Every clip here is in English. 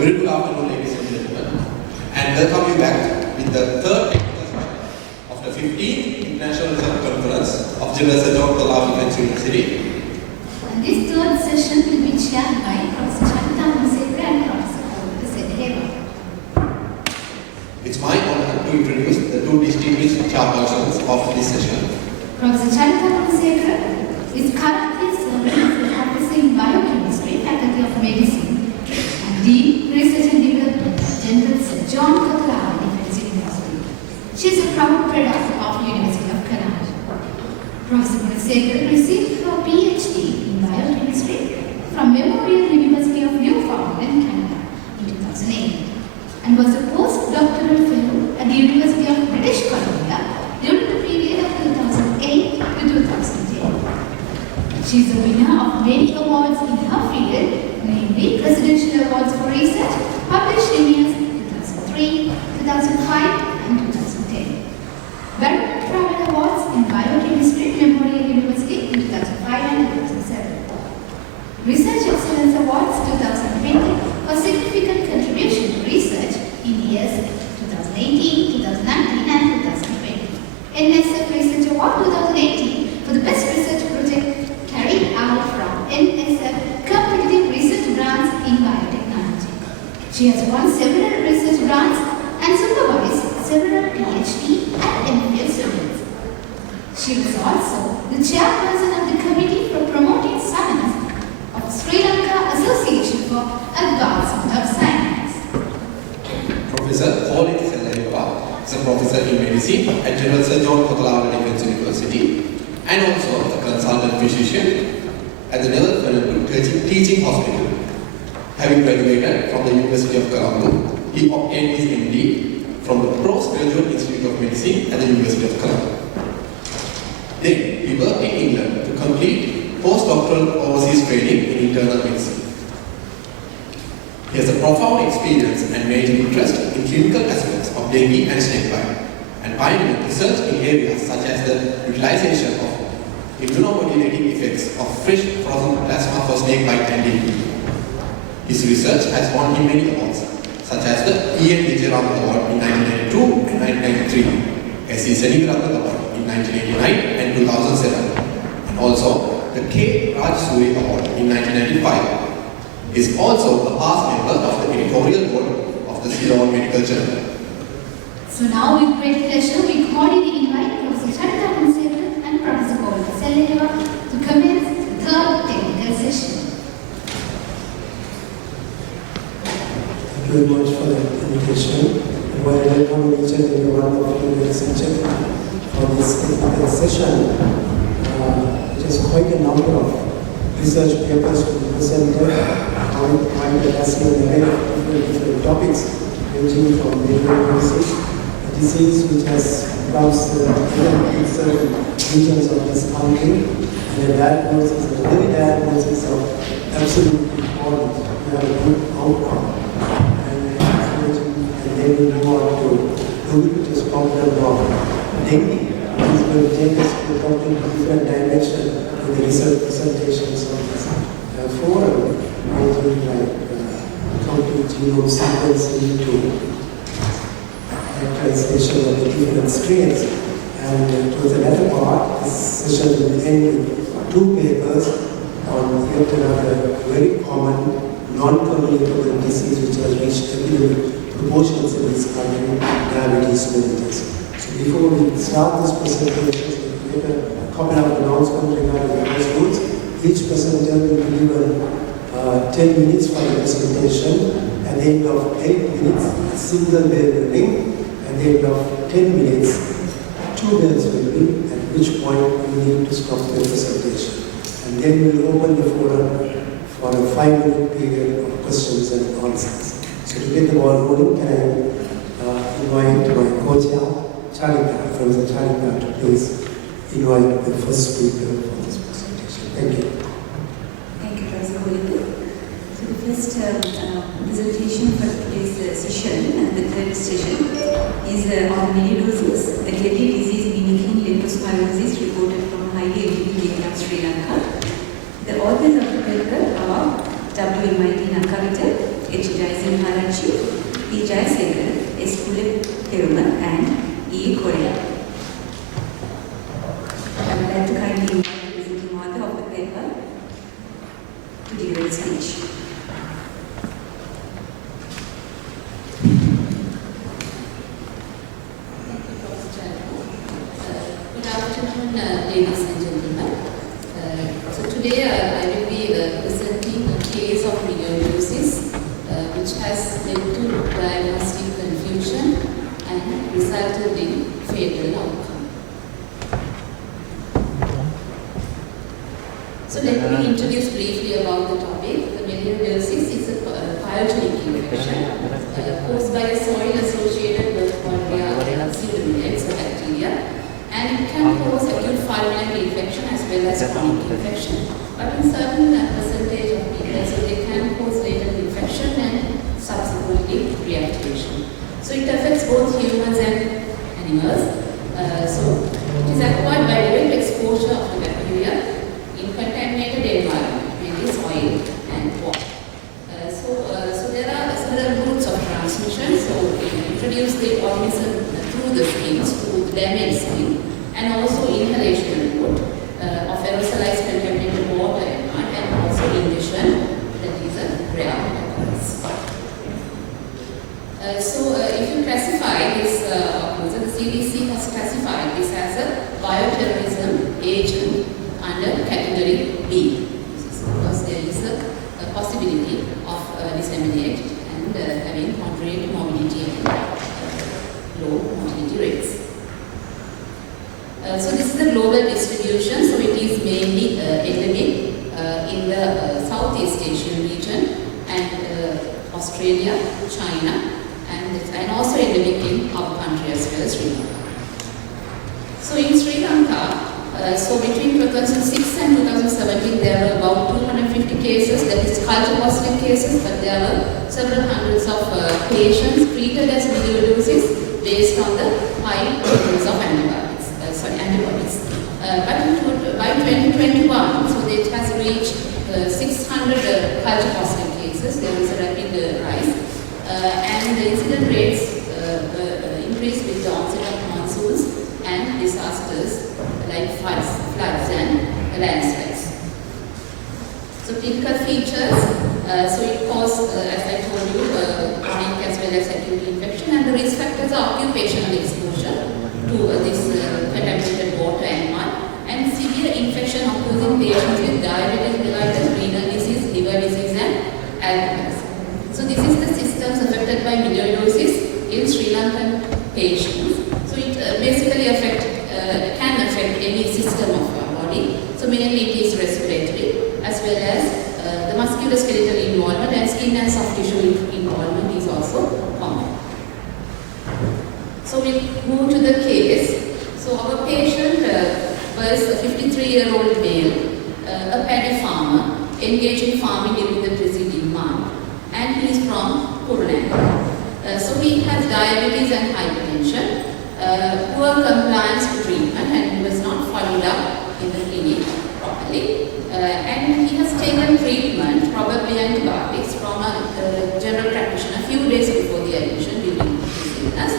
very good afternoon, ladies and gentlemen, and welcome you back with the third technical session of the 15th International Research Conference of Kotelawala University. And this third session will be chaired by Professor Charitha and Professor Sellahewa. It's my honor to introduce the two distinguished chairpersons of this session. Professor Charitha is currently serving as the Professor in Biochemistry, Faculty of Medicine, and Dean, Research and Development at General Sir John Kotelawala University. She is a proud product of University of Canada. Professor Goonasekera received her PhD in Biochemistry from Memorial University of Newfoundland, Canada in 2008 and was a postdoctoral fellow at the University of British Columbia during the period of 2008 to 2010. She is a winner of many awards in her field, namely Presidential Awards for Research, published in years 2003, 2005 and 2010. Baron Travel Awards in Biochemistry, Memorial University in 2005 and 2007. Research Excellence Awards 2020 for significant contribution to research in years 2018, 2019 and 2020. NSF Research Award 2018 for the best research project carried out from NSF competitive research grants in biotechnology. She has won several research grants and supervised several PhD and MPhil students. She was also the chairperson of the Committee for Promoting Science of Sri Lanka Association for Advancement of Science. Professor Kolitha is a professor in medicine at General Sir John Kotelawala University and also a consultant physician at the Fernando Teaching Hospital. Having graduated from the University of Colombo, he obtained his MD from the Prof. Institute of Medicine at the University of Colombo. Then he worked in England to complete postdoctoral overseas training in internal medicine. He has a profound experience and major interest in clinical aspects of dengue and snakebite, and pioneered research in areas such as the utilization of immunomodulating effects of fresh frozen plasma for snakebite and dengue. His research has won him many awards, such as the E.N. Vijayaram Award in 1992 and 1993, S.C. Sellahewa Award in 1989 and 2007, and also the K. Rajendran Award in 1995. He is also a past member of the editorial board of the Ceylon Medical Journal. So now with great pleasure we cordially invite Professor Charitha and Professor Sellahewa to commence the third technical session. Thank you very much for the invitation. And I welcome each and every one of you, ladies and gentlemen, for this technical session. It is quite a number of research papers to be presented. I has seen an array of different topics, ranging from melioidosis, a disease which has become in certain regions of this country, and a diagnosis, a very diagnosis of absolutely important to have a good outcome. And then we move on to the ubiquitous problem of dengue. This will take us to a completely different dimension in the research presentations of this forum. Like complete genome sequencing to characterization of the different strains. And towards the latter part, this session will end with two papers on yet another very common non-communicable disease which has reached epidemic proportions in this country, diabetes mellitus. So before we start this presentation, we make a couple of announcements regarding those rules. Each presenter will be given 10 minutes for the presentation. At the end of 8 minutes, a single bell will ring. At the end of 10 minutes, 2 bells will ring, at which point we need to stop the presentation. And then we will open the forum for a 5-minute period of questions and answers. So to get the ball rolling, can I invite my co-chair, Charitha, from the Charitha, to please invite the first speaker for this presentation. Thank you. The first presentation for today's session and the third session is on melioidosis, a deadly disease mimicking leptospirosis reported from highly endemic area of Sri Lanka. The authors of the paper are WMID Nakkawita H. Jayasinghearachchi, E. Jayasekara, S. Pulleperuma, and E. Korea. I would like to kindly invite the presenting author of the paper to deliver the speech. Ladies and gentlemen, so today I will be presenting a case of melioidosis which has led to diagnostic confusion and resulted in fatal outcome. So let me introduce briefly about the topic. The melioidosis is a phylogenetic infection caused by a soil-associated with Korea pseudomonas or bacteria. And it can cause acute fulminant infection as well as chronic infection. But in certain percentage of people, so they can cause latent infection and subsequently reactivation. So it affects both humans and animals. So it is acquired by direct exposure of the bacteria in contaminated environment, mainly soil and water. So there are several routes of transmission. So we introduce the organism through the skin, through the damaged skin, and also inhalation route of aerosolized contaminated water and also ingestion, that is a rare occurrence. So if you classify this organism, the CDC has classified this as a bioterrorism agent under category B. This is because there is a possibility of disseminate and having moderate morbidity and low mortality rates. So this is the global distribution. So it is mainly endemic in the Southeast Asian region and Australia, China, and also endemic in our country as well as Sri Lanka. So in Sri Lanka, so between 2006 and 2017, there were about 250 cases, that is culture positive cases, but there were several hundreds of patients treated as melioidosis based on the high levels of antibiotics. But by 2021, so it has reached 600 culture positive cases. There is a rapid rise, and the incident rates increased with the onset of monsoons and disasters like floods and landslides. So clinical features, so it causes, as I told you, chronic as well as acute infection, and the risk factors are occupational exposure to this contaminated water and mud, and severe infection occurs in patients with diabetes mellitus, renal disease, liver disease, and alcoholism. So this is the systems affected by melioidosis in Sri Lankan patients. So it basically can affect any system of our body. So mainly it is respiratory as well as the musculoskeletal involvement, and skin and soft tissue involvement is also common. So we move to the case. So our patient was a 53-year-old male, a paddy farmer, engaged in farming during the preceding month, and he is from Korea. So he has diabetes and hypertension, poor compliance to treatment, and he was not followed up in the clinic properly. And he has taken treatment, probably antibiotics, from a general practitioner a few days before the admission during his illness,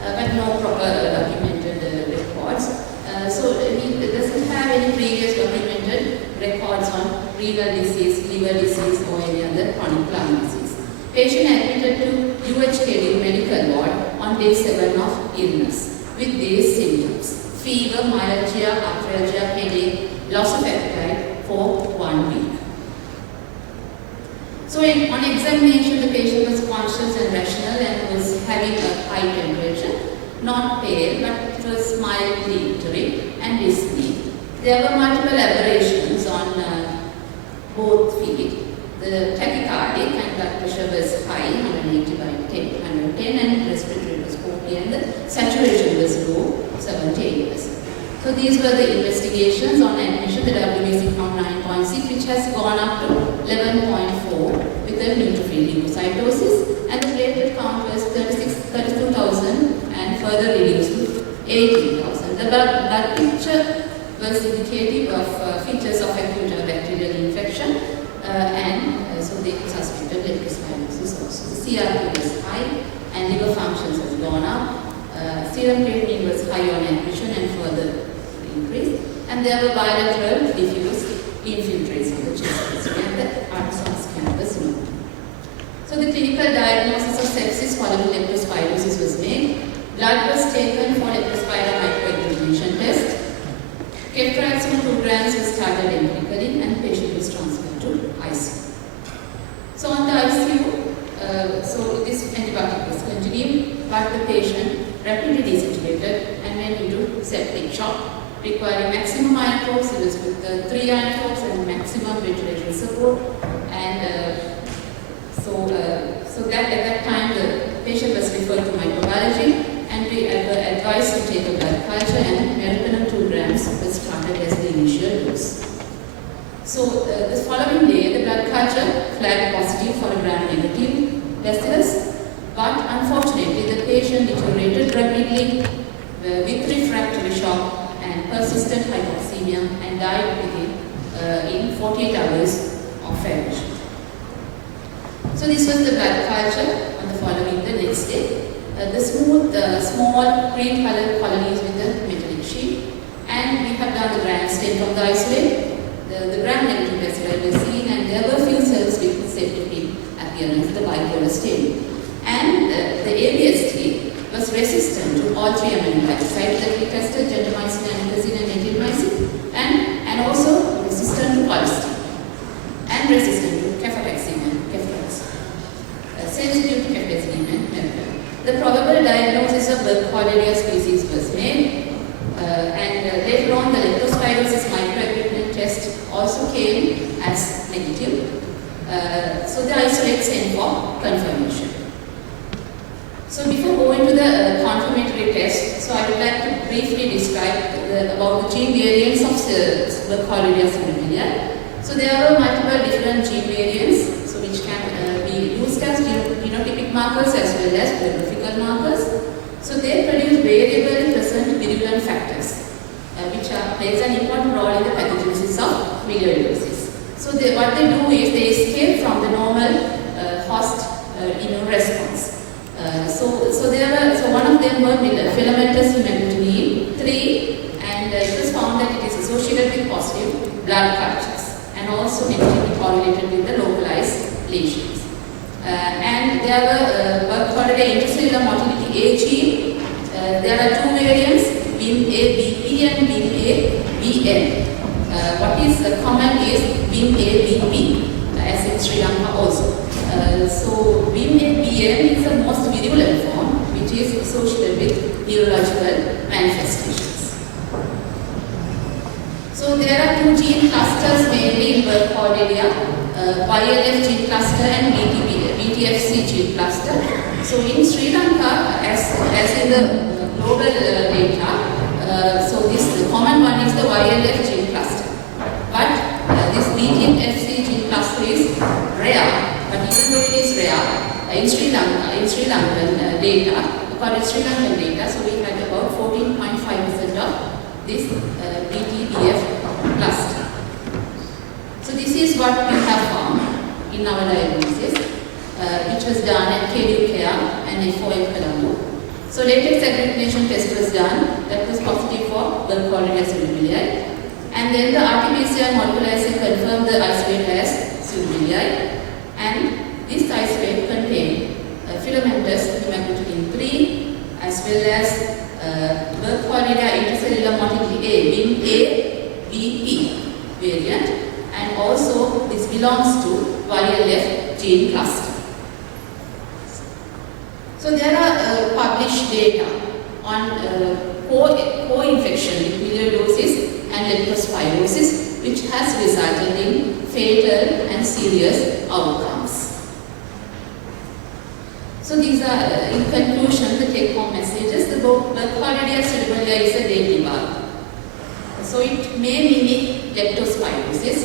but no proper documented records. So he doesn't have any previous documented records on renal disease, liver disease, or any other chronic lung disease. Patient admitted to UHKD medical ward on day 7 of illness with these symptoms: fever, myalgia, arthralgia, headache, loss of appetite for 1 week. So on examination, the patient was conscious and rational and was having a high temperature, not pale, but it was mildly jittery and dyspnea. There were multiple aberrations on both feet. The tachycardic and blood pressure was high, 180 by 110, and respiratory was 40, and the saturation was low, 78%. So these were the investigations on admission. The WBC count 9.6, which has gone up to 11.4 with a neutrophil leukocytosis, and the platelet count was 32,000 and further reduced to 18,000. The blood picture was indicative of features of acute bacterial infection, and so they suspected leptospirosis ion admission and further increase. And there were bilateral diffuse infiltrates on the chest and the Addison's canvas node. So the clinical diagnosis of sepsis following leptospirosis was made. Blood was taken for leptospira microagglutination test. Ceftriaxone 2 grams was started empirically and patient was transferred to ICU. So on the ICU, so this antibiotic was continued, but the patient rapidly desaturated and went into septic shock, requiring maximum ionotropes. He was with 3 ionotropes and maximum ventilatory support. And so that at that time the patient was referred to microbiology, and we were advised to take a blood culture, and meropenem 2 grams was started as the initial dose. So the following day, the blood culture flagged positive for a gram-negative bacillus, but unfortunately the patient deteriorated rapidly with refractory shock and persistent hypoxemia and died within in 48 hours of admission. So this was the blood culture on the following the next day. The smooth, small pre-colored colonies with the metallic sheet, and we have done the gram stain from the isolate. The gram-negative bacilli were seen, and there were few cells with septic appearance, the bipolar stain. And the ABST was resistant to all 3 amino acids, cytolytic tested, gentamicin, amikacin, and netilmicin, and also resistant to colistin, and resistant to cefotaxime and cefotaxime, sensitive to cefotaxime and meropenem. The probable diagnosis of Burkholderia species was made, and later on the leptospirosis microagglutinant test also came as negative. So the isolate sent for confirmation. So before going to the confirmatory test, so I would like to briefly describe about the gene variants of Burkholderia similia. So there are multiple different gene variants, so which can be used as genotypic markers as well as biographical markers. So they produce variably present virulent factors, which plays an important role in the pathogenesis of melioidosis. So what they do is they escape from the normal host immune response. So one of them were filamentous hemagglutinin 3, and it was found that it is associated with positive blood cultures and also negatively correlated with the localized lesions. And there were Burkholderia intracellular motility A gene. There are 2 variants, BIM-A-BP and BIM-A-BN. What is common is BIM-A-BP, as in Sri Lanka also. So BIM-A-BN is the most virulent form, which is associated with neurological manifestations. So there are 2 gene clusters mainly in Burkholderia, YLF gene cluster and BTFC gene cluster. So in Sri Lanka, as in the global data, so this common one is the YLF gene cluster. But this BTFC gene cluster is rare, but even though it is rare, in Sri Lankan data, according to Sri Lankan data, so we had about 14.5% of this BTBF cluster. So this is what we have found in our diagnosis, which was done at Korea and FO in Colombo. So latex agglutination test was done, that was positive for Burkholderia pseudomyeliae, and then the RT-PCR molecular assay confirmed the isolate as pseudomyeliae, and this isolate contained filamentous hemagglutinin 3 as well as Burkholderia intracellular motility A, BIM-A-BP variant, and also this belongs to YLF gene cluster. So there are published data on co-infection with melioidosis and leptospirosis, which has resulted in fatal and serious outcomes. So these are, in conclusion, the take-home messages. The Burkholderia pseudomyeliae is a deadly bug. So it may mimic leptospirosis.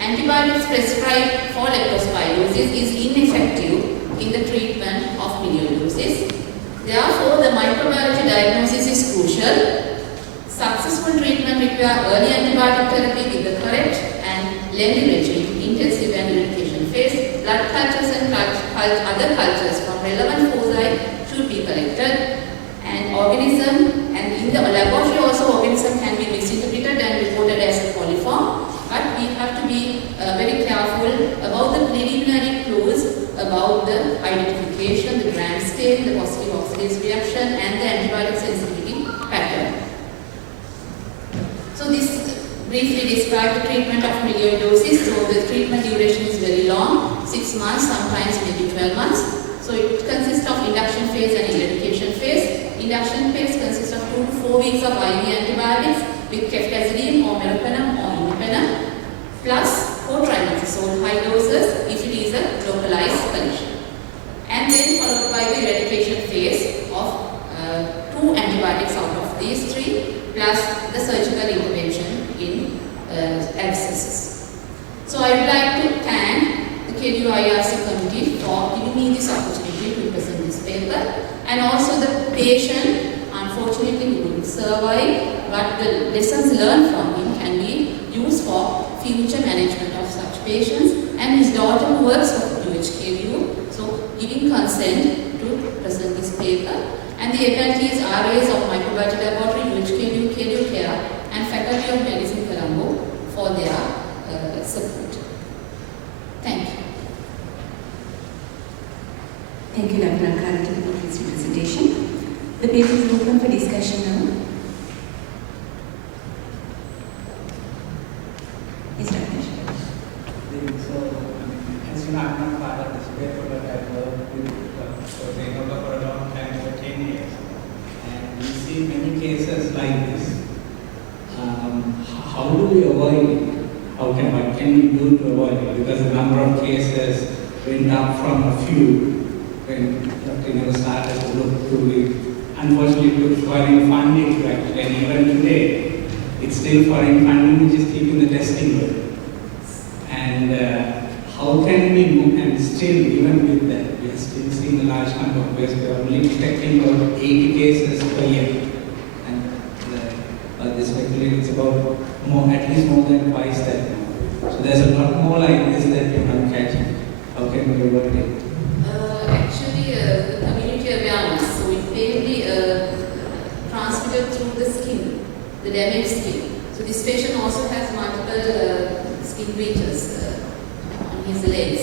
Antibiotics prescribed for leptospirosis is ineffective in the treatment of melioidosis. Therefore, the microbiology diagnosis is crucial. Successful treatment requires early antibiotic therapy with the correct and lengthy regime, intensive and eradication phase. Blood cultures and other cultures from relevant foci should be collected, and organism and in the laboratory also organism can be misinterpreted and reported as a coliform, but we have to be very careful about the preliminary clues about the identification, the gram state, the positive oxidase reaction, and the antibiotic sensitivity pattern. So this briefly describes the treatment of melioidosis. So the treatment duration is very long, 6 months, sometimes maybe 12 months. So it consists of induction phase and eradication phase. Induction phase consists of 2 to 4 weeks of IV antibiotics with ceftazidime or meropenem or imipenem plus 4 trimethazole high doses if it is a localized condition. And then followed by the eradication phase of 2 antibiotics out of these 3 plus the surgical intervention in abscesses. So I would like to thank the KDIRC committee for giving me this opportunity to present this paper, and also the patient, unfortunately he couldn't survive, but the lessons learned from him can be used for future management of such patients, and his daughter who works for UHKU, so giving consent to present this paper, and the faculties RAs of Microbiology Laboratory, UHKU, KDU Care, and Faculty of Medicine Colombo for their support. Thank you. Thank you, Dr. Lanka, for this presentation. The paper is open for discussion now. Yes, Dr. So, as you know, I'm not part of this paper, but I've worked with Genome for a long time, for 10 years. And we see many cases like this. How do we avoid it? What can we do to avoid it? Because the number of cases went up from a few when Dr. started to look through it. Unfortunately, it took foreign funding to actually, and even today, it's still foreign funding which is keeping the testing going. And how can we move, and still, even with that, we are still seeing a large number of cases. We are only detecting about 80 cases per year. And this speculating it's about at least more than twice that now. So there's a lot more like this that you're not catching. How can we avoid it? Actually, the community awareness, so it mainly transmitted through the skin, the damaged skin. So this patient also has multiple skin breaches on his legs.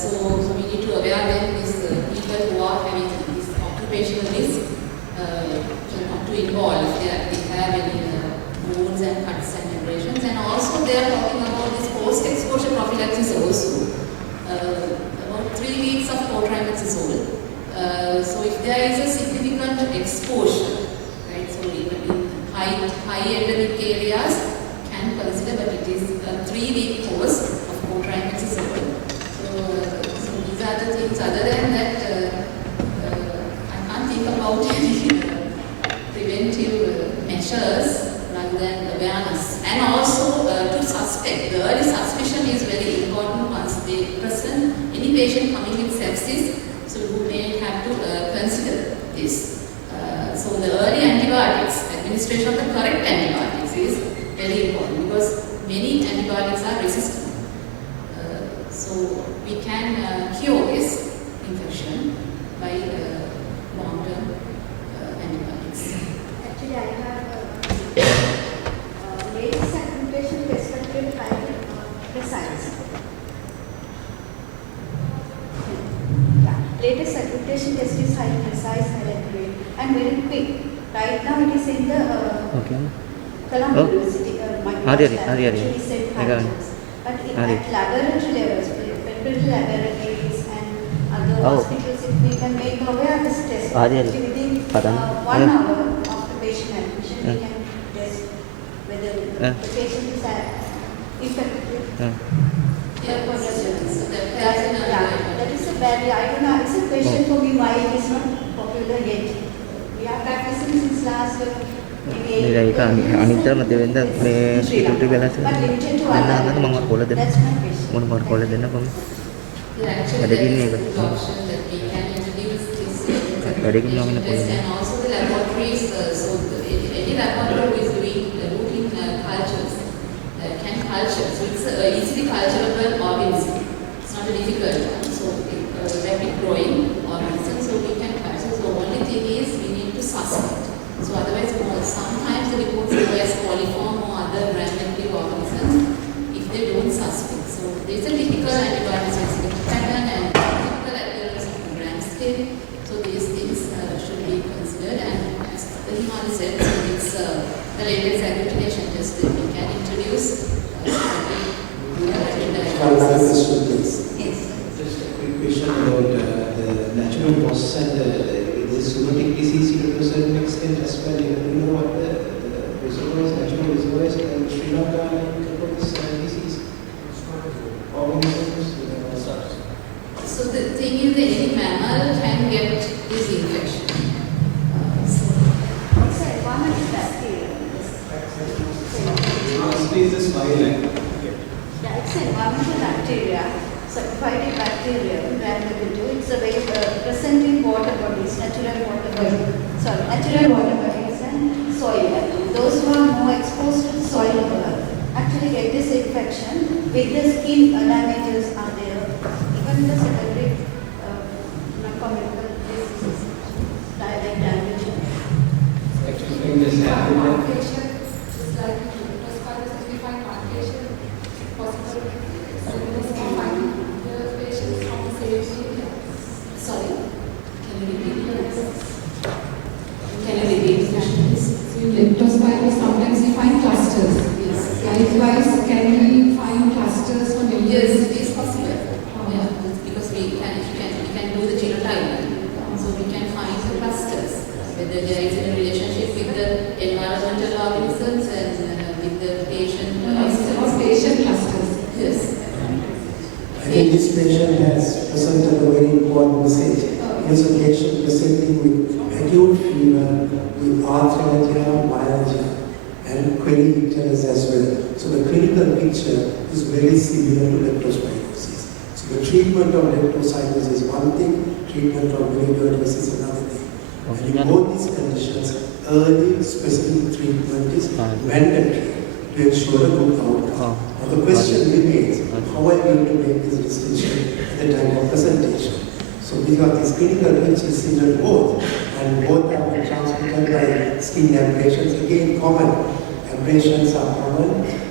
So we need to aware them, these people who are having this occupational risk, not to involve if they have any wounds and cuts and abrasions. And also they are talking about this post-exposure prophylaxis also. About 3 weeks of cotrimethazole. So if there is a significant exposure, right, so even in high endemic areas can consider, but it is a 3-week course of cotrimethazole. So these are the things. Other than that, I can't think about any preventive measures rather than awareness. And also to suspect, the early suspicion is very important once they present any patient coming with sepsis, so you may have to consider this. So the early antibiotics, administration of the correct antibiotics is very important because many antibiotics are resistant. So we can cure this infection by long-term antibiotics. Actually, I have latest accreditation test control highly precise. Yeah, latest accreditation test is highly precise and accurate and very quick. Right now it is in the Colombo University microbiology center. But at laboratory levels, preclinical laboratories and other hospitals, if we can make awareness test within 1 hour of the patient admission, we can test whether the patient is effective. That is a barrier. I don't know. It's a question for me why it is not popular yet. We are practicing since last maybe 8 years. But limited to one. That's my question. Actually, there is an option that we can introduce this test, and also the laboratories. So any laboratory who is doing routine cultures can culture. So it's easily culturable organism. It's not a difficult one. So rapid growing organism. So we can culture. So the only thing is we need to suspect. So otherwise, sometimes the reports go as coliform or other gram-negative organisms if they don't suspect. So there is a typical antibiotic-specific pattern and typical appearance of the gram scale. So these things should be considered. And as the Himali said, so it's the latest agglutination test that we can introduce. Yes. Just a quick question about the natural process and the zoonotic disease to a certain extent as well. You know what the reservoirs, natural reservoirs in Sri Lanka about this disease? Organisms? So the thing is that any mammal can get this infection. It's an environmental bacteria. Is this violent? Yeah, it's an environmental bacteria, saprophytic bacteria, gram-negative. It's a very present in water bodies, natural water bodies and soil. Those who are more exposed to the soil actually get this infection with the skin damages are there. Even the secondary noncommunicable diseases, like damage. Actually, this happened. Leptospirosis, sometimes we find clusters. Yes. Likewise, can we find clusters for millions? Yes, it is possible. Yeah, because we can do the genotype. So we can find the clusters, whether there is a relationship with the environmental organisms and with the patient. Patient clusters. Yes. I think this patient has presented a very important message. Here's a patient presenting with acute fever, with arthralgia, myalgia, and query-icterus as well. So the clinical picture is very similar to leptospirosis. So the treatment of leptospirosis is one thing, treatment of melioidosis is another thing. And in both these conditions, early specific treatment is mandatory to ensure a good outcome. Now the question remains, how are you going to make this distinction at the time of presentation? So because this clinical picture is similar to both, and both have been transmitted by skin abrasions. Again, common. Abrasions are common,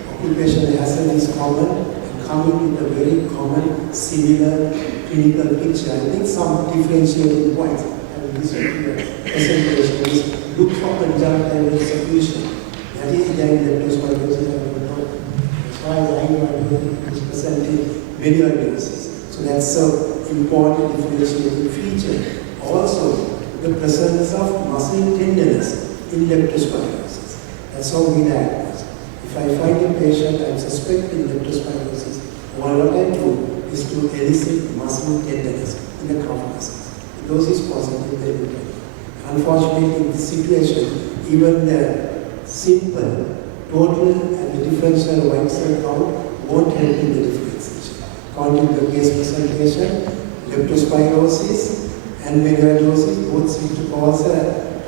occupation hazard is common, and coming with a very common, similar clinical picture. I think some differentiating points, and this will be a presentation, is look for conjunctival suffusion. That is the leptospirosis. As far as I know, it is presenting melioidosis. So that's an important differentiating feature. Also, the presence of muscle tenderness in leptospirosis. That's how we diagnose. If I find a patient I'm suspecting leptospirosis, what I do is to elicit muscle tenderness in the calf muscles. If those is positive, then we can. Unfortunately, in this situation, even the simple total and the differential white cell count won't help in the differentiation. According to the case presentation, leptospirosis and melioidosis both seem to cause a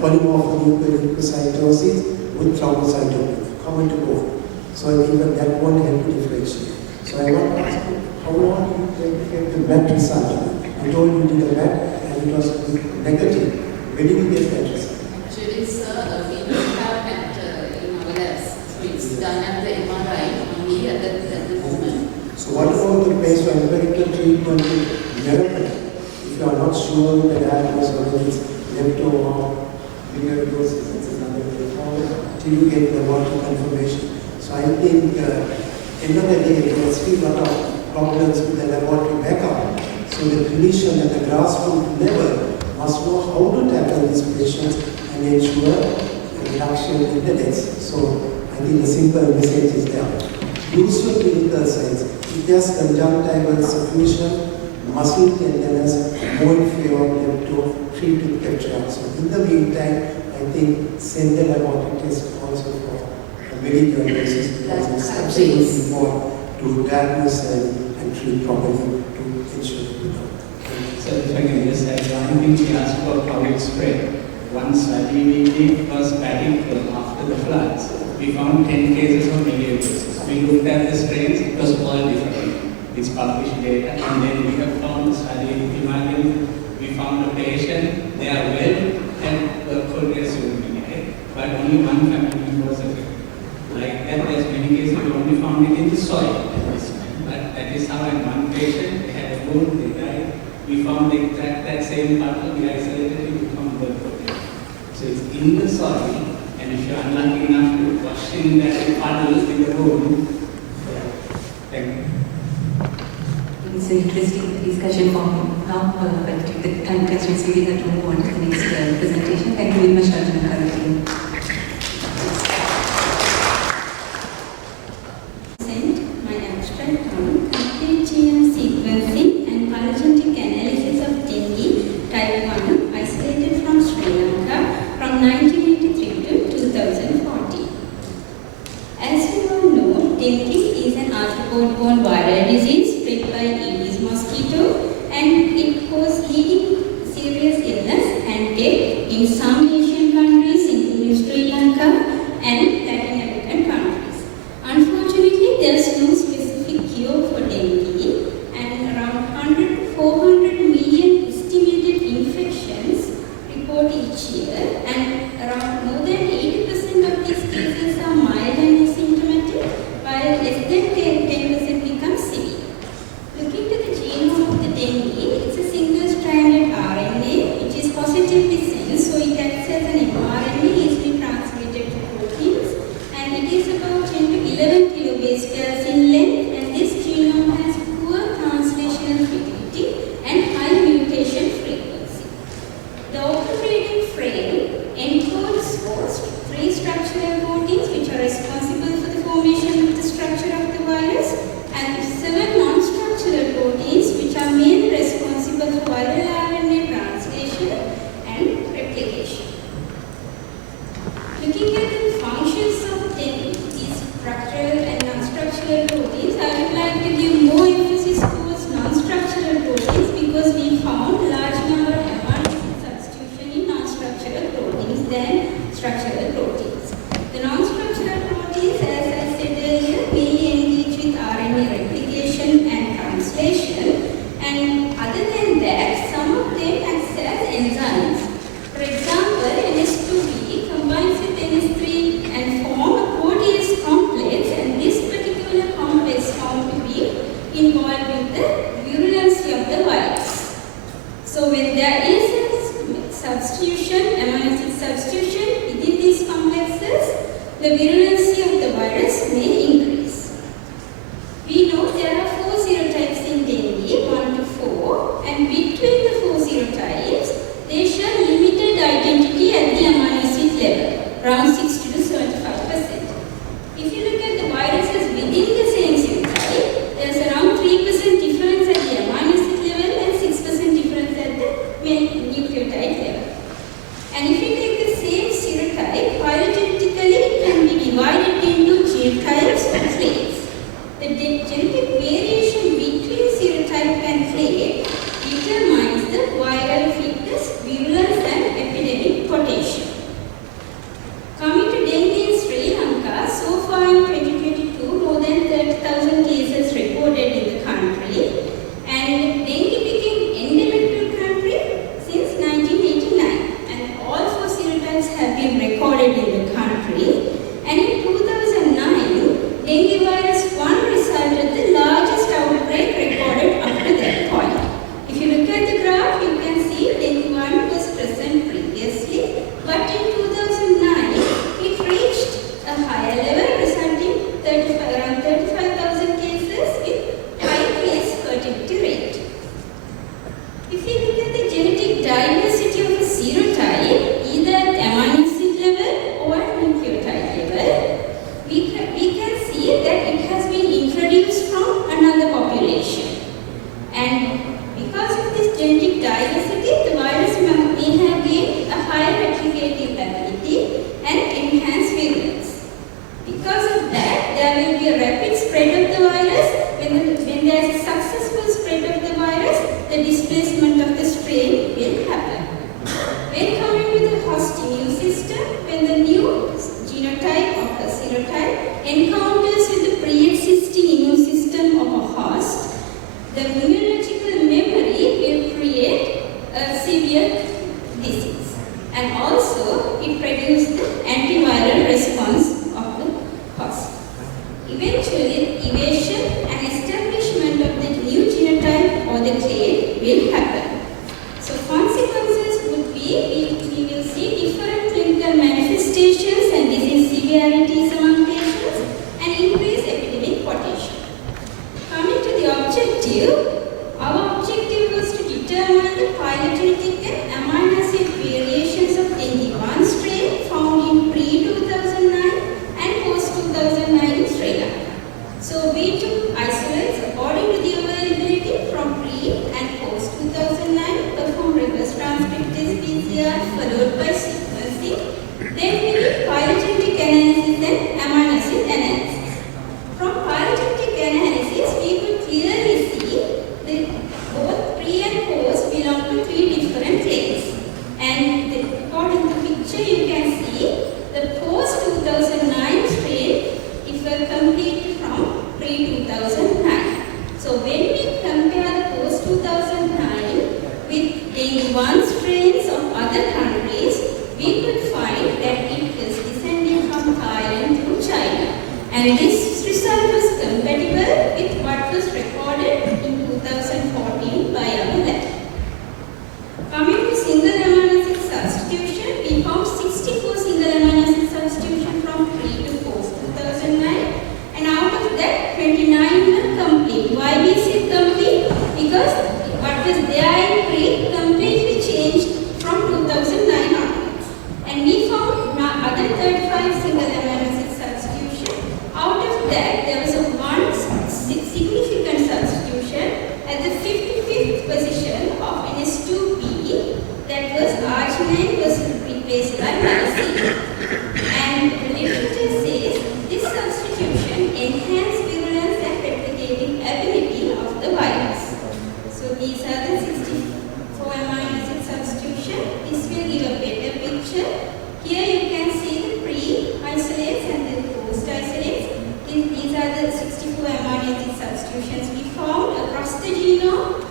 polymorphonucleocytosis with thrombocytopenia, common to both. So even that won't help to differentiate. So I want to ask you, how long do you get the blood result? You told you did a blood and it was negative. Where did you get that result? Actually, sir, we don't have that in our labs. So it's done at the MRI only at the moment. So what about the place for empirical treatment in Europe? If you are not sure the diagnosis whether it's lepto or melioidosis, it's another way till you get the water confirmation. So I think end of the day there are still a lot of problems with the laboratory backup. So the clinician at the grassroots level must know how to tackle these patients and ensure a reduction in the deaths. So I think the simple message is there. Useful clinical signs, if there's conjunctival suffusion, muscle tenderness, more in favor of lepto, treat with Peptide. In the meantime, I think send the laboratory test also for melioidosis because it's absolutely important to diagnose and treat properly to ensure the outcome. So if I can just add one thing, she asked about how it spread. One study we did was Preclinical after the floods. We found 10 cases of melioidosis. We looked at the strains, it was all different. It's published data, and then we have found the study. Imagine we found a patient, they are well and the Korea soon, born, they die. We found that same particle, we isolated it, we found birth protein. So it's in the soil, and if you're unlucky enough to wash in that puddles in the room, thank you. It's an interesting discussion for me. Now, but the time constraints, we have to move on to the next presentation. Thank you very much, Rajendran. My abstract on complete genome sequencing and phylogenetic analysis of dengue type 1 isolated from Sri Lanka from 1983 to 2014. As you all know, dengue is an arthropod-borne viral disease spread by Aedes mosquito, and it causes leading serious illness and death in some Asian countries, including Sri Lanka and Latin American countries. Unfortunately, there is no specific cure for dengue, and around 100 to 400 million estimated infections report each year, and around more than 80% of these cases are mild and asymptomatic, while less than 10% become severe. Looking to the genome of the dengue, it's a single-stranded RNA which is positively sensed, so it acts as an mRNA easily transmitted to proteins, and it is about 10 to 11 kilobase pairs in length, and this genome has poor translational fidelity and high mutation frequency. The open-reading frame encodes host 3 structural proteins which are responsible for the formation of the structure of the virus, and 7 non-structural proteins which are mainly responsible for viral RNA translation and replication. Looking at the functions of these structural and non-structural proteins, I would like to give more emphasis towards non-structural proteins because we found large number of amino acid substitution in non-structural proteins than structural proteins. The non-structural proteins, as I said earlier, mainly engage with RNA replication and translation, and other than that, some of them act as enzymes. For example, NH2B combines with NH3 and form a protease complex, and this particular complex found to be involved with the virulency of the virus. So when there is a substitution, amino acid substitution within these complexes, the virulency of the virus may increase. We know there are 4 serotypes in dengue, 1 to 4, and between the 4 serotypes, they share limited identity at the amino acid level, around 60 to 75%. If you look at the viruses within the same serotype, there is around 3% difference at the amino acid level and 6% difference at the nucleotide level. And if you take the same serotype, phylogenetically it can be divided will happen. So consequences would be, we will see different clinical manifestations and disease severities among patients and increased epidemic potential. Coming to the objective, our objective was to determine the phylogenetic and amino acid variations of Dengue 1 strain found in pre-2009 and post-2009 in Sri Lanka. So we took isolates according to the availability from pre and post-2009, performed reverse transcriptase PCR followed by sequencing. Then we did phylogenetic analysis and amino acid analysis. From phylogenetic analysis, we could clearly see that both pre and post belong to 3 different clades. And according to the picture, you can see the post-2009 strain differ completely from pre-2009. So when we compare the post-2009 with Dengue 1 strains of other countries, we could find that it is descending from Thailand through China. And this result was compatible with what was recorded in 2014 by our lab. Coming to single amino acid substitution, we found 64 single amino acid substitution from pre to post 2009, and out of that 29 were complete. Why we say complete? Because what was there in pre completely changed from 2009 onwards. And we found other 35 single amino acid substitution. Out of that, there was one significant substitution at the 55th position of NS2B, that was arginine was replaced by lysine. And the literature says this substitution enhanced virulence and replicating ability of the virus. So these are the 64 amino acid substitution. This will give a better picture. Here you can see the pre-isolates and the post-isolates. These are the 64 amino acid substitutions we found across the genome.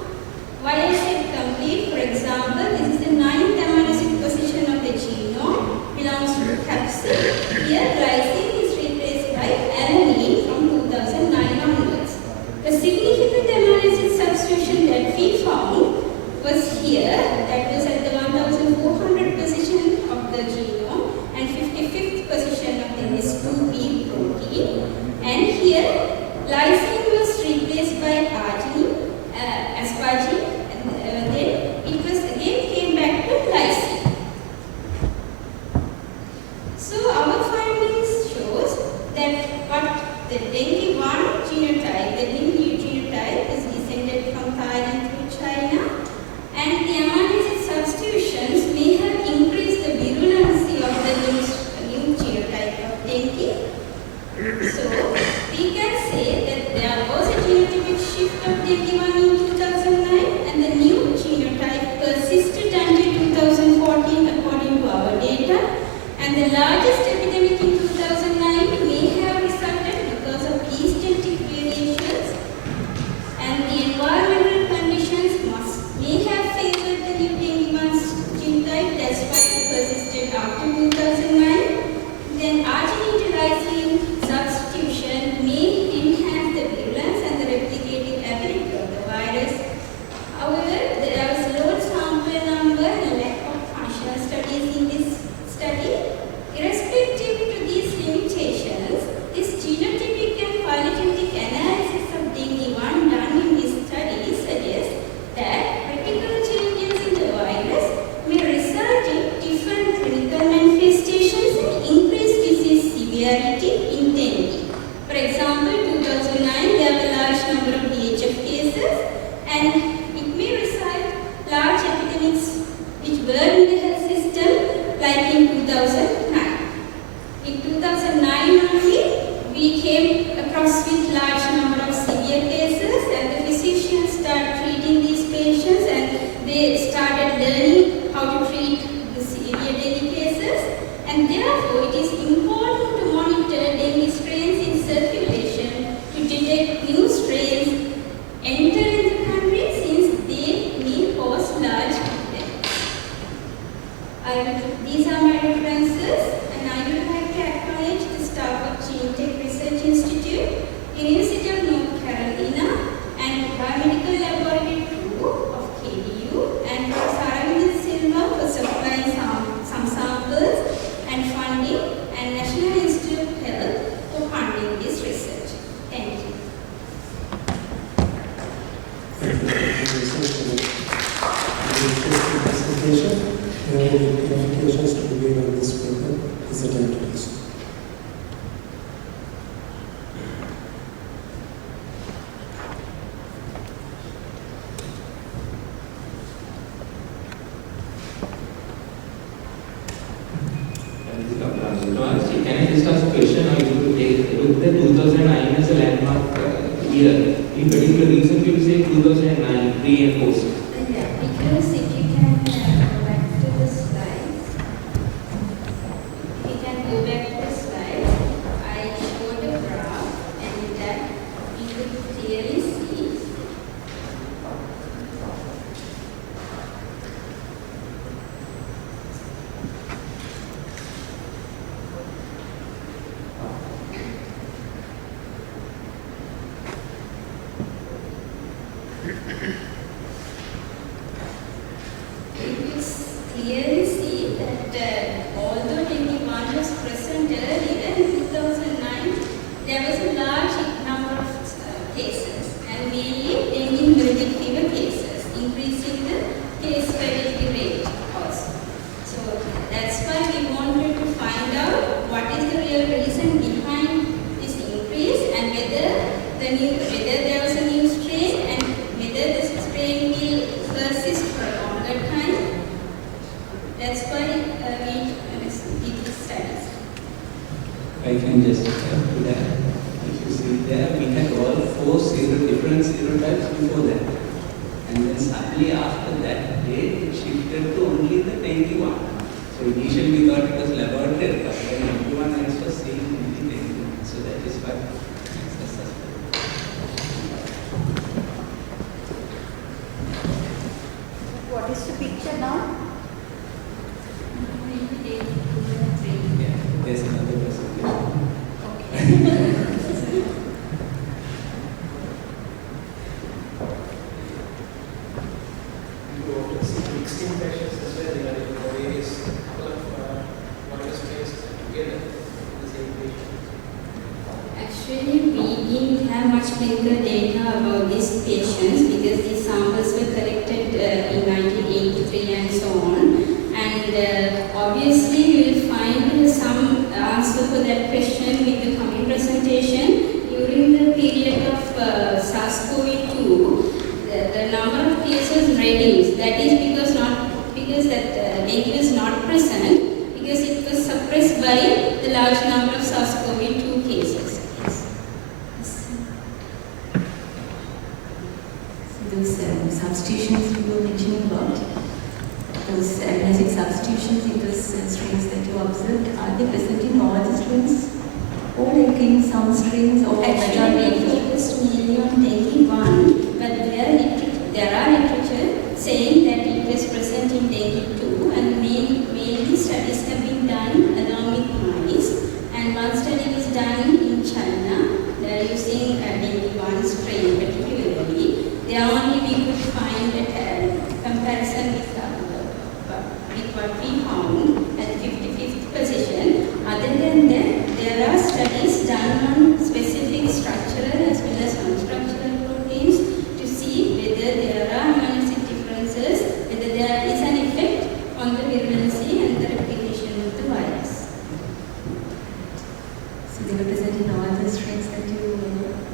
Why I said complete, for example, this is the 9th amino acid position of the genome, belongs to the capsid. Here lysine is replaced by alanine from 2009 onwards. The significant amino acid substitution that we found was here, that was at the 1400 position of the genome and 55th position of the NS2B protein. And here, lysine was replaced by arginine, asparagine, and then it was again came back to lysine. So our findings shows that what the Dengue 1 genotype, the new genotype, is descended from Thailand through China, and the amino acid substitutions may have increased the virulency of the new genotype of dengue. So we can say that there was a genotypic shift of dengue 1 in 2009, and the new genotype persisted until 2014 according to our data, and the largest epidemic in 2009 may have resulted because of these genetic variations, and the environmental conditions may have favored the new dengue 1 genotype, that's why it persisted after 2009. Then arginine to lysine substitution may enhance the virulence and the replicating ability of the virus. However, there was low sample number and lack of functional studies in this study. Irrespective to these limitations, this genotypic and phylogenetic analysis of dengue 1 done in this study suggests that critical changes in the virus may result in different clinical manifestations and increased disease severity in dengue. For example, 2009 there were large number of DHF cases, and it may result large epidemics which burn in the health system, like in 2009. In 2009 only, we came across with large number of severe cases, and the physicians started treating these patients, and they started learning how to treat the severe dengue cases, and therefore it is important to monitor dengue strains in circulation to detect new strains enter in the country, since they may cause large epidemics. These are my references, and I would like to acknowledge the staff of GeneTech Research Institute, University of North Carolina, and Biomedical Laboratory Group of any clarifications to be made on this paper, is the time to do so. Can I just ask a question? Or you could take look at 2009 as a landmark year. In particular reason, you say 2009, pre and post. Yeah, because if you can go back to the slides, if you can go back to the slides, I showed a graph, and in that you could clearly see. Clearly see that although dengue 1 was present earlier in 2009, there was a large number of cases, and mainly dengue melodic fever cases, increasing the case fatality rate also. So that's why we wanted to find out what is the real reason behind this increase, and whether there was a new strain, and whether this strain will persist for a longer time. That's why we did this studies. I can just add to that. If you see there, we had all 4 different serotypes before that. And then suddenly after that day, it shifted to only the dengue one. So initially we thought it was laboratory, but then everyone else was saying only dengue one. So that is why it's a suspect. What is the picture now? Yeah, there's another presentation. Mixed infections as well, various couple of virus strains together in the same patient. Actually, we didn't have much clinical data about these patients because these samples were collected in 1983 and so on. And obviously, we will find some answer for that question with the coming presentation. During the period of SARS-CoV-2, the number of cases reduced. That is because that dengue was not present, because it was suppressed by the large number of SARS-CoV-2 cases. So those substitutions you were mentioning about, those amnesic substitutions in those strains that you observed, are they present in all the strains? Or like in some strains or Actually, we focused mainly on dengue 1, but there are literature saying that it was present in dengue 2, and mainly studies have been done along with mice. And one study was done in China. They are using dengue 1 strain particularly. There only we could find a comparison with what we found at 55th position. Other than that, there are studies done on specific structural as well as non-structural proteins to see whether there are amino acid differences, whether there is an effect on the virulency and the replication of the virus. so they were present in all the strains that you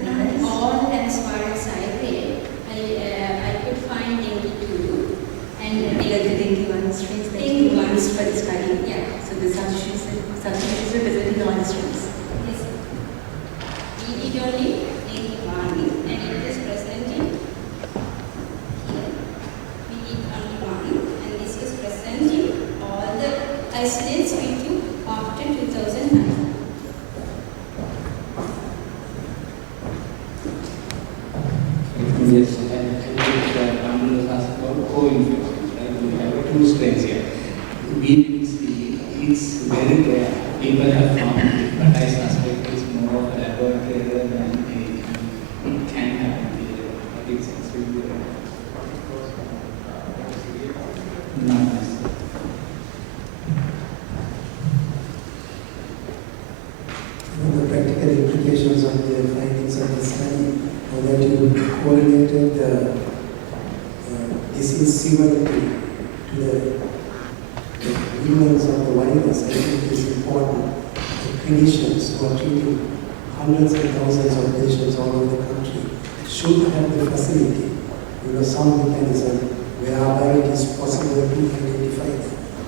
Not all as far as I read. I could find dengue 2 and the dengue 1 strains that dengue you 1 used for the study. Yeah. So the substitutions were present in all the strains. Yes. We did only dengue 1 and it was present in here. We did only 1 and this was present in all the isolates we took after 2009. Yes, and Fernando was asked about co-infections, right? We have 2 strains here. We didn't see, it's very rare. People have found it, but I suspect it's more of a laboratory error than anything. It can happen here, but it's extremely rare. Not necessarily. The practical implications of the findings of the study are that you correlated the disease severity to the the virulence of the virus, I think it is important that clinicians who are treating hundreds and thousands of patients all over the country should have the facility, some mechanism whereby it is possible to identify the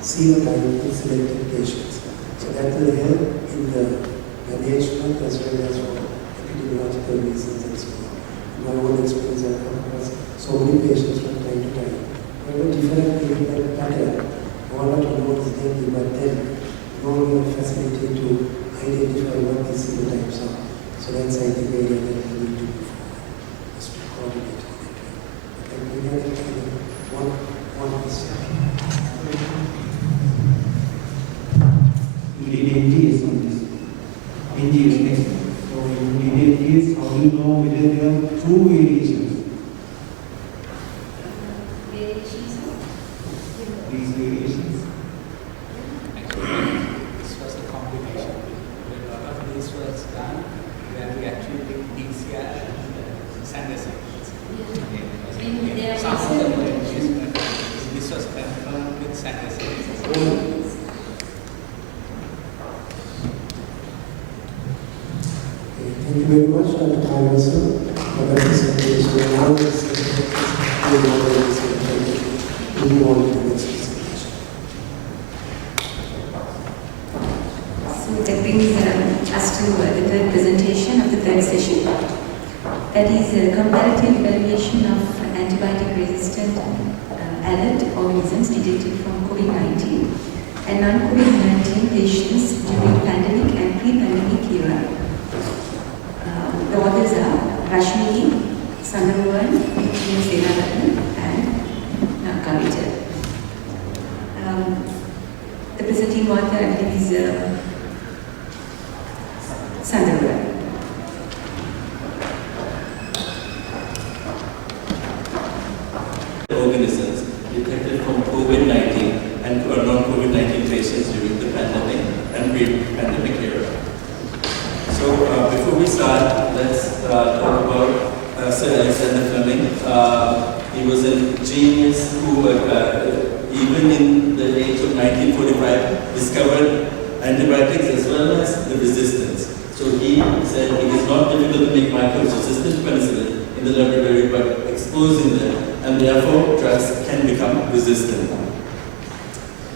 serotype in selected patients. So that will help in the management as well as for epidemiological reasons and so on. My own experience, I've come across so many patients from time to time who have a different clinical pattern. One or two knows dengue, but then no real facility to identify what the serotypes are. So that's, I think, the area that we need to move forward, is to coordinate on that way. But I think one question. NGS on this. NGS next. So in NGS, how do you know whether there are two variations? These variations. Actually, this was a combination. A lot of this was done where we actually did PCR and Sanderson. Some of the variations, but this was confirmed with Sanderson. Thank you very much, Dr. Kariyawasam, for that presentation. Now let's move on to the next presentation. So that brings us to the third presentation of the third session. That is a comparative evaluation of antibiotic-resistant alert organisms detected from COVID-19 and non-COVID-19 patients during pandemic and pre-pandemic era. The authors are Rajendran, Jayasinghearachchi, and Nakkawita. The presenting author, I believe, is Sandra. Organisms detected from COVID-19 and non-COVID-19 patients during the pandemic and pre-pandemic era. So before we start, let's talk about Sir Alexander Fleming. He was a genius who, even in the age of 1945, discovered antibiotics as well as the resistance. So he said it is not difficult to make microbes resistant to penicillin in the laboratory, but exposing them, and therefore drugs can become resistant.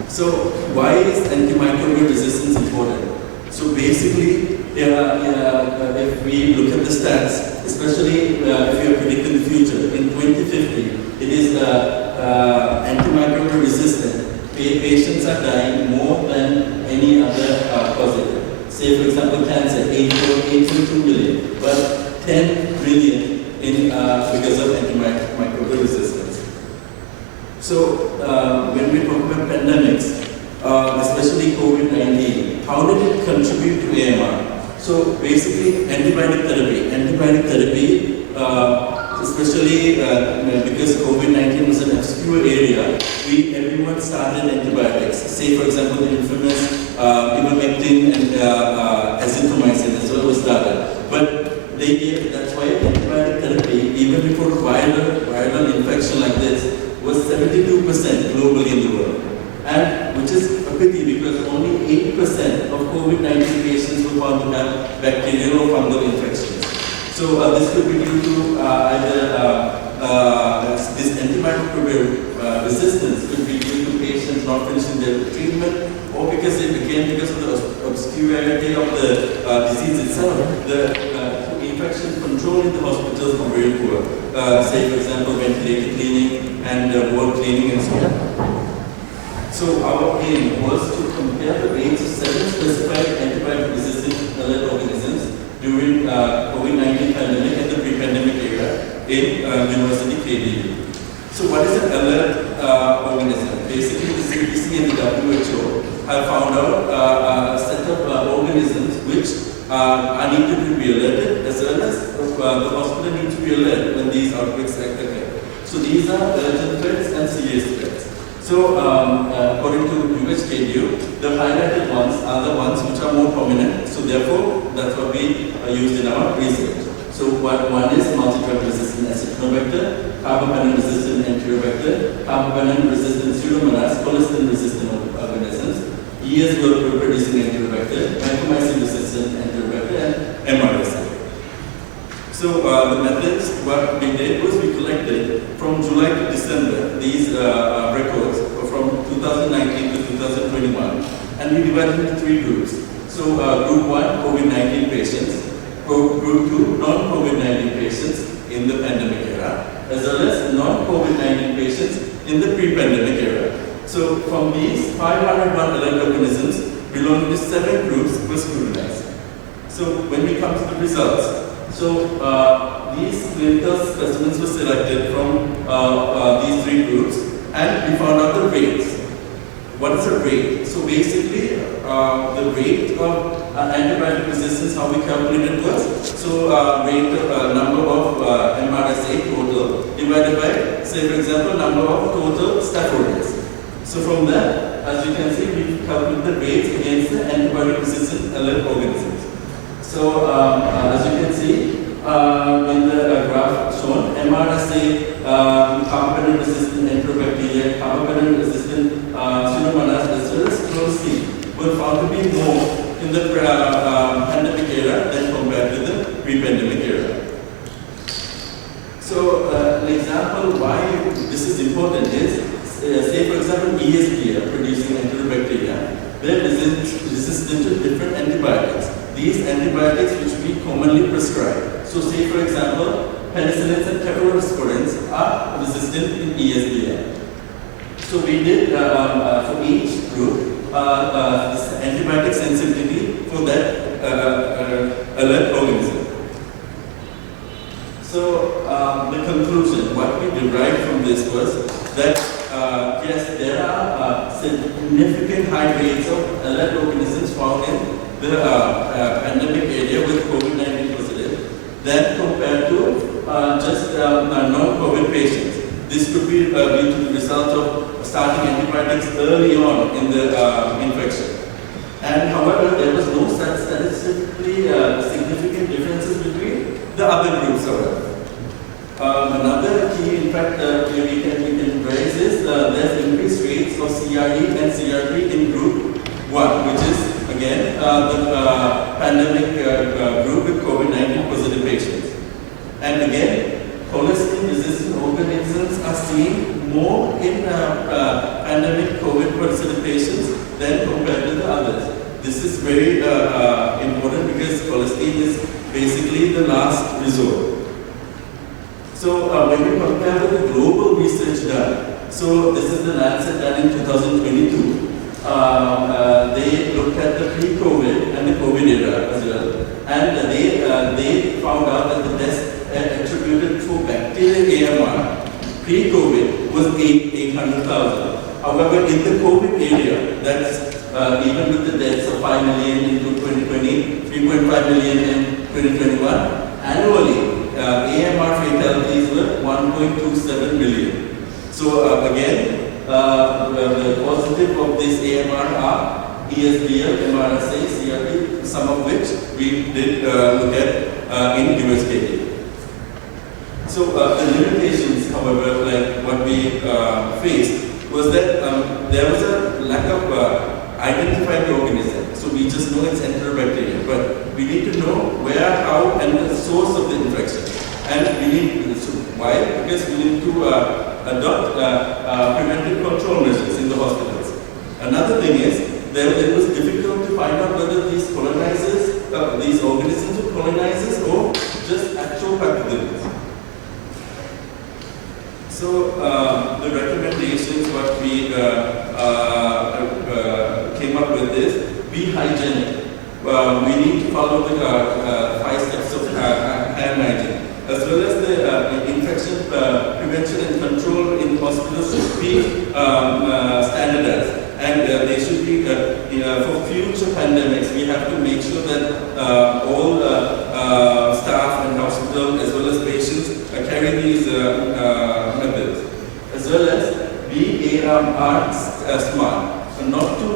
So why is antimicrobial resistance important? So basically, if we look at the stats, especially if we are predicting the future, in 2050, it is antimicrobial resistant. Patients are dying more than any other causative. Say, for example, cancer, 8.2 million, but 10 billion because of antimicrobial resistance. So when we talk about pandemics, especially COVID-19, how did it contribute to AMR? So basically, antibiotic therapy, especially because COVID-19 was an obscure area, everyone started antibiotics. Say, for example, the infamous Mimicking and azithromycin as well was started. But that's why antibiotic therapy, even before a viral infection like this, was 72% globally in the world. And which is a pity because only 8% of COVID-19 patients were found to have bacterial or fungal infections. So this could be due to either this antimicrobial resistance could be due to patients not finishing their treatment, or because it became because of the obscurity of the disease itself. The infection control in the hospitals were very poor. Say, for example, ventilator cleaning and ward cleaning and so on. So our aim was to compare the rates of 7 specified antibiotic-resistant alert organisms during COVID-19 pandemic and the pre-pandemic era in University KDU. So what is an alert organism? Basically, the CDC and the WHO have found out a set of organisms which are needed to be alerted, as well as the hospital needs to be alert when these outbreaks occur. So these are urgent threats and serious threats. So, according to UHKDU, the highlighted ones are the ones which are more prominent. So, therefore, that's what we used in our research. So, one is multi-drug resistant acinetobacter, carbapenem resistant enterobacter, carbapenem resistant pseudomonas, colistin resistant years were producing Enterobacter, vancomycin-resistant Enterobacter, and MRSA. So the methods, what we did was we collected from July to December these records from 2019 to 2021, and we divided into 3 groups. So group 1, COVID-19 patients, group 2, non-COVID-19 patients in the pandemic era, as well as non-COVID-19 patients in the pre-pandemic era. So from these, 501 alert organisms belonging to 7 groups were scrutinized. So when we come to the results, so these clinical specimens were selected from these 3 groups, and we found out the rates. What is a rate? So basically, the rate of antibiotic resistance, how we calculated was, so rate of number of MRSA total divided by, say for example, number of total staphylococcus. So from that, as you can see, we calculated the rates against the antibiotic resistant alert organisms. So as you can see, in the graph shown, MRSA, carbapenem resistant enterobacteria, carbapenem resistant Pseudomonas, as well as clostridium were found to be more in the pandemic era than compared to the pre-pandemic era. So an example why this is important is, say for example, ESBL producing enterobacteria, they're resistant to different antibiotics. These antibiotics which we commonly prescribe. So say for example, penicillins and cephalosporins are resistant in ESBL. So we did for each group this antibiotic sensitivity for that alert organism. So the conclusion, what we derived from this was that yes, there are significant high rates of alert organisms found in the pandemic area with COVID-19 positive than compared to just non-COVID patients. This could be due to the result of starting antibiotics early on in the infection. And however, there was no such statistically significant differences between the other groups. Another key, in fact, we can raise is there's increased rates of CRE and CRP in group 1, which is again the pandemic group with COVID-19 positive patients. And again, colistin-resistant organisms are seen more in pandemic COVID positive patients than compared to the others. This is very important because colistin is basically the last resort. So when we compare with the global research done, so this is the Lancet done in 2022. They looked at the pre-COVID and the COVID era as well, and they found out that the deaths attributed to bacterial AMR pre-COVID was 800,000. However, in the COVID area, that's even with the deaths of 5 million in 2020, 3.5 million in 2021, annually AMR fatalities were 1.27 million. So again, the positive of this AMR are ESBL, MRSA, CRP, some of which we did look at in USKD. So the limitations, however, like what we faced was that there was a lack of identified organism. So we just know it's Enterobacteria, but we need to know where, how, and the source of the infection. And we need, so why? Because we need to adopt preventive control measures in the hospitals. Another thing is, it was difficult to find out whether these colonizers, these organisms were colonizers or just actual pathogens. So the recommendations, what we came up with is, be hygienic. We need to follow the 5 steps of hand hygiene, as well as the infection prevention and control in hospitals should be standardized. And they should be, for future pandemics, we have to make sure that all staff and hospital as well as patients carry these methods. As well as be AMR smart. Not to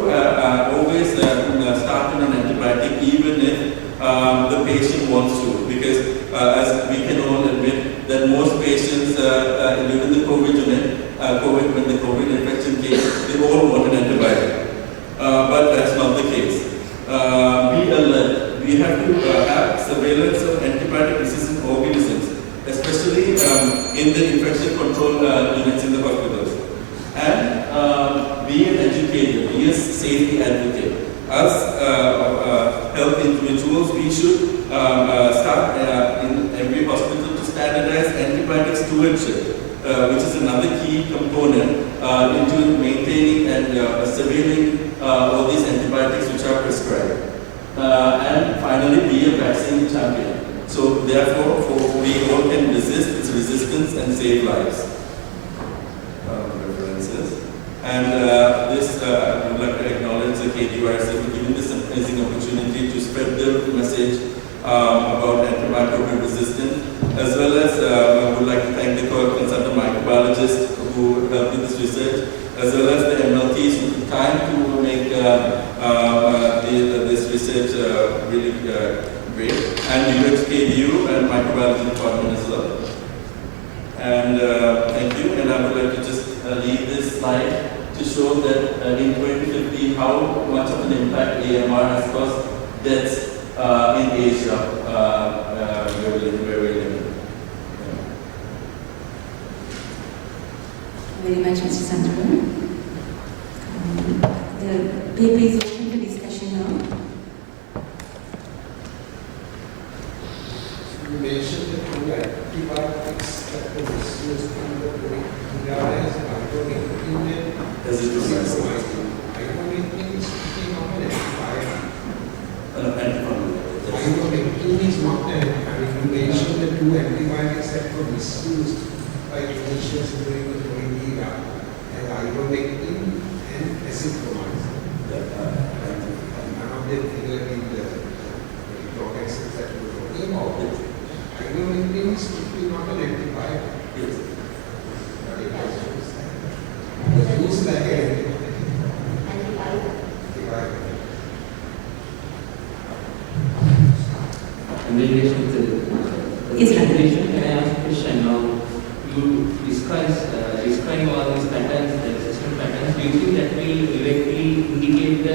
always start on an antibiotic even if the patient wants to. Because as we can all admit that most patients during the COVID unit, when the COVID infection came, they all want an antibiotic. But as health individuals, we should start in every hospital to standardize antibiotic stewardship, which is another key component into maintaining and surveilling all these antibiotics which are prescribed. And finally, be a vaccine champion. So therefore, we all can resist its resistance and save lives. References. And this, I would like to acknowledge the KDYC for giving this amazing opportunity to spread the message about antimicrobial resistance, as well as I would like to thank the consultant microbiologist who helped with this research, as well as the MLTs who took time to make this research really great, and UHKDU and microbiology department as well. And thank you, and I would like to just leave this slide to show that in 2015 how much of an impact AMR has caused deaths in Asia where we're living. Very much, Mr. Santana. The paper is open for discussion now. You mentioned the two antibiotics that were misused in the Korea as ivermectin and azithromycin. Ivermectin is not an antibiotic. Ivermectin is not an antibiotic. You mentioned the two antibiotics that were misused by clinicians during the Korea era, and ivermectin and azithromycin. None of them figure in the toxins that you were talking about. Ivermectin is strictly not an antibiotic. Yes. But it was used like an antibiotic. In relation to the presentation, can I ask a question now? You describe all these patterns, the resistant patterns. Do you think that will directly indicate the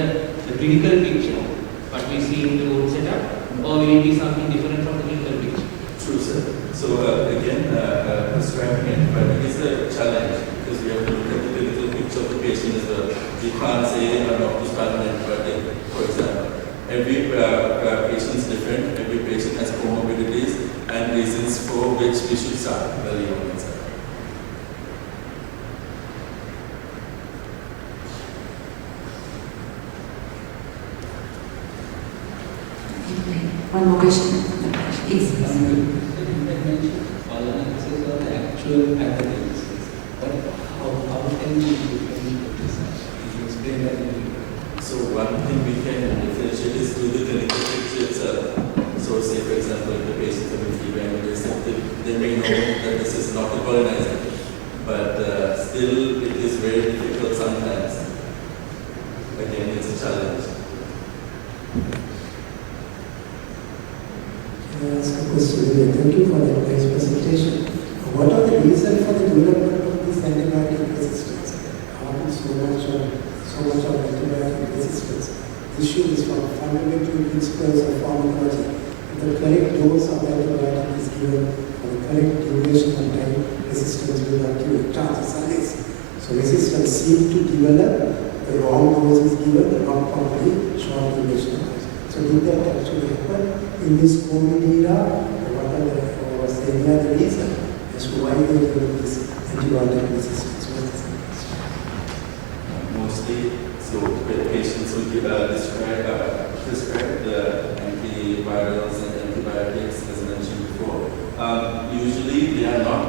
clinical picture, what we see in the old setup, or will it be something different from the clinical picture? True, sir. So again, prescribing antibiotic is a challenge because we have to look at the clinical picture of the patient as well. We can't say a doctor's pattern antibiotic, for example. Every patient is different. Every patient has comorbidities and reasons for which we should start early on. One more question. Please. Analysis of the actual pathogens. How can we differentiate this? Can you explain that a little bit? So one thing we can differentiate is through the clinical picture itself. So say for example, if the patient has been fever and receptive, they may know that this is not a colonizer. But still it is very difficult sometimes. Again, it's a challenge. Thank you for that nice presentation. What are the reasons for the development of this antibiotic resistance? How is so much of antibiotic resistance? The issue is from fundamental principles of pharmacology. If the correct dose of antibiotic is given for the correct duration of time, resistance will not give a chance unless. So resistance seems to develop, the wrong dose is given, not properly short duration of time. So did that actually happen in this COVID era? What are the, was there any other reason as to why they developed this antibiotic resistance? Mostly, so patients will prescribe the antivirals and antibiotics as mentioned before. Usually they are not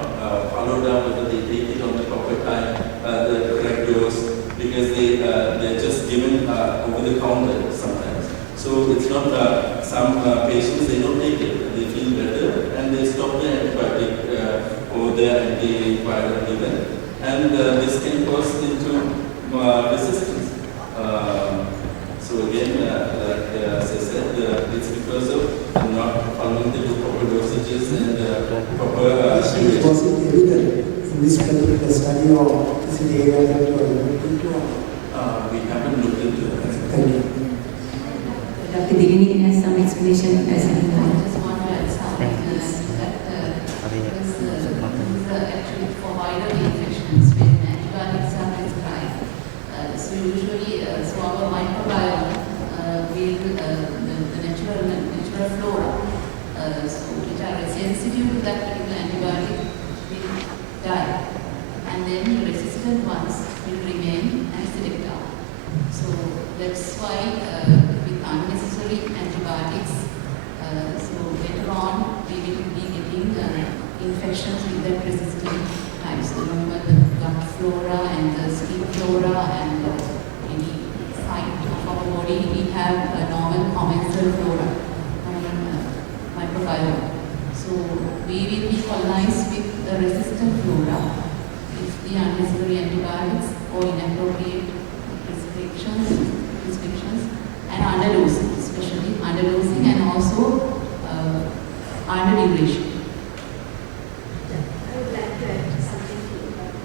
followed up whether they take it on the proper time, the correct dose, because they're just given over the counter sometimes. So it's not some patients, they don't take it, they feel better and they stop the antibiotic or their antiviral given, and this can cause into resistance. So again, like as I said, it's because of not following the proper dosages and proper duration. Was it evident in this particular study, or is it area that you are looking into? We haven't looked into that. Thank you. Dr. Dilani has some explanation as an I just want to add something that actually for viral infections when antibiotics are prescribed. So usually, so our microbiome that's why with unnecessary antibiotics, so later on we will be getting infections with the resistant types. Remember the gut flora and the skin flora and any side of our body, we have a normal commensal flora, microbiome. So we will be colonized with the resistant flora if the unnecessary antibiotics or inappropriate prescriptions and underdosing, especially underdosing and also underduration. I would like to add something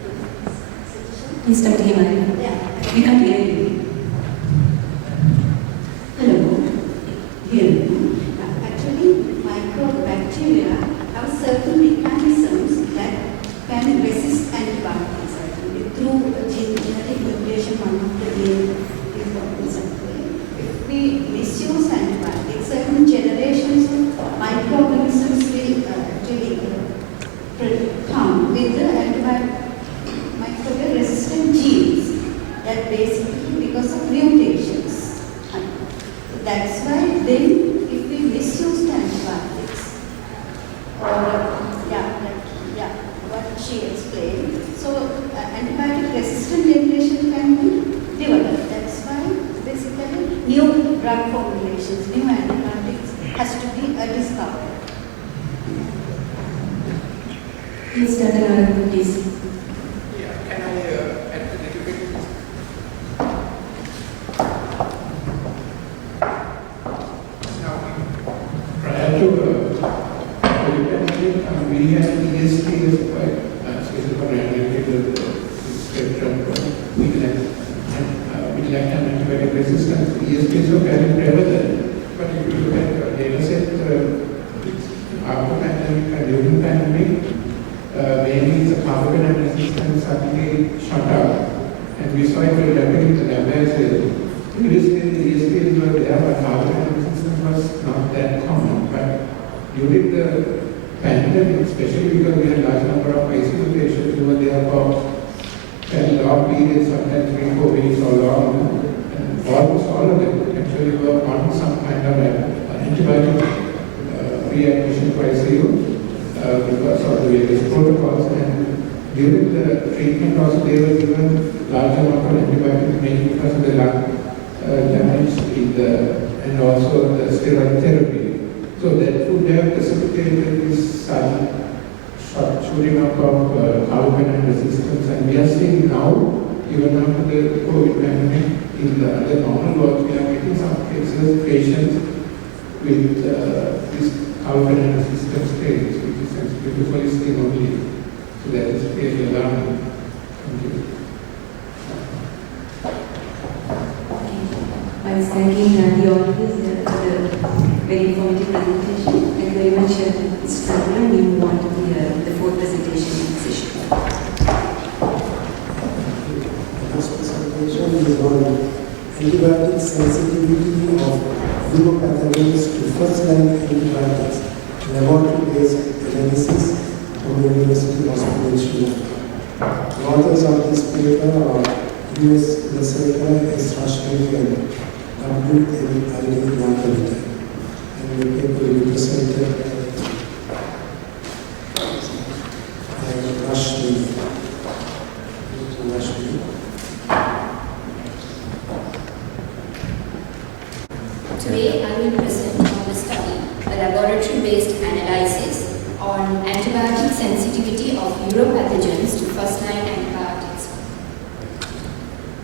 to suggestion. Please start here. Yeah. We can't hear you. Hello. Here. Actually, microbacteria have certain mechanisms that can resist antibiotics. Actually, through genetic mutation, one of the main importance. If we misuse antibiotics, certain generations of microorganisms will actually come with the microbial resistant genes that basically because of mutations. That's why then if we misuse antibiotics, or what she explained, so antibiotic resistant generation can be developed. That's why basically new drug formulations, new antibiotics has to be discovered. Please start another, please. Yeah, can I add a little bit? Now, prior to pandemic, we had EST as quite schizophrenia spectrum with lactam antibiotic resistance. EST is so very prevalent, but if you look at the data set after pandemic and during pandemic, mainly the carbapenem resistance suddenly shot up, and we saw it very rapidly in the lab as well. Previously, the ESPs were there, but carbapenem resistance was not that common. But during the pandemic, especially because we had a large number of ICU patients who were there for very long periods, sometimes 3-4 weeks or long, and almost all of them actually were on some kind of antibiotic readmission to ICU. Because of the various protocols, and during the treatment also they were given large amount of antibiotics, mainly because of the lung damage and also the steroid therapy. So that would have precipitated this sudden shooting up of carbapenem resistance, and we are seeing now, even after the COVID pandemic, in the other normal work, we are getting some cases, patients with this carbapenem resistance stage, which is beautifully skin only. So that is really alarming. Thank you. While thanking the audience for the very informative presentation, thank you very much, Mr. Sandra. We move on to the fourth presentation in the session. This presentation is on antibiotic sensitivity of uropathogens to first-line antibiotics, laboratory-based analysis from the University Hospital in Sri Lanka. The authors of this paper are Goonasekera, and WMID Nakkawita, and the paper will be presented by Rajendran. Today I will present on the study, a laboratory-based analysis on antibiotic sensitivity of uropathogens to first-line antibiotics.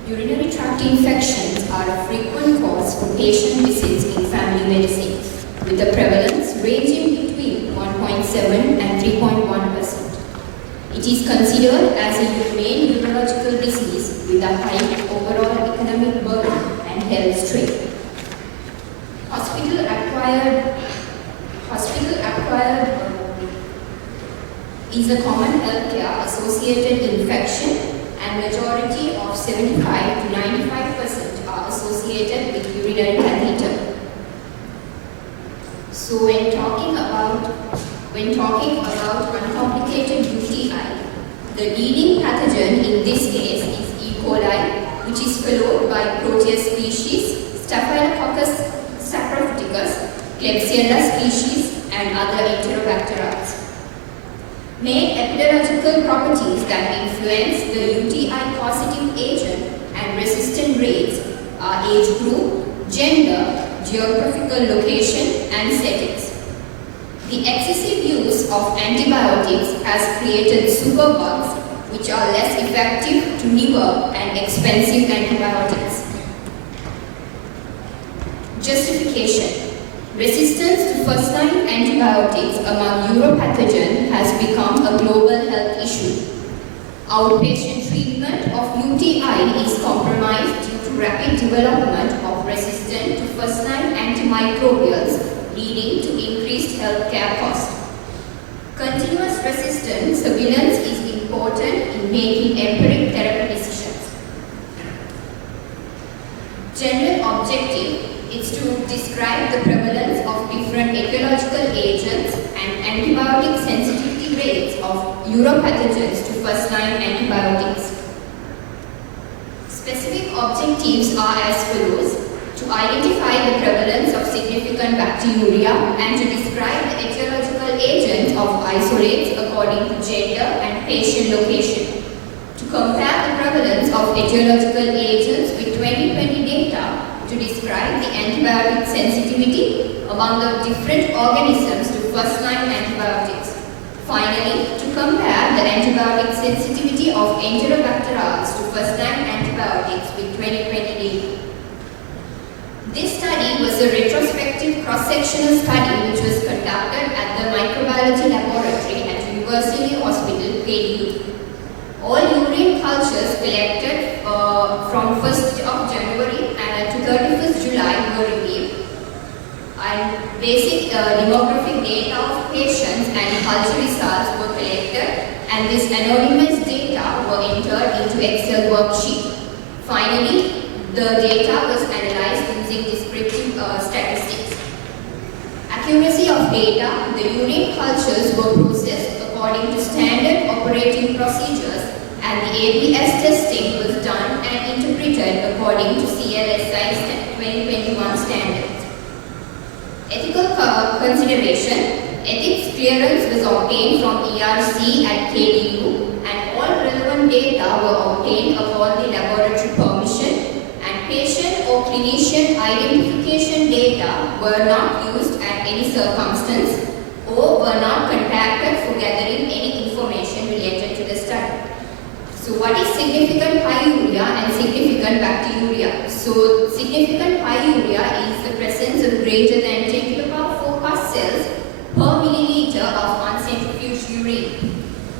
Urinary tract infections are a frequent cause for patient visits in family medicine, with a prevalence ranging between 1.7 and 3.1%. It is considered as a main urological disease with a high overall economic burden and health strain. Hospital-acquired is a common healthcare associated infection, and majority of 75 to 95% are associated with urinary catheter. So when talking about uncomplicated UTI, the leading pathogen in this case is E. coli, which is followed by Proteus species, Staphylococcus saprophyticus, Klebsiella species, and other Enterobacterales. Main epidemiological properties that influence the UTI causative agent and resistant rates are age group, gender, geographical location, and settings. The excessive use of antibiotics has created superbugs, which are less effective to newer and expensive antibiotics. Justification. Resistance to first-line antibiotics among uropathogen has become a global health issue. Outpatient treatment of UTI is compromised due to rapid development of resistance to first-line antimicrobials, leading to increased healthcare costs. Continuous resistant surveillance is important in making empiric therapy decisions. General objective is to describe the prevalence of different ecological agents and antibiotic sensitivity rates of uropathogens to first-line antibiotics. Specific objectives are as follows: to identify the prevalence of significant bacteriuria and to describe the etiological agents of isolates according to gender and patient location. To compare the prevalence of etiological agents with 2020 data to describe the antibiotic sensitivity among the different organisms to first-line antibiotics. Finally, to compare the antibiotic sensitivity of Enterobacterales to first-line antibiotics with 2020 data. This study was a retrospective cross-sectional study which was conducted at the Microbiology Laboratory at University Hospital, KDU. All urine cultures collected from 1st of January to 31st July were reviewed. And basic demographic data of patients and culture results were collected, and this anonymous data were entered into Excel worksheet. Finally, the data was analyzed using descriptive statistics. Accuracy of data: the urine cultures were processed according to standard operating procedures, and the ABS testing was done and interpreted according to CLSI 2021 standards. Ethical consideration: ethics clearance was obtained from ERC at KDU, and all relevant data were obtained upon the laboratory permission, and patient or clinician identification data were not used at any circumstance or were not contacted for gathering any information related to the study. So what is significant pyuria and significant bacteriuria? So significant pyuria is the presence of greater than 10 to the power 4 pus cells per milliliter of uncentrifuged urine.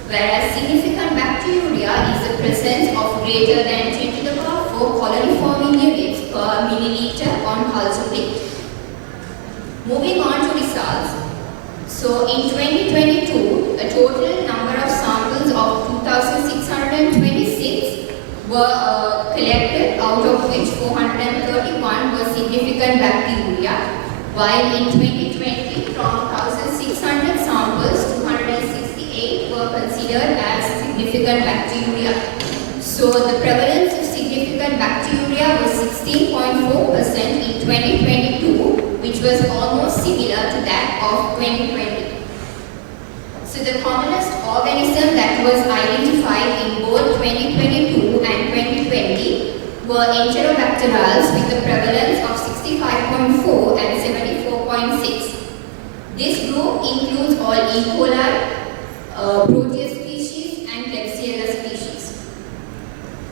Whereas significant bacteriuria is the presence of greater than 10 to the power 4 colony-forming units per milliliter on culture plate. Moving on to results. So in 2022, a total number of samples of 2,626 were collected, out of which 431 were significant bacteriuria, while in 2020, from 1,600 samples, 268 were considered as significant bacteriuria. So the prevalence of significant bacteriuria was 16.4% in 2022, which was almost similar to that of 2020. So the commonest organism that was identified in both 2022 and 2020 were Enterobacterales with a prevalence of 65.4 and 74.6. This group includes all E. coli, Proteus species, and Klebsiella species.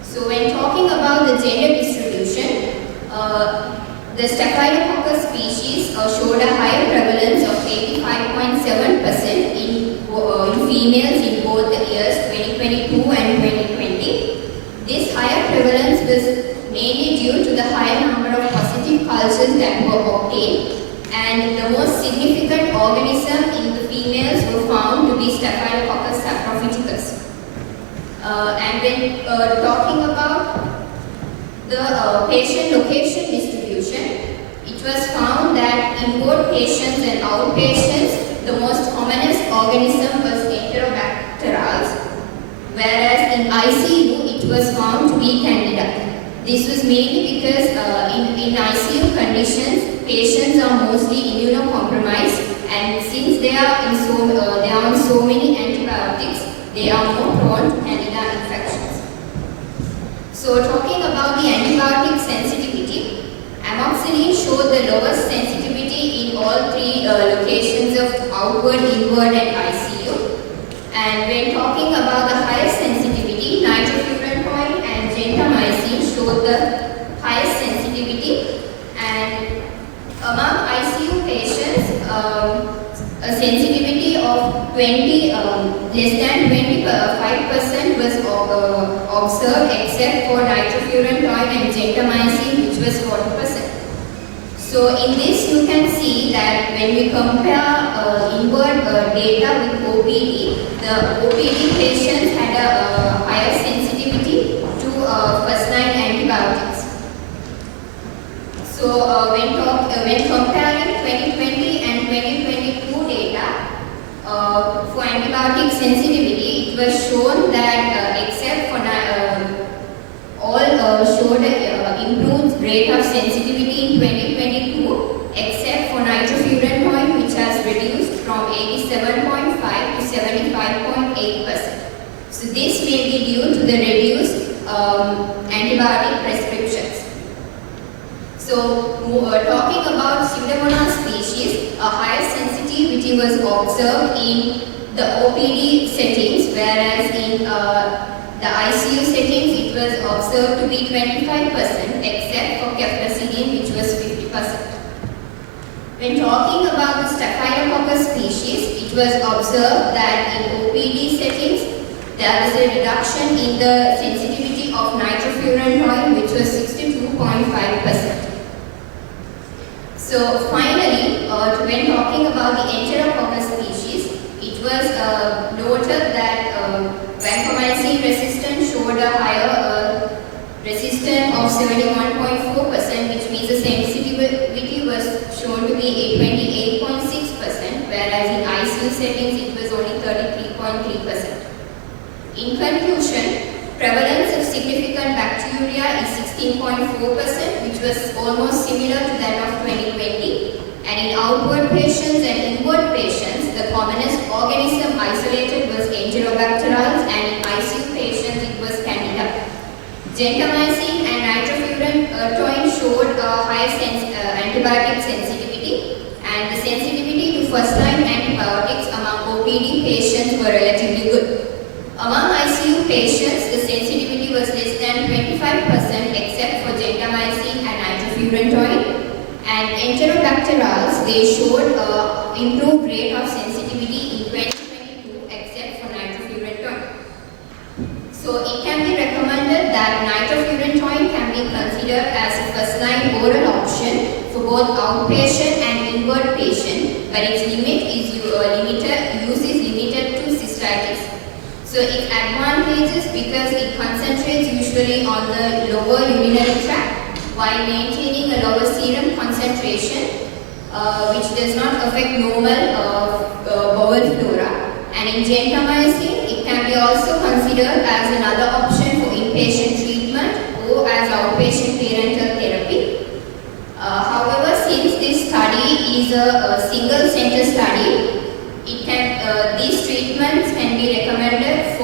So when talking about the gender distribution, the Staphylococcus species showed a higher prevalence of 85.7% in females in both the years 2022 and 2020. This higher prevalence was mainly due to the higher number of positive cultures that were obtained, and the most significant organism in the females were found to be Staphylococcus saprophyticus. And when talking about the patient location distribution, it was found that in both patients and outpatients, the most commonest organism was Enterobacterales, whereas in ICU it was found to be Candida. This was mainly because in ICU conditions, patients are mostly immunocompromised, and since they are on so many antibiotics, they are more prone to candida infections. So talking about the antibiotic sensitivity, amoxicillin showed the lowest sensitivity in all three locations of outward, inward and ICU. And when talking about the highest sensitivity, nitrofurantoin and gentamicin showed the highest sensitivity, and among ICU patients, a sensitivity of less than 25% was observed except for nitrofurantoin and gentamicin, which was 40%. So in this you can see that when we compare inward data with OPD, the OPD patients had a higher sensitivity to first-line antibiotics. So when comparing 2020 and 2022 data for antibiotic sensitivity, it was shown that except for all showed improved rate of sensitivity in 2022, except for nitrofurantoin, which has reduced from 87.5 to 75.8%. So this may be due to the reduced antibiotic prescriptions. So talking about Pseudomonas species, a higher sensitivity was observed in the OPD settings, whereas in the ICU settings it was observed to be 25%, except for cephalosporin, which was 50%. When talking about the Staphylococcus species, it was observed that in OPD settings there was a reduction in the sensitivity of nitrofurantoin, which was 62.5%. So finally, when talking about the Enterococcus species, it was noted that vancomycin resistance showed a higher resistance of 71.4%, which means the sensitivity was shown to be 28.6%, whereas in ICU settings it was only 33.3%. In conclusion, prevalence of significant bacteria is 16.4%, which was almost similar to that of 2020. And in outward patients and inward patients, the commonest organism isolated was Enterobacterales, and in ICU patients it was Candida. Gentamicin and nitrofurantoin showed a high antibiotic sensitivity, and the sensitivity to first-line antibiotics among OPD patients were relatively good. Among ICU patients, the sensitivity was less than 25% except for gentamicin and nitrofurantoin. And Enterobacterales, they showed improved rate of sensitivity in 2022 except for nitrofurantoin. So it can be recommended that nitrofurantoin can be considered as a first-line oral option for both outpatient and inward patient, but its use is limited to cystitis. So it advantages because it concentrates usually on the lower urinary tract while maintaining a lower serum concentration, which does not affect normal bowel flora. And in gentamicin, it can be also considered as another option for inpatient treatment or as outpatient parenteral therapy. However, since this study is a single center study, these treatments can be recommended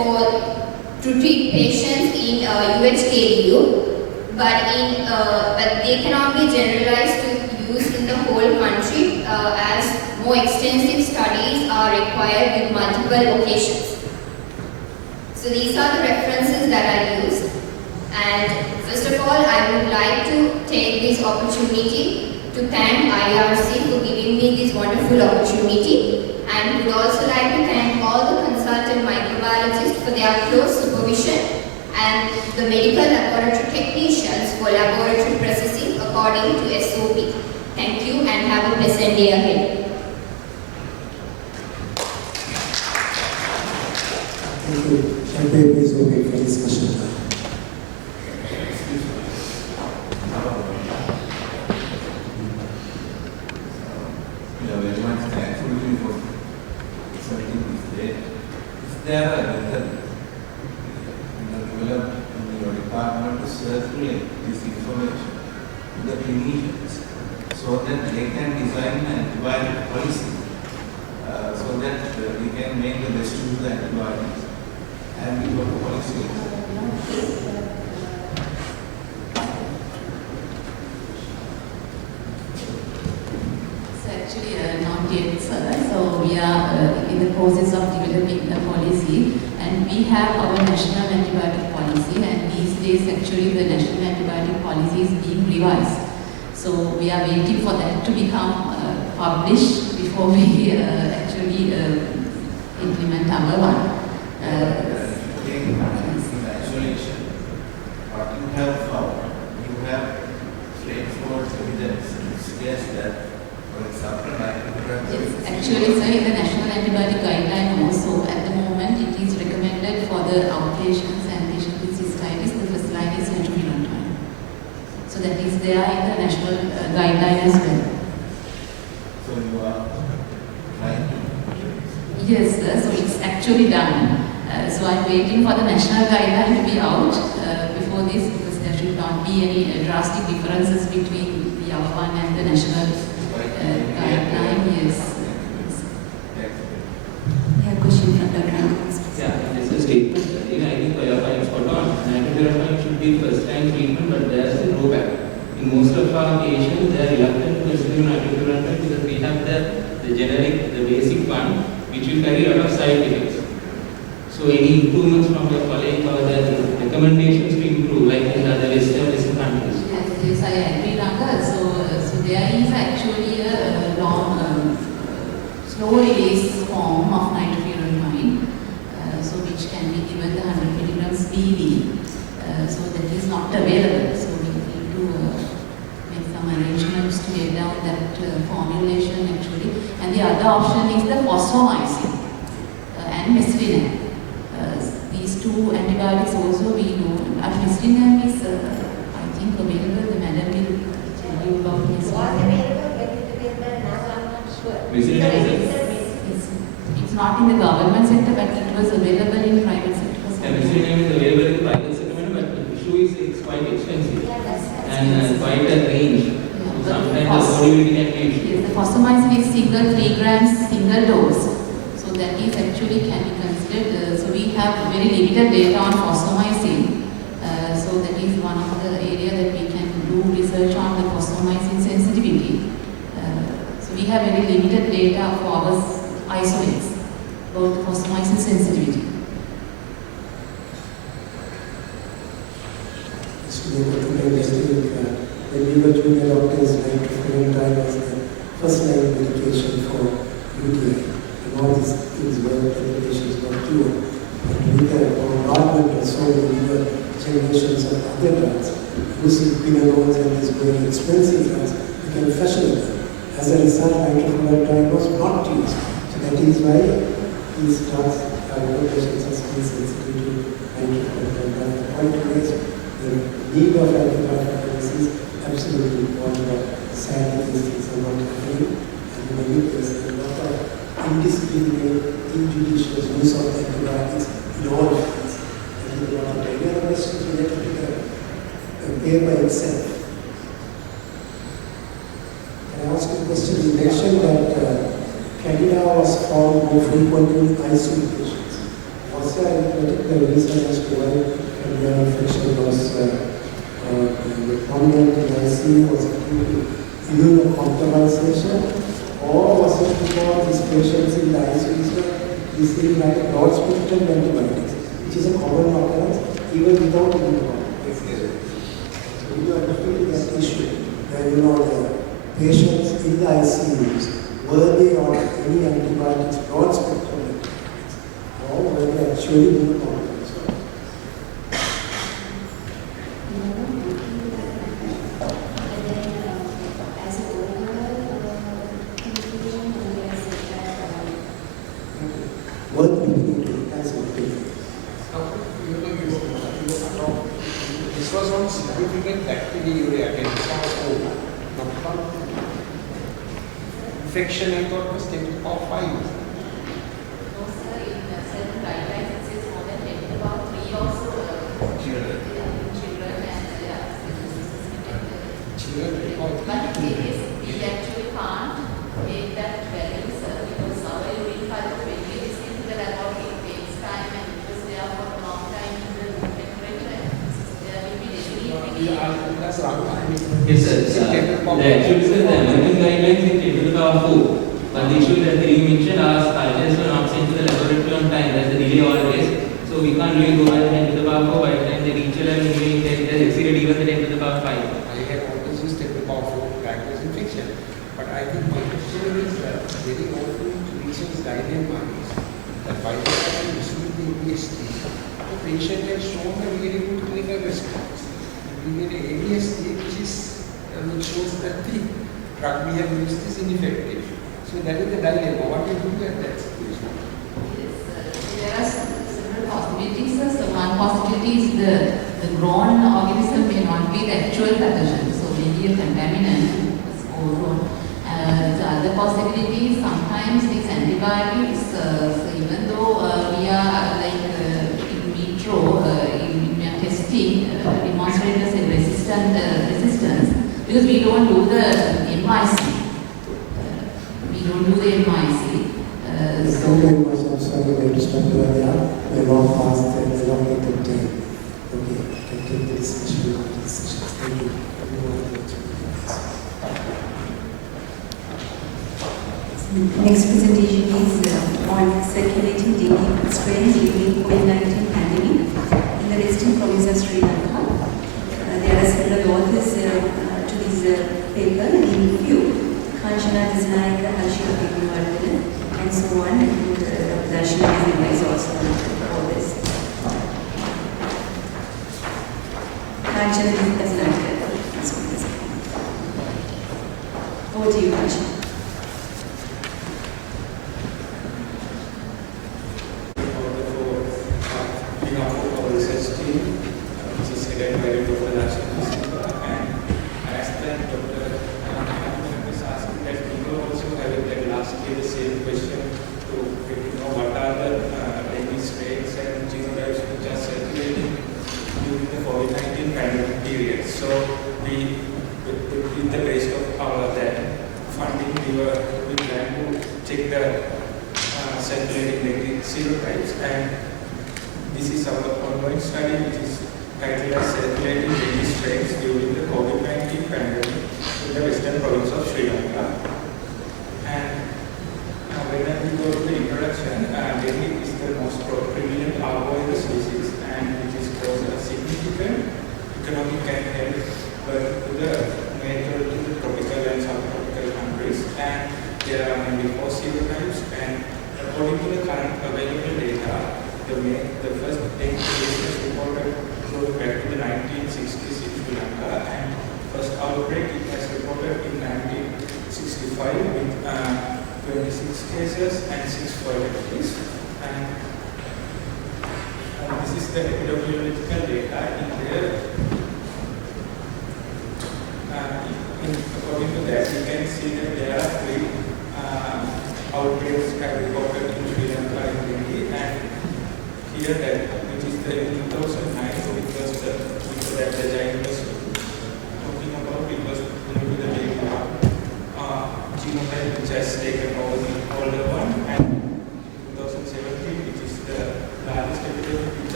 to treat patients in UHKDU, but they cannot be generalized to use in the whole country as more extensive studies are required with multiple locations. So these are the references that I used, and first of all I would like to take this opportunity to thank IRC for giving me this wonderful opportunity. And would also like to thank all the consultant microbiologists for their close supervision and the medical laboratory technicians for laboratory processing according to SOP. Thank you and have a pleasant day ahead. Thank you. Chairpersons, please open for discussion. We are very much thankful to you for presenting this day. Is there a method in your department to search circulate this information to the clinicians so that they can design an antibiotic policy so that we can make the best use of the antibiotics and we got policy. So actually not yet, sir. So we are in the process of developing the policy, and we have our national antibiotic policy, and these days actually the national antibiotic policy is being revised. So we are waiting for that to become published before we actually implement our one. Isolation. What you have found, you have straightforward evidence to suggest that, for example, Yes, actually, sir, in the national antibiotic guideline also, at the moment, it is recommended for the outpatients and patients with cystitis, the first line is nitrofurantoin. So that is there in the national guideline as well. So you are trying to... Yes, sir, so it's actually done. So I'm waiting for the national guideline to be out before this, because there should not be any drastic differences between the our one and the national guideline. Yes. I have a question from Dr. Yeah, this is a statement. I think for your point spot on. Nitrofurantoin should be first line treatment, but there is a drawback. In most of our patients, they are reluctant to receive nitrofurantoin because we have the generic, the basic one, which will carry a lot of side effects. So any improvements from your colleague or the recommendations to improve, like in the other Western countries? Yes, I agree, Lanka. So there is actually a long, slow release form of nitrofurantoin, so which can be given the 100 milligrams BV. So that is not available. So we need to make some arrangements to get down that formulation actually. And the other option is the phosphomycin and mescalinib. These two antibiotics also we know. Mescalinib is, I think, available. The madam will tell you about this. It's not in the government sector, but it was available in private sector. Mescalinib is available in private sector, but the issue is it's quite expensive and quite a range. So sometimes the affordability can be issue. Yes, the phosphomycin is single 3 grams, single dose. So that is actually can be considered. So we have very limited data on phosphomycin. So that is one of the area that we can do research on the phosphomycin sensitivity. So we have very limited data for our isolates about the phosphomycin sensitivity. When we were junior doctors, nitrofurantoin was the first line medication for UTI. And all these things were the patients got cured. And with the bombardment of so many newer generations of other drugs, using quinolones and these very expensive drugs became fashionable. As a result, nitrofurantoin was not used. So that is why these drugs, patients are still sensitive to nitrofurantoin. But the point is, the need of antibiotic is absolutely important, but sadly these things are not happening. And in many cases, a lot of indiscriminate, injudicious use of antibiotics in all fields. And in a lot of other questions related to the paper itself. Can I ask you a question? You mentioned that Candida was found more frequently in ICU patients. Was there any particular reason as to why Candida infection was prominent in ICU? Was it due to immunocompromisation? Or was it because these patients in the ICU were receiving like a broad spectrum antibiotics, which is a common occurrence even without immunocompromisation? So we are looking at that issue where the patients in the ICUs, were they on any antibiotics, broad spectrum antibiotics, or were they actually immunocompromised? This was on significant bacteriuria, infection I thought was 10 to the power 5. No, sir, in certain guidelines it says more than 10 to the power 3 also in children, and But in case we actually can't make that value, sir, because our urine culture, when we receive the laboratory, it takes time and it was there for a long time in the temperature. There will be definitely. Yes, sir. Actually, sir, the emerging guidelines in 10 to the power 4. But the issue that you mentioned, our cultures were not sent to the laboratory on time. That's the delay always. So we can't really go ahead and 10 to the power 4 by the time they reach a level, it has exceeded even the 10 to the power 5. I have always used 10 to the power 4 diagnosis infection, but I think my question is very often clinicians guideline varies that by the time you receive the ABST, the patient has shown a really good clinical response. We get an ABST which shows that the drug we have used is ineffective. So that is the dilemma. What do you do at that situation? There are several possibilities. So one possibility is the grown organism may not be the actual pathogen, so maybe a contaminant is grown. The other possibility is sometimes these antibiotics, so even though we are like in vitro, in testing, demonstrate the resistance, because we don't do the NYC. We don't do the NYC. Thank you very much. I'm sorry to interrupt you earlier. We're not past the allocated time. Okay, can take the discussion after the session. Thank you. Next presentation is on circulating dengue strains during COVID-19 pandemic in the western province of Sri Lanka. There are several authors to this paper, in few. Dassanayake, Goonawardhana, and so on, and Dassanayake is also on all this. Dassanayake. Over to you, Kanchan.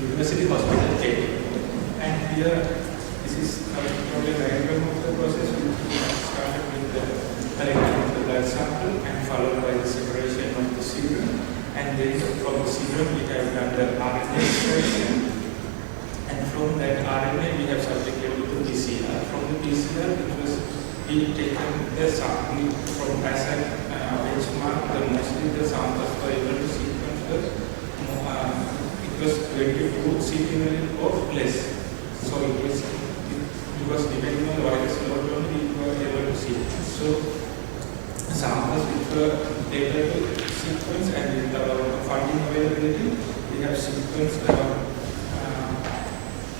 University Hospital, Kerala. And here, this is probably a diagram of the process. We started with the collecting of the blood sample and followed by the separation of the serum. And then from the serum we have done the RNA extraction. And from that RNA we have subjected to the PCR. From the PCR it was being taken the sample from as a benchmark, mostly the samples were able to sequence it was 22 centimeters or less. So it was depending on the virus load only we were able to sequence. So samples which were able to sequence, and with our funding availability we have sequenced around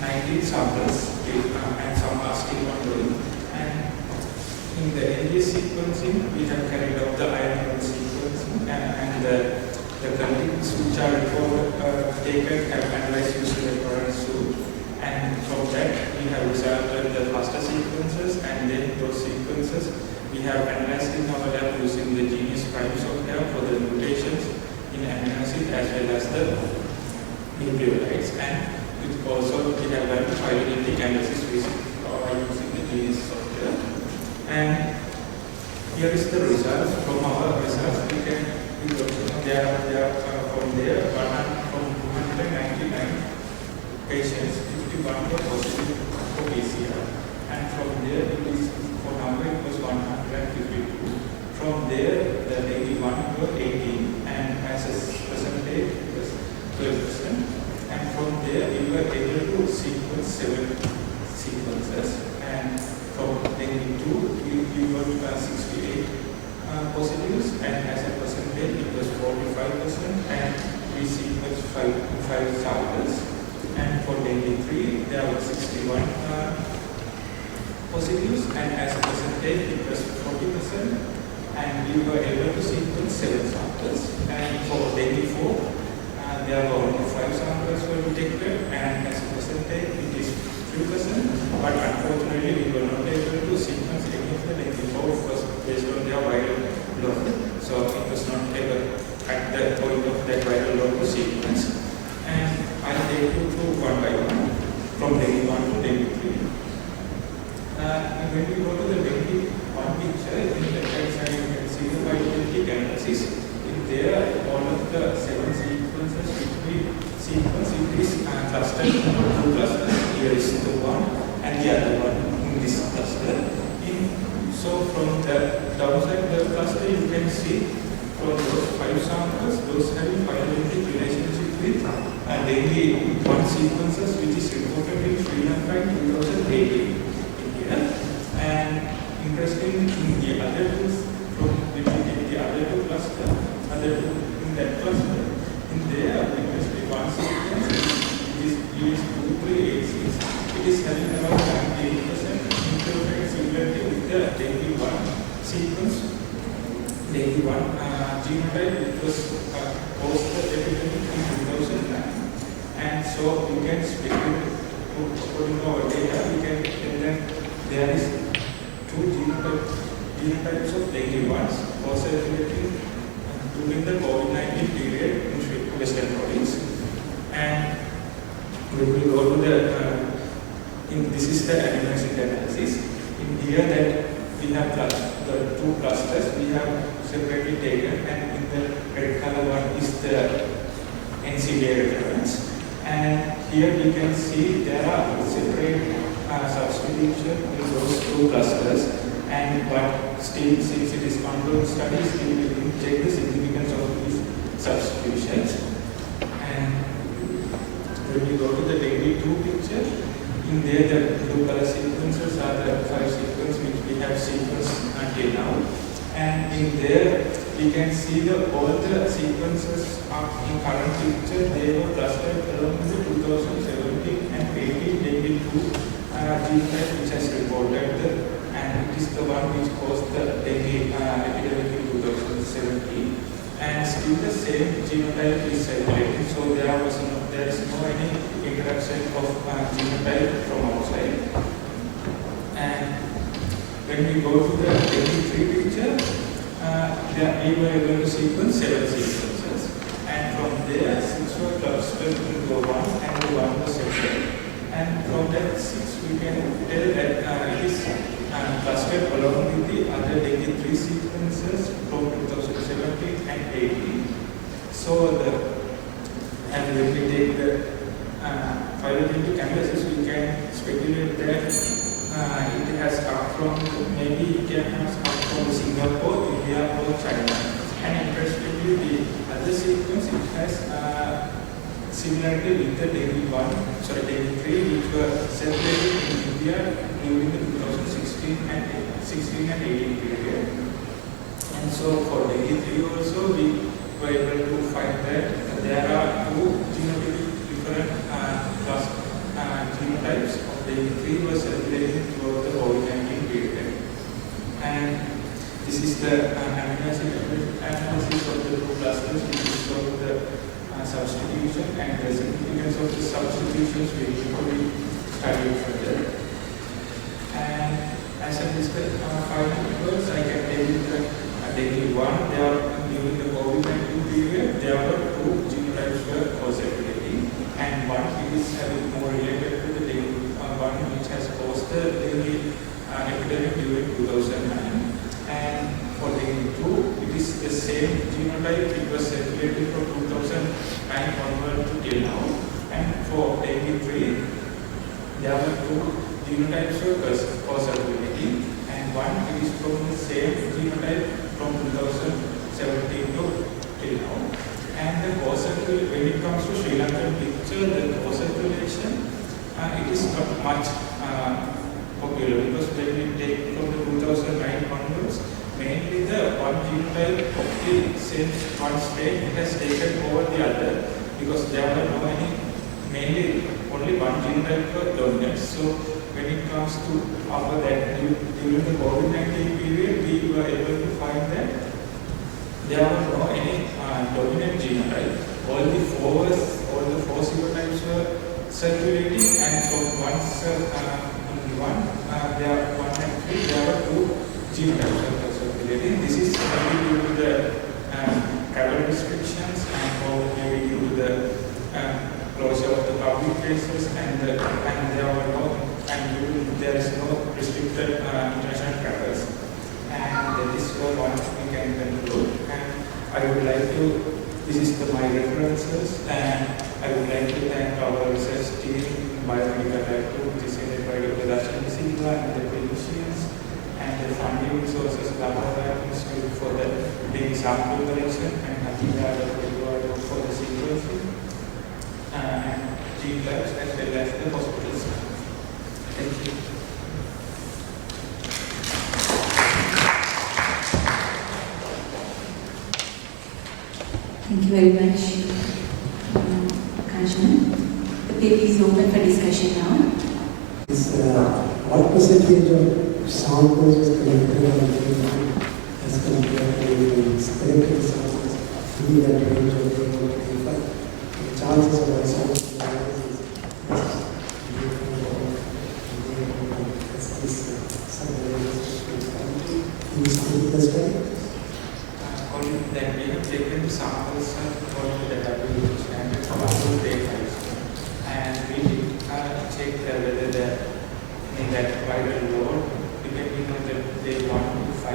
19 samples and some are still ongoing. And in the NGS sequencing we have carried out the iron sequencing and the contigs which are taken have analyzed using the current suit, and from that we have resulted the cluster sequences, and then those sequences we have analyzed in our lab using the genius prime software for the mutations in amino acid as well as the nucleotides, and also we have done phylogenetic analysis using the genius software. And here is the results. From our results we can from there from 299 patients, 51 were positive for PCR, and from there it is for number it was 152. From there the 81 were 18, and as a percentage it was 12%. And from there we were able to sequence 7 sequences, and from Dengue 2 we got 68 positives, and as a percentage it was 45%, and we sequenced 5 samples. And for Dengue 3 there were 61 positives, and as a percentage it was 40%, and we were able to sequence 7 samples. And for Dengue 4 there were only 5 samples were detected, and as a percentage it is 3%, but unfortunately we were not able to sequence any of the Dengue 4 because based on their viral load, so it was not able at the point of that viral load to sequence. And I'll take you through one by one from Dengue 1 to Dengue 3. When we go to the Dengue 1 picture, in the right side you can see the phylogenetic analysis. In there, all of the 7 sequences which we sequence, it is clustered into 2 clusters. Here is the one and the other one in this cluster. So from the downside the cluster you can see from those 5 samples, those having phylogenetic relationship with Dengue 1 sequences which is reported in Sri Lanka in 2018 in here. And interestingly, in the other 2, from the other 2 cluster, in that cluster, in there we can see 1 sequence is US2386. It is having around 98% nucleotide similarity with the Dengue 1 sequence, Dengue 1 genotype which was post the epidemic in 2009. And so we can speculate, according to our data, we can tell that there is 2 genotypes of Dengue 1s circulating during the COVID-19 period in Western Province. And we will go to the, this is the amino acid analysis. In here that we have the 2 clusters we have separately taken, and in the red color one is the NCDA reference. And here we can see there are separate substitution in those 2 clusters, and but still since it is controlled study, still we can check the significance of these substitutions. And when we go to the Dengue 2 picture, in there the blue color sequences are the 5 sequences which we have sequenced until now. And in there we can see all the sequences are in current picture. They were clustered along the 2017 and 18 Dengue 2 genotype which has reported and it is the one which caused the Dengue epidemic in 2017. And still the same genotype is circulating, so there is no any interaction of genotype from outside. And when we go to the Dengue 3 picture, we were able to sequence 7 sequences, and from there 6 were clustered into 1 and 1 was separate. And from that 6 we can tell indicate that it has come from, maybe it has come from Singapore, India or China. And interestingly, the other sequence, it has similarity with the Dengue 3, which were circulated in India during the 2016 and 18 period. And so for Dengue 3 also, we were able to find that there are two genotypically different genotypes of Dengue 3 were circulating throughout the COVID-19 period. And this is the analysis of the two clusters, which is showing the substitution and the significance of the substitutions we need to study further. And as I discussed final words, I can tell you that Dengue 1, they are during the COVID-19 period, there were two genotypes were co-circulating, and one is more related to the Dengue 1, which has caused the Dengue epidemic during 2009. And for Dengue 2, it is the same genotype, it was circulated from 2009 onward to till now. And for Dengue 3, there were two genotypes for circulating, and one it is from the same genotype from 2017 to till now. And the co-circulation, when it comes to Sri Lankan picture, the co-circulation, it is not much popular, because when we take from the 2009 onwards, mainly the one genotype of the same one state has taken over the other, because there are no any, mainly only one genotype per dominant. So when it comes to after that, during the COVID-19 period, we were able to find that there were no any dominant genotype. All the four serotypes were circulating, and from there are 1 and 3, there were two genotypes were circulating. This is maybe due to the travel restrictions, and maybe due to the closure of the public places, and there were no, and there is no restricted international travels. And this is one we can conclude. And I would like to, this is my references, and I would like to thank our research team, Biomedical Lab, which is headed by Dr. Dassanayake and the clinicians, and the funding resources, Lanka Institute for the daily sample collection, and Nakkawita for the sequencing, and gene labs, as well as the hospitals. Thank you. Thank you very much, Kanchana. The paper is open for discussion now. What percentage of samples was collected as compared to selected samples in that range of 25? The chances of my samples That we have taken the samples according to the WHO standard from all data, and we did check whether that viral load, depending on the day 1 to 5,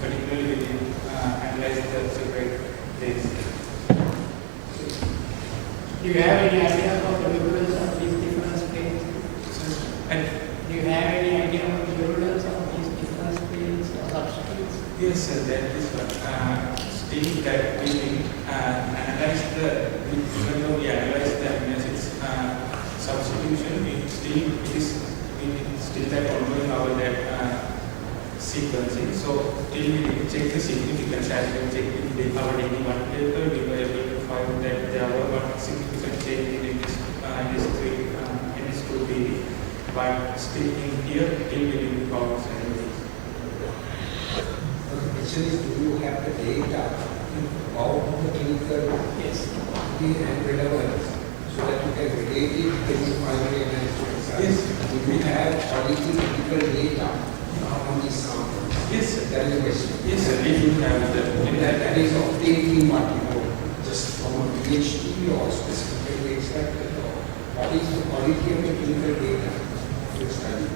particularly we did analyze the separate days. Do you have any idea about the virulence of these different strains? Do you have any idea of the virulence of these different strains or substrains? Yes, sir, that is what. Still that we analyze even though we analyze the amino acids substitution, it is still that ongoing our sequencing. So till we check the significance, as we check in our Dengue 1 paper, we were able to find that there were one significant change in this 2B, but still in here, till we didn't count anything. The question is, do you have the data about the clinical and relevance so that you can relate it when you finally analyze the results? Yes. If you have quality clinical data on these samples? Yes, sir. That is the question. Yes, sir. We do have that. That is obtained what, just from a PhD or specifically extracted, or what is the quality of the clinical data you study?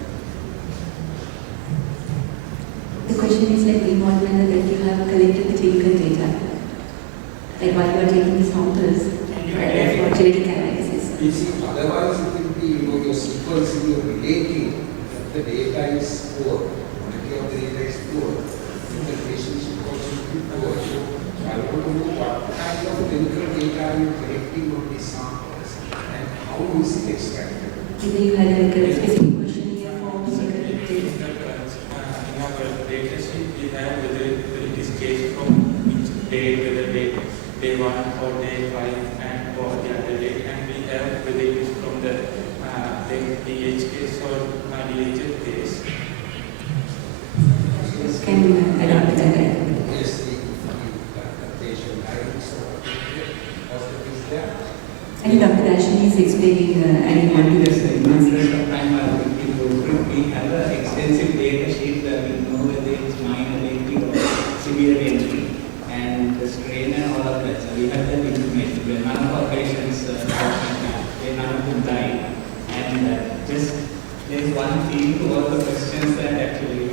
The question is like in what manner that you have collected the clinical data, like while you are taking the samples for genetic analysis. Otherwise, it will be your sequencing, your relating that the data is poor, quality of the data is poor, and the relationship also be poor. So I want to know what kind of clinical data are you collecting on these samples and how is it extracted? You had a specific question here for in our data sheet, we have whether it is case from each day, whether day 1 or day 5 and or the other day, and we have whether it is from the DH case or DHF case. Can you adapt that? Yes, the patient diagnosis of hospital is there. I think Dr. Dashan is explaining adding on to this. We have an extensive data sheet where we know whether it's minor entry or severe entry and the strain and all of that. So we have that information where none of our patients none of them died. And just there's one theme to all the questions that actually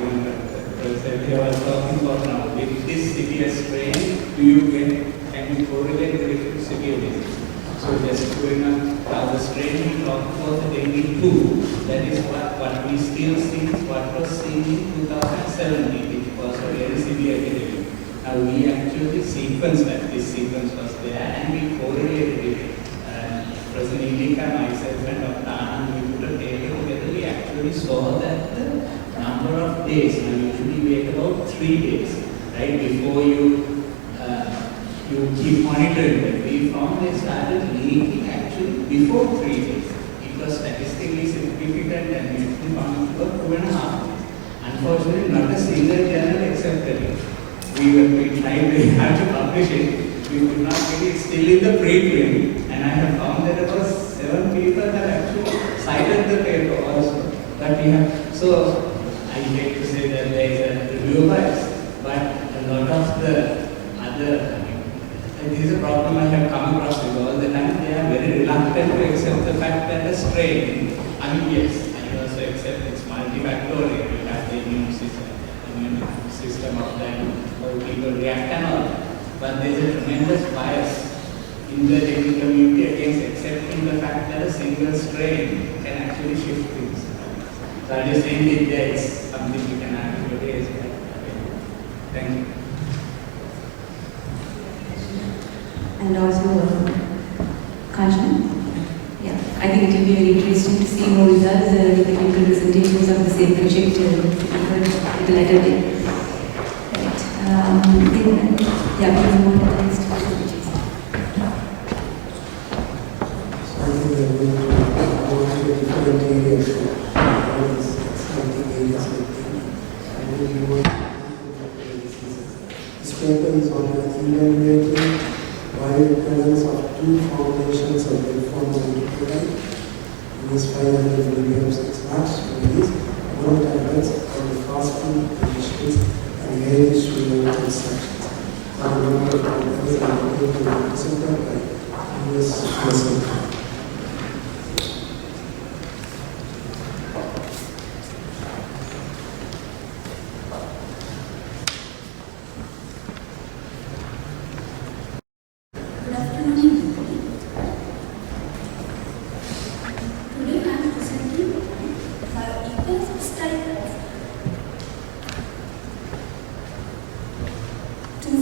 Sellahewa was talking about now. With this severe strain, can you correlate it with severe disease? So just going on now the strain we talked about the Dengue 2, that is what we still see, what was seen in 2017, which was a very severe epidemic. Now we actually sequenced that, this sequence was there and we correlated it. President Indika, myself and Dr. Anand, we put a paper together, we actually saw that the number of days, now usually wait about 3 days, right, before you keep monitoring them. We found they started leaking actually before 3 days. It was statistically significant and we actually found it about 2.5 days. Unfortunately, not a single journal accepted it. We tried very hard to publish it. We could not get it, still in the preprint. And I have found that about 7 people have actually cited the paper also. But we have, so I hate to say that there is a review bias, but a lot of the other, this is a problem I have come across with all the time. They are very reluctant to accept the fact that a strain, I mean, yes, I also accept it's multifactorial. You have the immune system of them, how people react and all. But there is a tremendous bias in the Dengue community against accepting the fact that a single strain can actually shift things. So I just saying that there is something you can add to your days. Thank you. And also, Kanchan? Yeah, I think it will be very interesting to see more results with the clinical presentations of the same project at a later date. Right. Yeah, please move on to the next question. So I think we're going to go to different areas. Something areas like and we want this paper is on evaluating bioequivalence of 2 formulations of reformed anticoagulants. It is 500 milligrams extract, release, 1 tablets of the fasting conditions and various treatment instructions. I will not represented by U.S. President.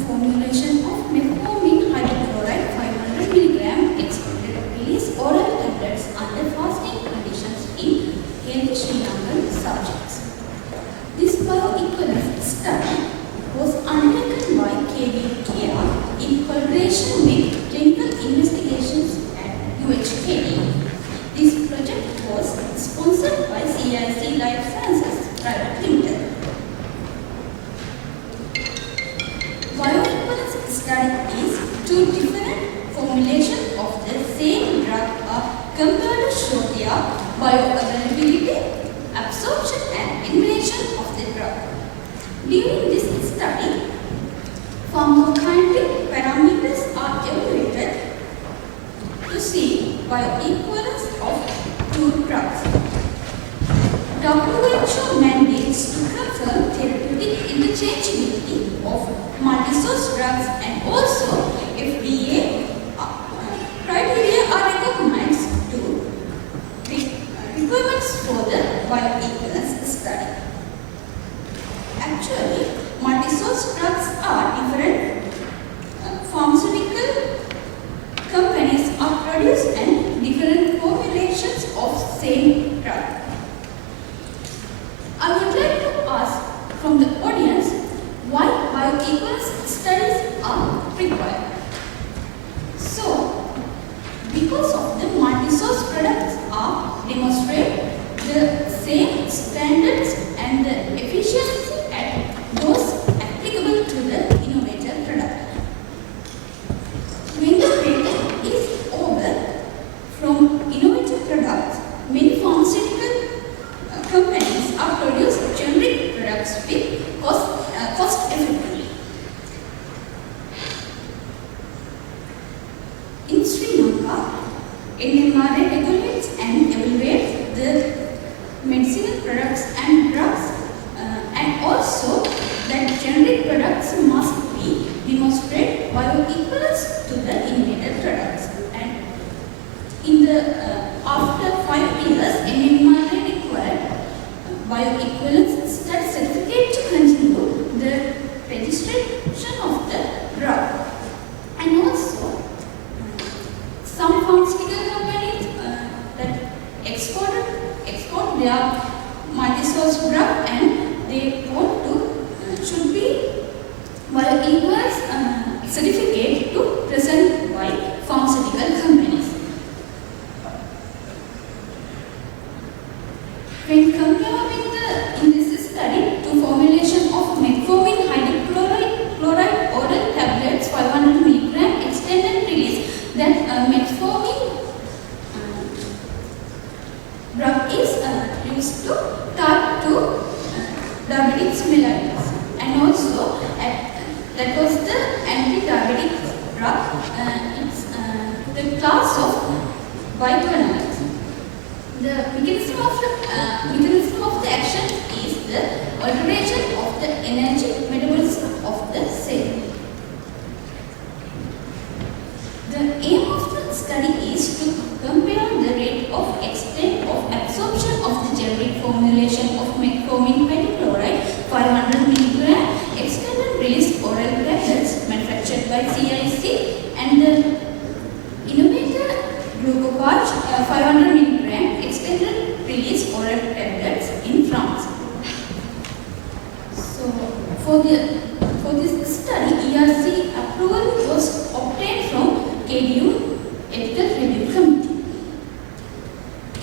Formulation of metformin hydrochloride 500 mg extended release oral tablets under fasting conditions in healthy Sri Lankan subjects. This bioequivalence study was undertaken by KBTR in collaboration with Clinical Investigations at UHKD. This project was sponsored by CIC Life Sciences Private Limited. Bioequivalence study is 2 different formulations of the same drug are compared to show their bioavailability, absorption and elimination of the drug. During this study, pharmacokinetic parameters are evaluated to see bioequivalence of 2 drugs. WHO mandates to confirm therapeutic interchangeability of multi-source drugs and also FDA criteria are recognized to requirements for the medicinal products and drugs, and also that generic products must be demonstrate bioequivalence to the innovative products. And in the after 5 years, MMRA required bioequivalence study certificate to continue the registration of the drug. And also, some pharmaceutical companies that export their multi-source drug and they want to should be bioequivalence certificate to present by pharmaceutical companies. When comparing in this study to formulation of metformin hydrochloride oral tablets 500 mg extended release, that metformin drug is used to type 2 diabetic mellitus, and also that was the anti-diabetic drug. It's the class of bicarbonate. The mechanism of the action is the alteration of the energy metabolism of the cell. The aim of the study is to compare the rate of extent of absorption of the generic formulation of metformin hydrochloride 500 mg extended release oral tablets manufactured by CIC and the innovator glucopatch 500 mg extended release oral tablets in France. So for this study, ERC approval was obtained from KDU Ethical Review Committee.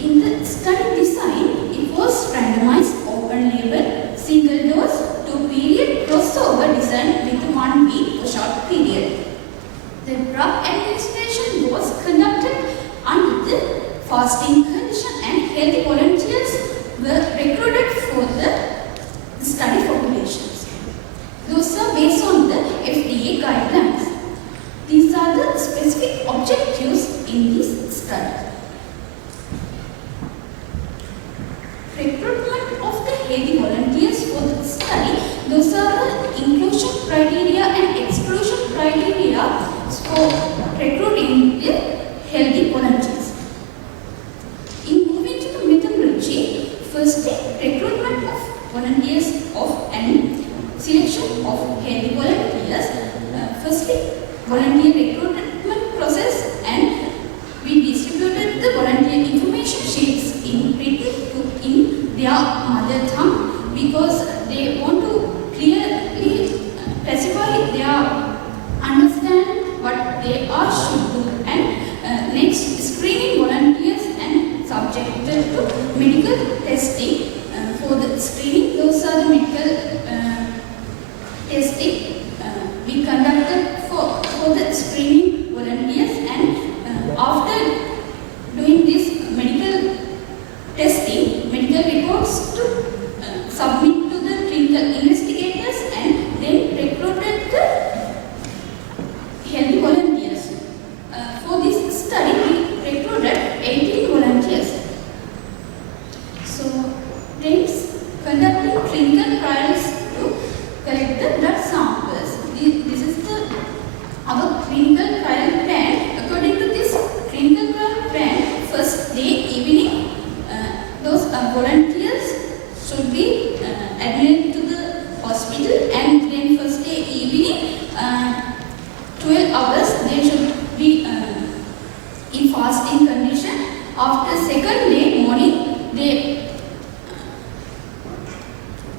In the study design, it was randomized open-label, single-dose, 2-period crossover design with 1 week for short period. The drug administration was conducted under the fasting condition and healthy volunteers were recruited for the study populations. Those are based on the FDA guidelines. These are the specific objectives in this study. Recruitment of the healthy volunteers for the study, those are the inclusion criteria and exclusion criteria for recruiting the healthy volunteers. In moving to the methodology, firstly, recruitment of volunteers and selection of healthy volunteers. Firstly, volunteer recruitment process, and we distributed the volunteer information sheets in their mother tongue because they want to clearly specify their understand what they are should do. And next, screening volunteers and subjected to medical testing. For the screening, those are the medical testing we conducted for the screening volunteers, and after doing this medical testing, medical reports to submit to the clinical investigators, and then recruited the healthy volunteers. For this study, we recruited 18 volunteers. So, then conducting clinical trials to collect the blood samples. This is our clinical trial plan. According to this clinical trial plan, first day evening, those volunteers should be admitted to the hospital, and then first day evening, 12 hours they should be in fasting condition. After second day morning, they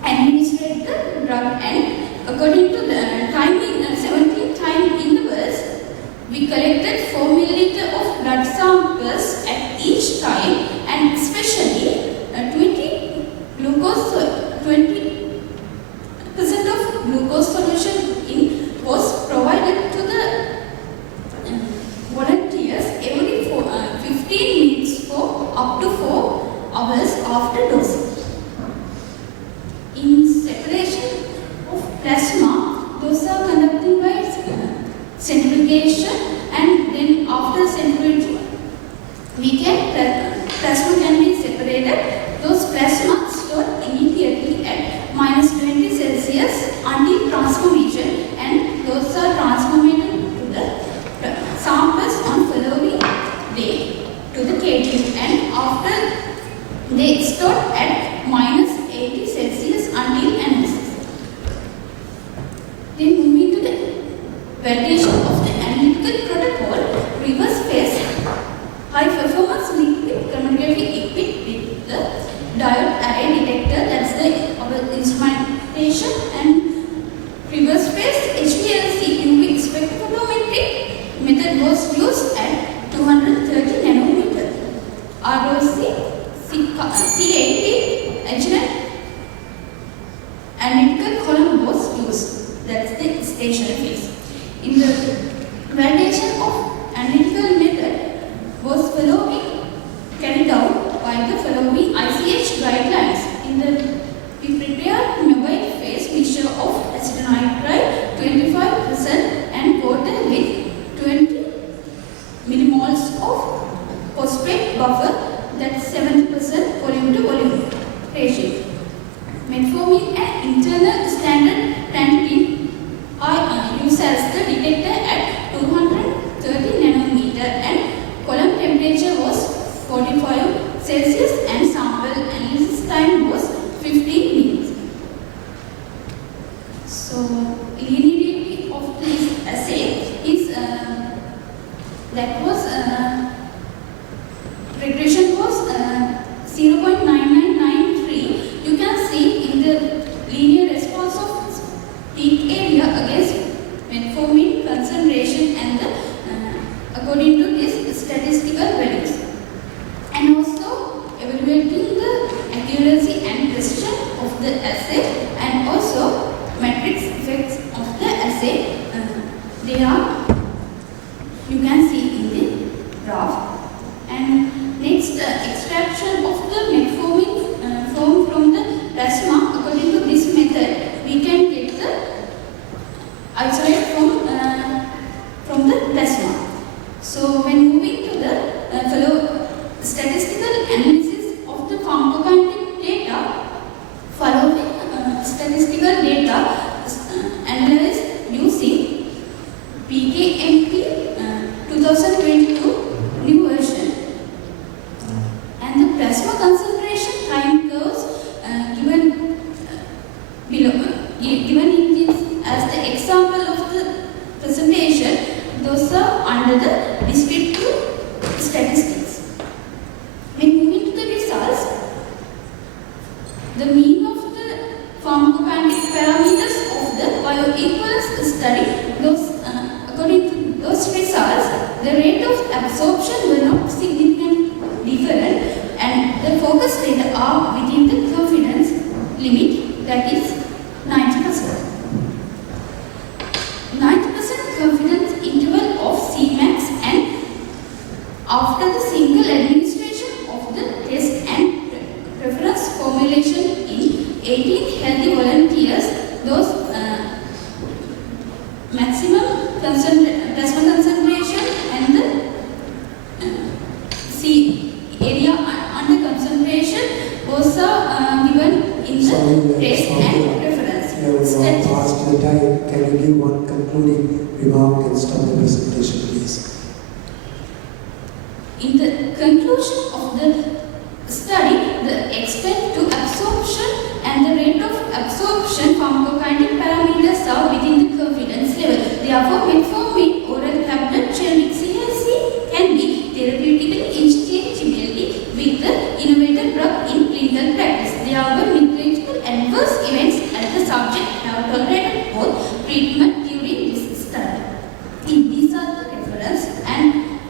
administrate the drug, and according to the timing, 17 time intervals, we collected 4 milliliter of blood samples at each time, and especially 20% of glucose solution was provided to the volunteers every 15 minutes for up to 4 hours after dosing. In separation of plasma, those are analytical column was used. That's the stationary phase. In the validation of analytical method was carried out by the following ICH guidelines. In the we prepared mobile phase mixture of acetonitrile 25% and water with 20 millimoles of phosphate buffer, that's 70% volume to volume ratio. Metformin and internal standard tantin are used as the detector at 230 nanometer and column temperature was 45 Celsius and sample analysis time was 15 minutes. So, linearity of this assay is that was regression was 0.9993. You can see in the linear response of peak area against metformin concentration and the according to this statistical values, and also evaluating the accuracy and precision of the assay and also matrix effects of the assay. They are, you can see in the graph. And next, extraction of the metformin from the plasma. According to this method, we can get the isolate from the plasma. So when moving to the statistical analysis of the pharmacokinetic data, following statistical data analyzed using PKMP 2022 new version, and the plasma concentration time curves given below, given in this as the example of the presentation, those are under the descriptive statistics. When moving to the results, the mean of the pharmacokinetic parameters of the bioequivalence study, those according to those results, the rate of absorption were not significantly different, and the focus data are within the confidence limit, that is 90%. 90% confidence interval of Cmax, and after the single administration of the test and reference formulation in 18 healthy volunteers, those maximum plasma concentration and the area under concentration was given in the test and reference. Past the time, can you give one concluding remark and stop the presentation, please? In the conclusion of the study, the extent to absorption and the rate of absorption pharmacokinetic parameters are within the confidence level. Therefore, metformin oral tablet generic CLC can be therapeutically interchangeably with the innovative drug in clinical practice. There were negligible adverse events and the subject have tolerated both treatment during this study. These are the reference, and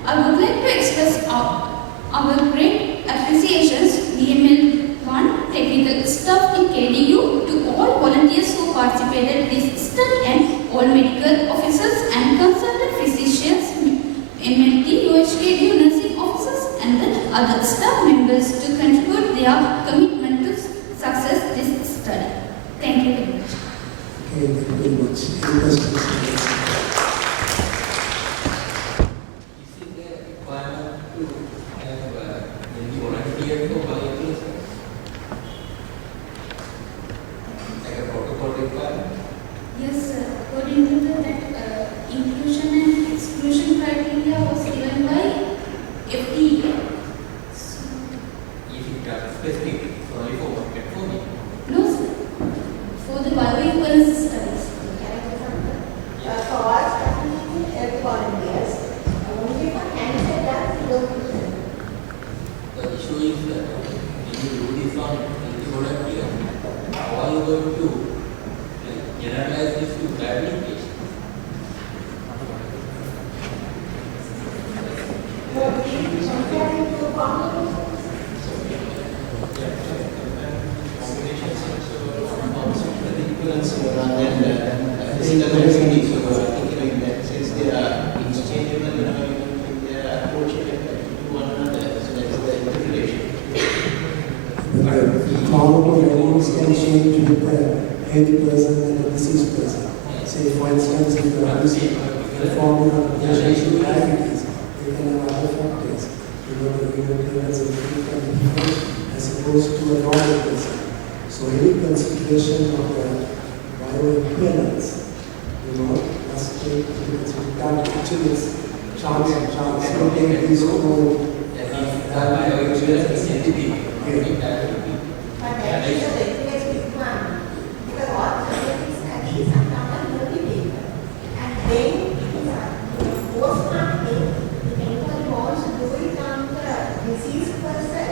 I would like to express our great appreciations DML1 technical staff in KDU to all volunteers who participated in this study and all medical officers and consultant physicians, MLT, UHKDU nursing officers and the other staff members to contribute their commitment to success this study. Thank you very much. Okay, thank you very much. Any questions? Yes, sir. According to that inclusion and exclusion criteria was given by FDA. Specific only for metformin? No, sir. For the bioequivalence studies. For us, every volunteers, only for cancer that don't use it. The issue is that if you do this on healthy volunteers, how are you going to generalize this to diabetic patients? in that sense they are interchangeable, in their approach to one another. So that is the interpretation. The pharmacodynamics can change with the healthy person and the diseased person. Say, for instance, if you are performing on patients with diabetes, they can have other factors. The immunoclearance is different as opposed to a normal person. So any consideration of the bioequivalence, must take into consideration. Actually, it's chance. So take these two But that is a very big one. Because all genetics studies are done motivated. And then it is post-marketing, if anybody wants to do it on the diseased person,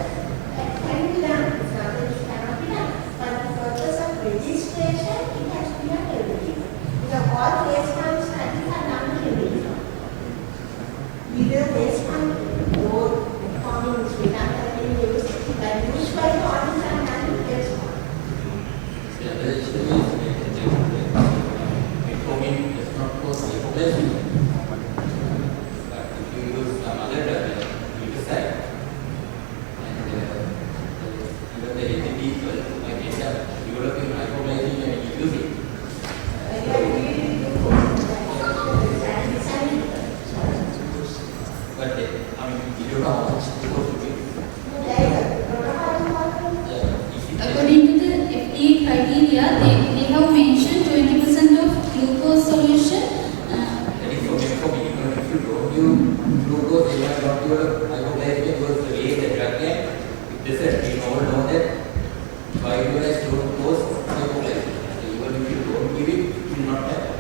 that can be done. It's not that it cannot be done. But the purpose of registration, it has to be done everything. Because all phase 1 studies are done everything. Either phase 1 or performing Sri Lanka being used, but usually all these are done in phase 1. Metformin does not cause hypoglycemia. But if you use some other drug, glucoside, and even the healthy people might end up developing hypoglycemia and using. But I mean, you don't know how much it goes to be. According to the FDA criteria, they have mentioned 20% of glucose solution. That is for metformin. Even if you don't use glucose, they might not develop hypoglycemia because the way the drug can, it doesn't. We all know that bioiodized don't cause hypoglycemia. So even if you don't give it, it will not happen.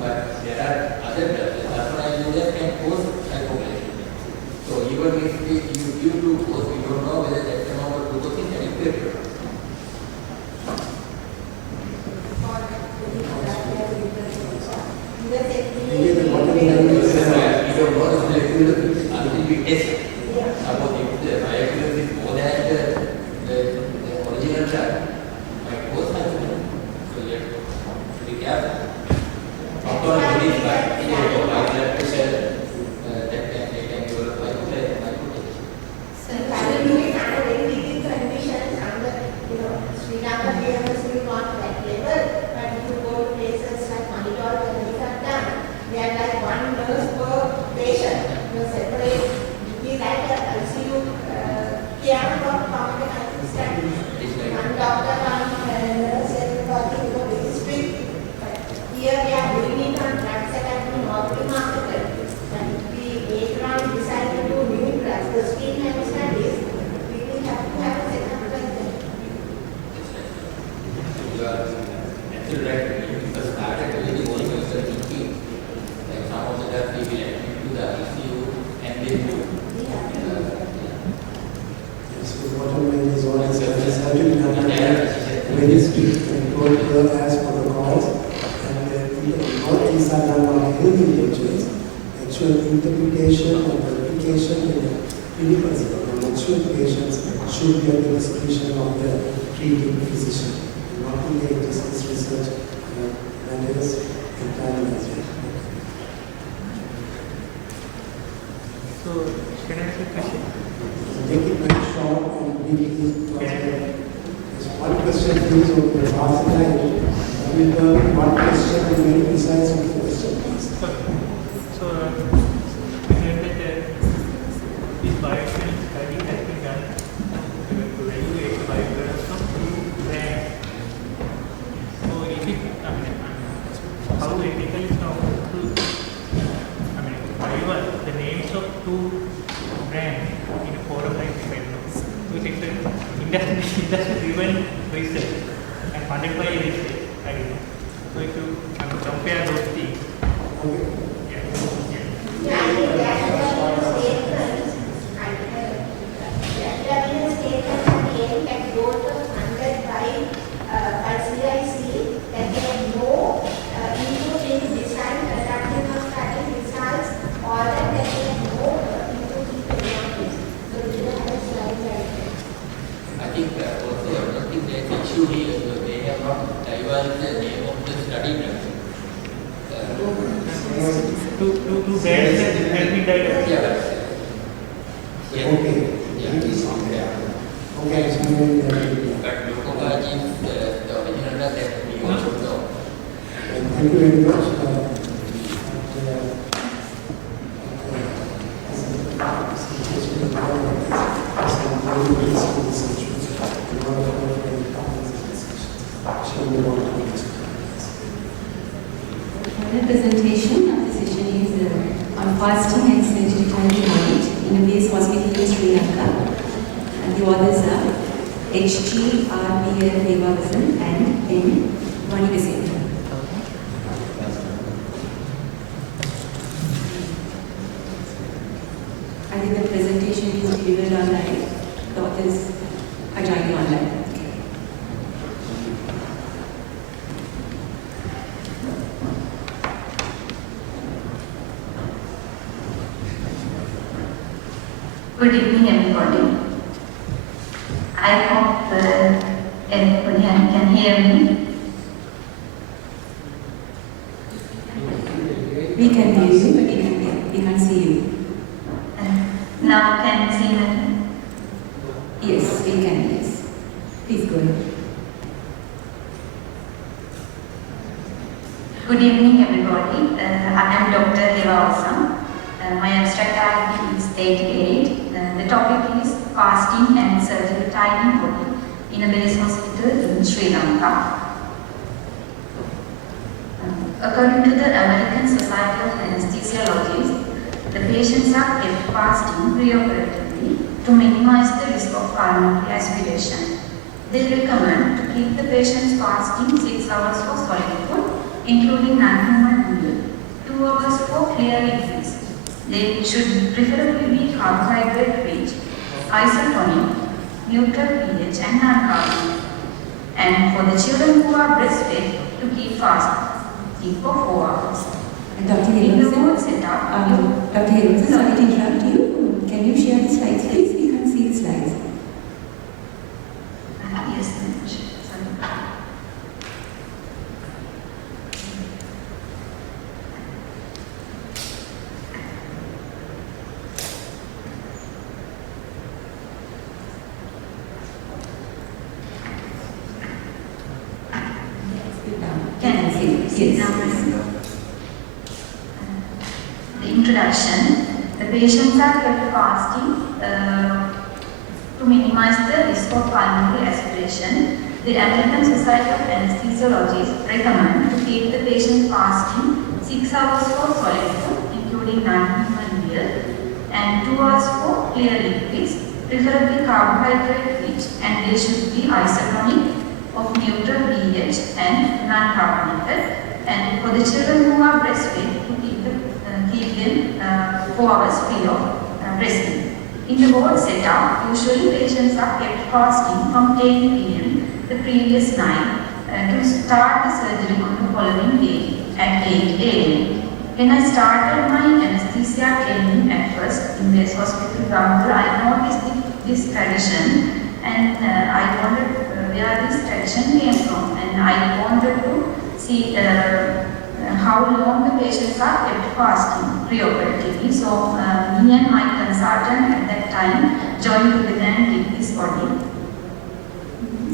But there are other drugs, Dassanayake can cause hypoglycemia. So even if you give glucose, we don't know whether that amount of glucose is adequate. I think also another thing that issue here, they have not was the name of the study drug? To that has been diagnosed. Yeah. Okay. Okay, so But glucophage is the original drug that we also know. thank you very much. The presentation of the session is on fasting and surgery management in a base hospital in Sri Lanka. And the authors are H.G. Kariyawasam and N. Goonawardhana. I think the presentation is delivered online. The authors are joining online. Good evening, everybody. I hope everybody can hear me. We can hear you, but we can't see you. Now can you see me? Yes, we can, yes. Please go ahead. Good evening, everybody. I am Dr. Kariyawasam. My abstract title is 88. The topic is fasting and surgery timing body in a base hospital in Sri Lanka. According to the American Society of Anesthesiologists, the patients are kept fasting preoperatively to minimize the risk of pulmonary aspiration. They recommend to keep the patients fasting 6 hours for solid food, including non-human meal, 2 hours for clear liquids. They should preferably be carbohydrate rich, isotonic, neutral pH and non-carbonic. And for the children who are breastfed, to keep fasting, keep for 4 hours. And Dr. In the whole setup, Dr. Harrison, sorry to interrupt you. Can you share the slides, please? We can't see the slides. Yes, sorry. Can I see? Yes. The introduction. The patients are kept fasting to minimize the risk of pulmonary aspiration. The American Society of Anesthesiologists recommend to keep the patient fasting 6 hours for solid food, including non-human meal, and 2 hours for clear liquids, preferably carbohydrate rich, and they should be isotonic of neutral pH and non-carbonated. And for the children who are breastfed, to keep them 4 hours free of breastfeeding. In the ward setup, usually patients are kept fasting from 10 p.m. the previous night to start the surgery on the following day at 8 a.m. When I started my anesthesia training at first in this hospital, I noticed this tradition, and I wondered where this tradition came from, and I wanted to see how long the patients are kept fasting preoperatively. So me and my consultant at that time joined together and did this audit.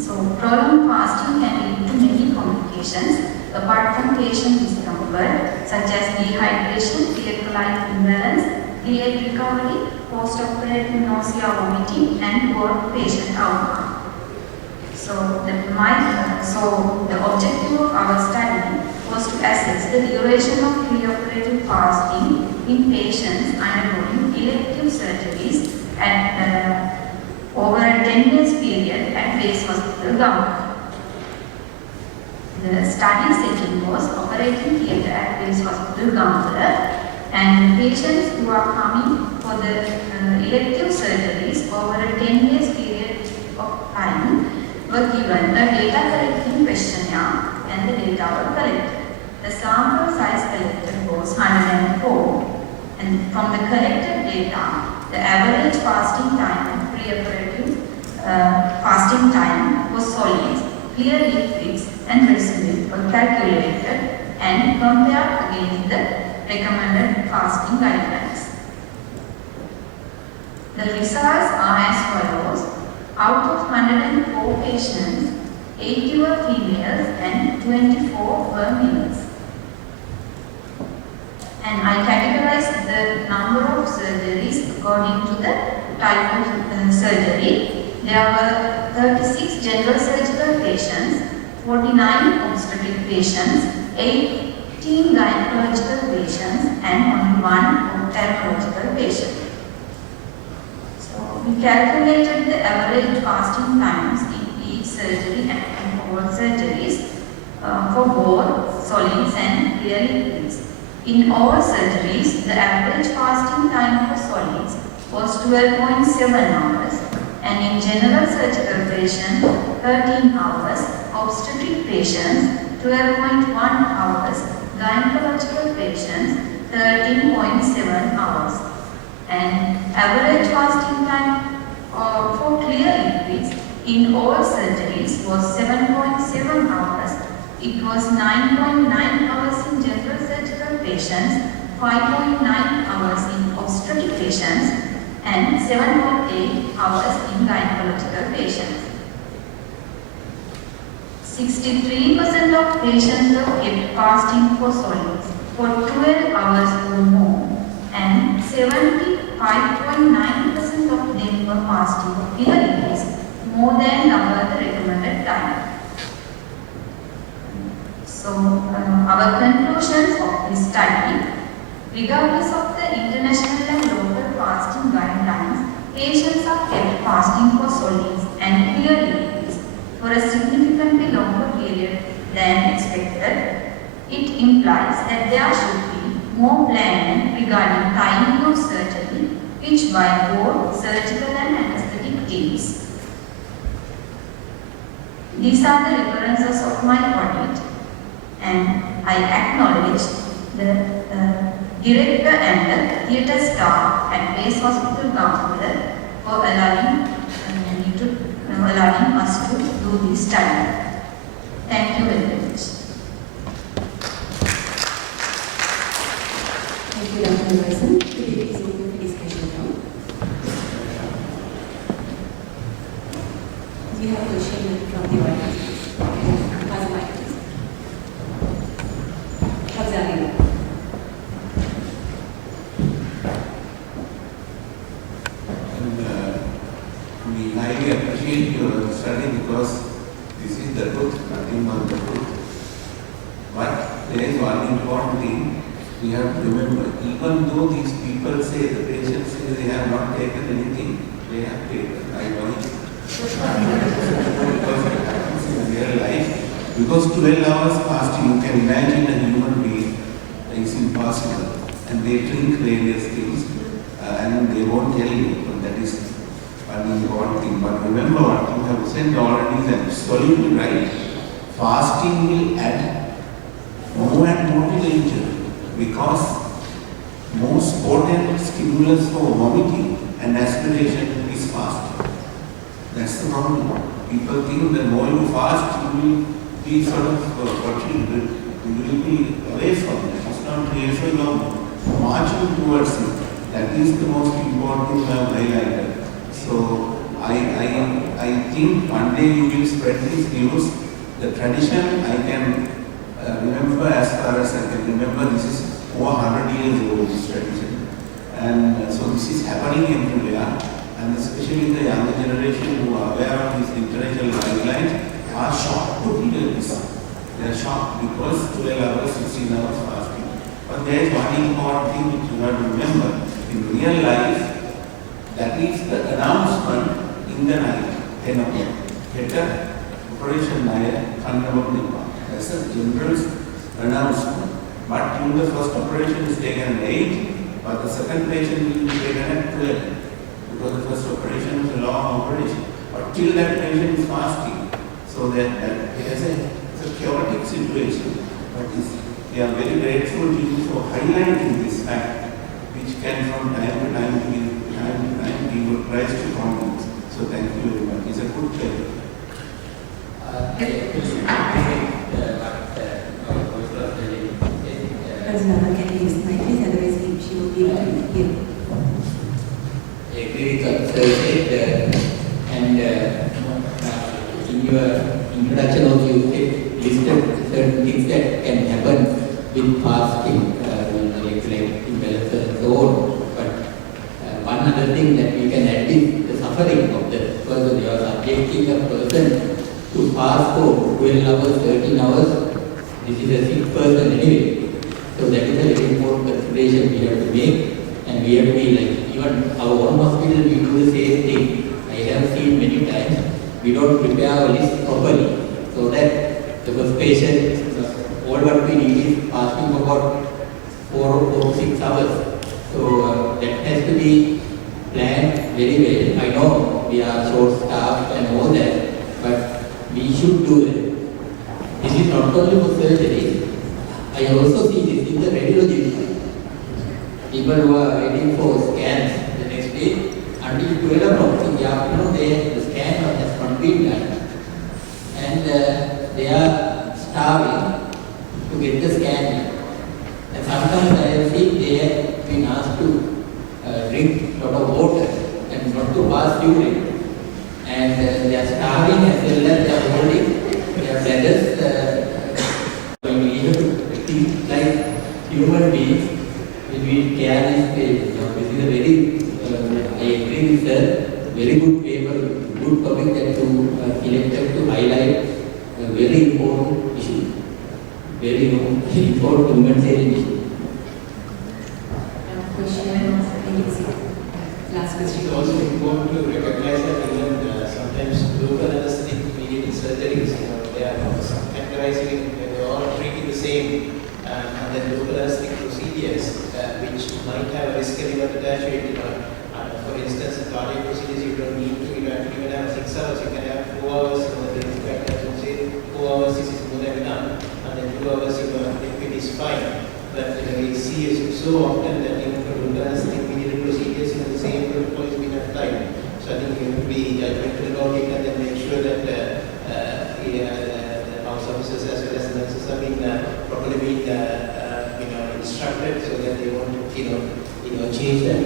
So prolonged fasting can lead to many complications apart from patient discomfort, such as dehydration, electrolyte imbalance, delayed recovery, post-operative nausea, vomiting, and poor patient outcome. So the objective of our study was to assess the duration of preoperative fasting in patients undergoing elective surgeries at over a 10 days period at base hospital Lanka. The study setting was operating theatre at base hospital Lanka, and patients who are coming for the elective surgeries over a 10 days period of time were given a data collecting questionnaire, and the data were collected. The sample size collected was 104, and from the collected data, the average fasting time and preoperative fasting time was solid clear liquids and residue were calculated and compared against the recommended fasting guidelines. The results are as follows. Out of 104 patients, 80 were females and 24 were males. And I categorized the number of surgeries according to the type of surgery. There were 36 general surgical patients, 49 obstetric patients, 18 gynecological patients, and only 1 ophthalmological patient. So we calculated the average fasting times in each surgery and all surgeries for both solids and clear liquids. In all surgeries, the average fasting time for solids was 12.7 hours, and in general surgical patients, 13 hours, obstetric patients, 12.1 hours, gynecological patients, 13.7 hours. And average fasting time for clear liquids in all surgeries was 7.7 hours. It was 9.9 hours in general surgical patients, 5.9 hours in obstetric patients, and 7.8 hours in gynecological patients. 63% of patients were kept fasting for solids for 12 hours or more, and 75.9% of them were fasting for clear liquids more than double the recommended time. So, our conclusions of this study: regardless of the international and local fasting guidelines, patients are kept fasting for solids and clear liquids for a significantly longer period than expected. It implies that there should be more planning regarding timing of surgery, which by both surgical and anesthetic teams. These are the references of my audit, and I acknowledge the director and the theatre staff at Base Hospital Counselor for allowing us to do this study. Thank you very much. Thank you, Dr. Wilson. The debate is open for discussion now. We have a question from the audience. Pass the mic, please. We highly appreciate your study because this is the truth, nothing but the truth. But there is one important thing we have to remember. Even though these people say, the patients say they have not taken anything, they have taken. I know it. Because it happens in real life. Because 12 hours fasting, you can imagine a human being, is impossible. And they drink various things and they won't tell you, but that is an important thing. But remember what you have said already is absolutely right. Fasting will add more and more to the injury because most potent stimulus for vomiting and aspiration is fasting. That's the problem. People think the more you fast, you will be sort of you will be away from it. It's not really so long. Marching towards it. That is the most important thing I have highlighted. So I think one day you will spread this news. The tradition I can remember, as far as I can remember, this is over 100 years old, this tradition. And so this is happening everywhere. And especially the younger generation who are aware of these international guidelines are shocked to hear this. They are shocked because 12 hours, 16 hours fasting. But there is one important thing which you have to remember. In real life, that is the announcement in the night, Tennakoon. Better operation night, Fernando. That's a general announcement. But during the first operation is taken at 8, but the second patient will be taken at 12. Because the first operation is a long operation. But till that patient is fasting. So that it's a chaotic situation. But we are very grateful to you for highlighting this fact, which can from time to time give rise to conflicts. So thank you very much. It's a good thing. Can you use my please? Otherwise, she will be able to hear. I agree with what sir said, and in your introduction also you said listed certain things that can happen with fasting, like imbalance and so on. But one other thing that we can add is the suffering of the person. You are subjecting a person to fast for 12 hours, 13 hours. This is a sick person anyway. So that is a very important consideration we have to make, and we have to be like, even our own hospital, we do the same thing. I have seen many times, we don't prepare our list properly, so that the first patient, all what we need is fasting for about 4 or 6 hours. So that has to be planned very well. I know we are short-staffed and all that, but we should do that. This is not only for surgery. I also see this in the radiology. People who are waiting for scans the next day until 12 o'clock in the afternoon, the scan has not been done. And they are starving to get the scan done. And sometimes I have seen they have been asked to drink a lot of water and not to pass urine. And they are starving as well as they are holding their bladders. We have to think like human beings when we care this patient. This is a very, I agree with sir, very good paper, good topic that you elected to highlight a very important issue, very important humanitarian issue. Last question. It's also important to recognize that even sometimes local anesthetic mediated surgeries, they are categorizing when they are all treating the same, and then local anesthetic procedures which might have a risk element attached to it. For instance, in cardiac procedures, you don't need to even have 6 hours. You can have 4 hours. The fact that you say 4 hours is more than enough, and then 2 hours if it is fine. But we see it so often that even for local anesthetic mediated procedures, the same protocol is being applied. So I think we have to be judgmental about it and then make sure that house officers as well as the nurses are being properly being instructed so that they won't change that.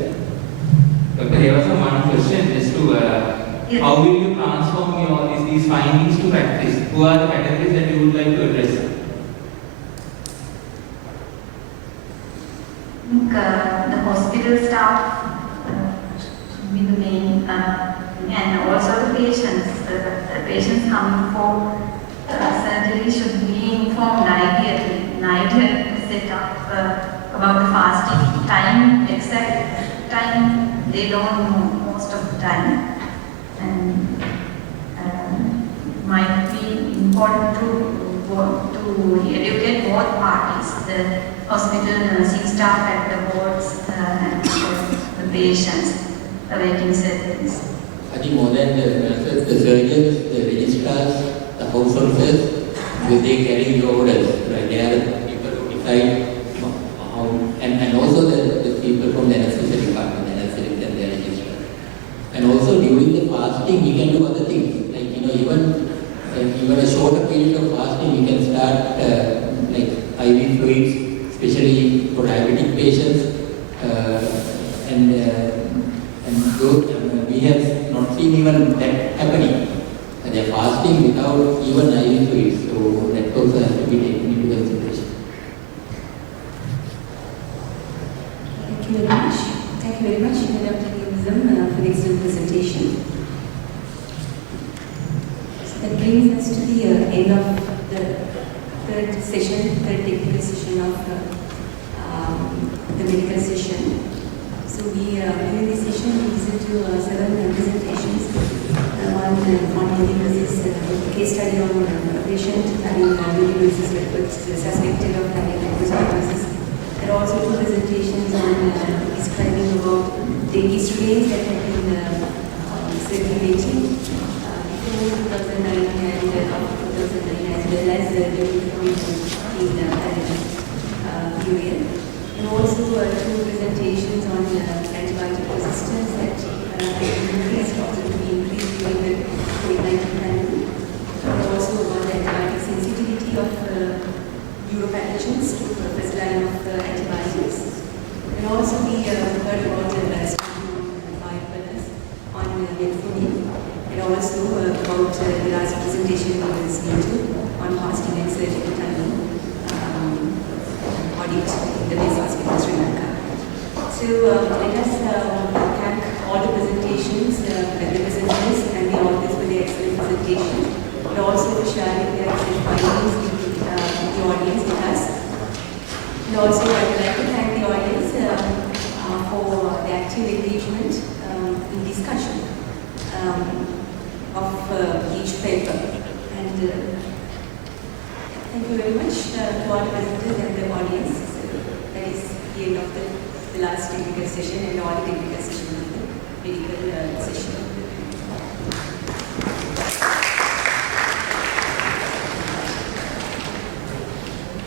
Dr. Jayasinghearachchi, one question is to how will you transform these findings to practice? Who are the categories that you would like to address? I think the hospital staff should be the main, and also the patients. The patients coming for surgery should be informed ideally set up about the fasting time, exact time. They don't know most of the time, and might be important to educate both parties, the hospital nursing staff at the wards and the patients awaiting surgeries. I think more than the nurses, the surgeons, the registrars, the house officers, because they carry your orders, right? They are the people who decide how, and also the people from the anesthesia department, the anesthetists and the registrars. And also during the fasting, we can do other things, like even a shorter period of fasting, we can start like IV fluids, especially for diabetic patients, and those, we have not seen even that happening. They are fasting without even IV fluids, so that also has to be taken into consideration. Thank you very much. Thank you very much, Dr. Kariyawasam, for the excellent presentation. So that brings us to the end of the third technical session of the medical session. So during this session, we listened to several presentations. One on melioidosis, case study on a patient having melioidosis suspected of having Leptospirosis. There are also two presentations on describing about dengue strains that have been circulating before 2009 and after 2009, as well as the development in the period. And also two presentations on antibiotic resistance that increased, also to be increased during the COVID-19 pandemic. And also one let us thank all the presentations, the presenters and the authors for their excellent presentation, and also for sharing their excellent findings with the audience with us. And also I would like to thank the audience for the active engagement in discussion of each paper. And thank you very much to all the presenters and the audience. That is the end of the last technical session and all the technical sessions of the medical session.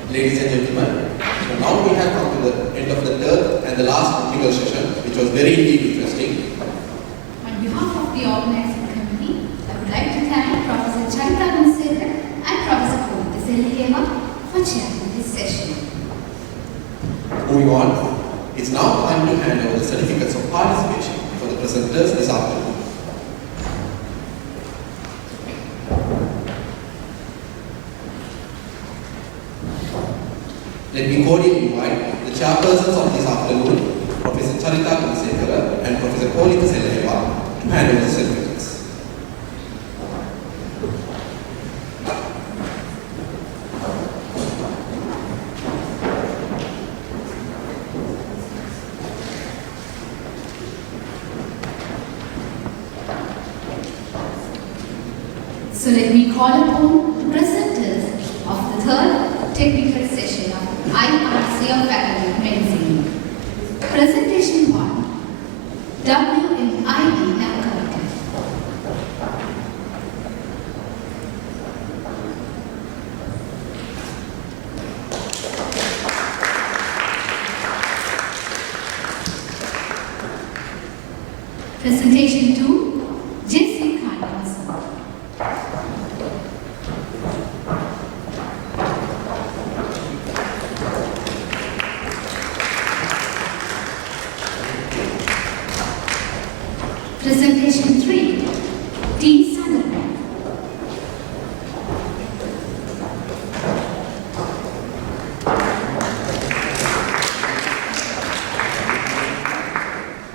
Ladies and gentlemen, so now we have come to the end of the third and the last technical session, which was very indeed interesting. On behalf of the organizing committee, I would like to thank Professor Charitha and Professor Kolitha Sellahewa for chairing this session. Moving on, it's now time to hand over the certificates of participation for the presenters this afternoon. Let me cordially invite the chairpersons of this afternoon, Professor Charitha Goonasekera and Professor Kolitha Sellahewa, to hand over the certificates. So let me call upon the presenters of the third technical session of IRC of Faculty of Medicine. Presentation 1, WMID Nakkawita. Presentation 2, Jayasinghearachchi. Presentation 3, D. Sunderland.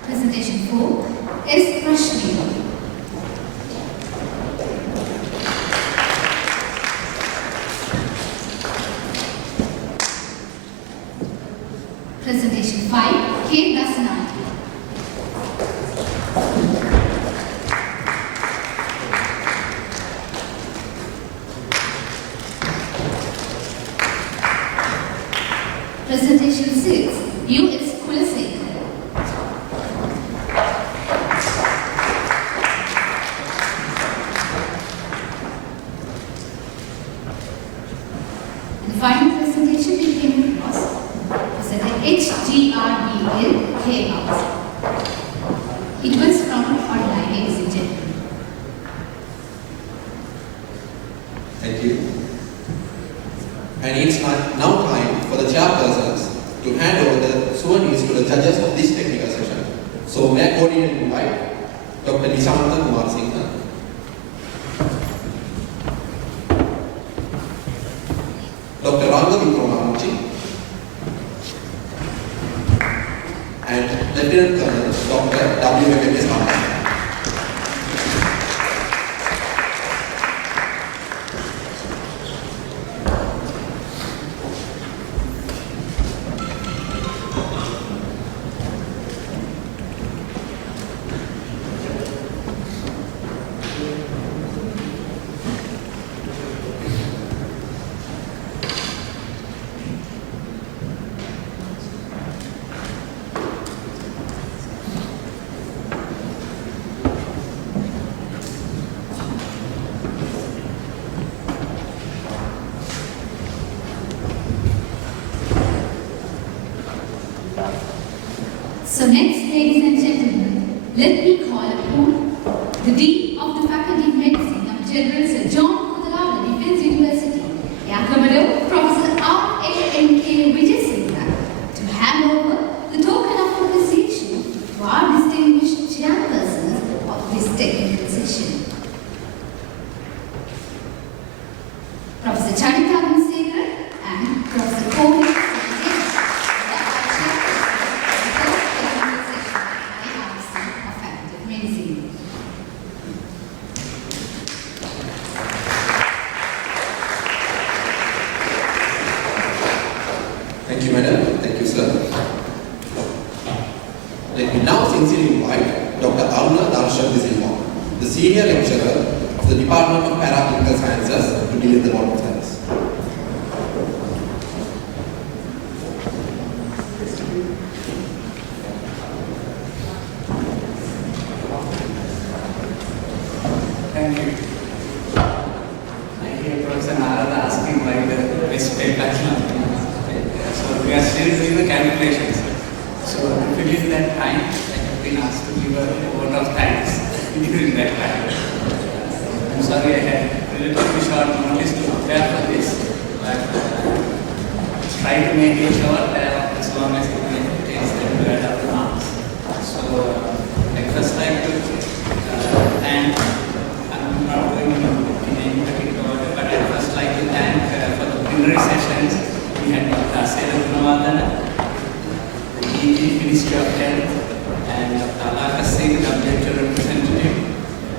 Presentation 4, S. Rajendran. Presentation 5, K. Dassanayake. Presentation 6, U.S. Korea. And the final presentation we came across was at the HGRBL K House. It was from online, ladies and gentlemen. Thank you. And it's now time for the chairpersons to hand over the souvenirs to the judges of this technical session. So may I cordially invite Dr. Singha, Dr. Rajendran, and Lieutenant Colonel Dr. WMID. So next, ladies and gentlemen, let me call upon the Dean of the Faculty of Medicine of General Sir John Kotelawala, Defense University, Yakamadow, Professor R.A.N.K. Jayasekara, to hand over the token of appreciation to our distinguished chairpersons of this technical session. Professor Charitha and Professor Kolitha. you, madam. Thank you, sir. Let me now sincerely invite Dr. Aruna Darshan, the Senior Lecturer of the Department of Paraclinical Sciences, to deal with the board of science. Thank you. I hear Professor Narada asking why the best paper. So we are still doing the calculations. So to fill in that time, I have been asked to give a vote of thanks during that time. I'm sorry I had relatively short notice to prepare for this, but try to make it short as long as it takes them to add up the marks. So I'd first like to thank, I'm not going in any particular order, but I'd first like to thank for the plenary sessions. We had Dr. Goonawardhana, the DG, Ministry of Health, and Dr. Alakasing, WHO representative,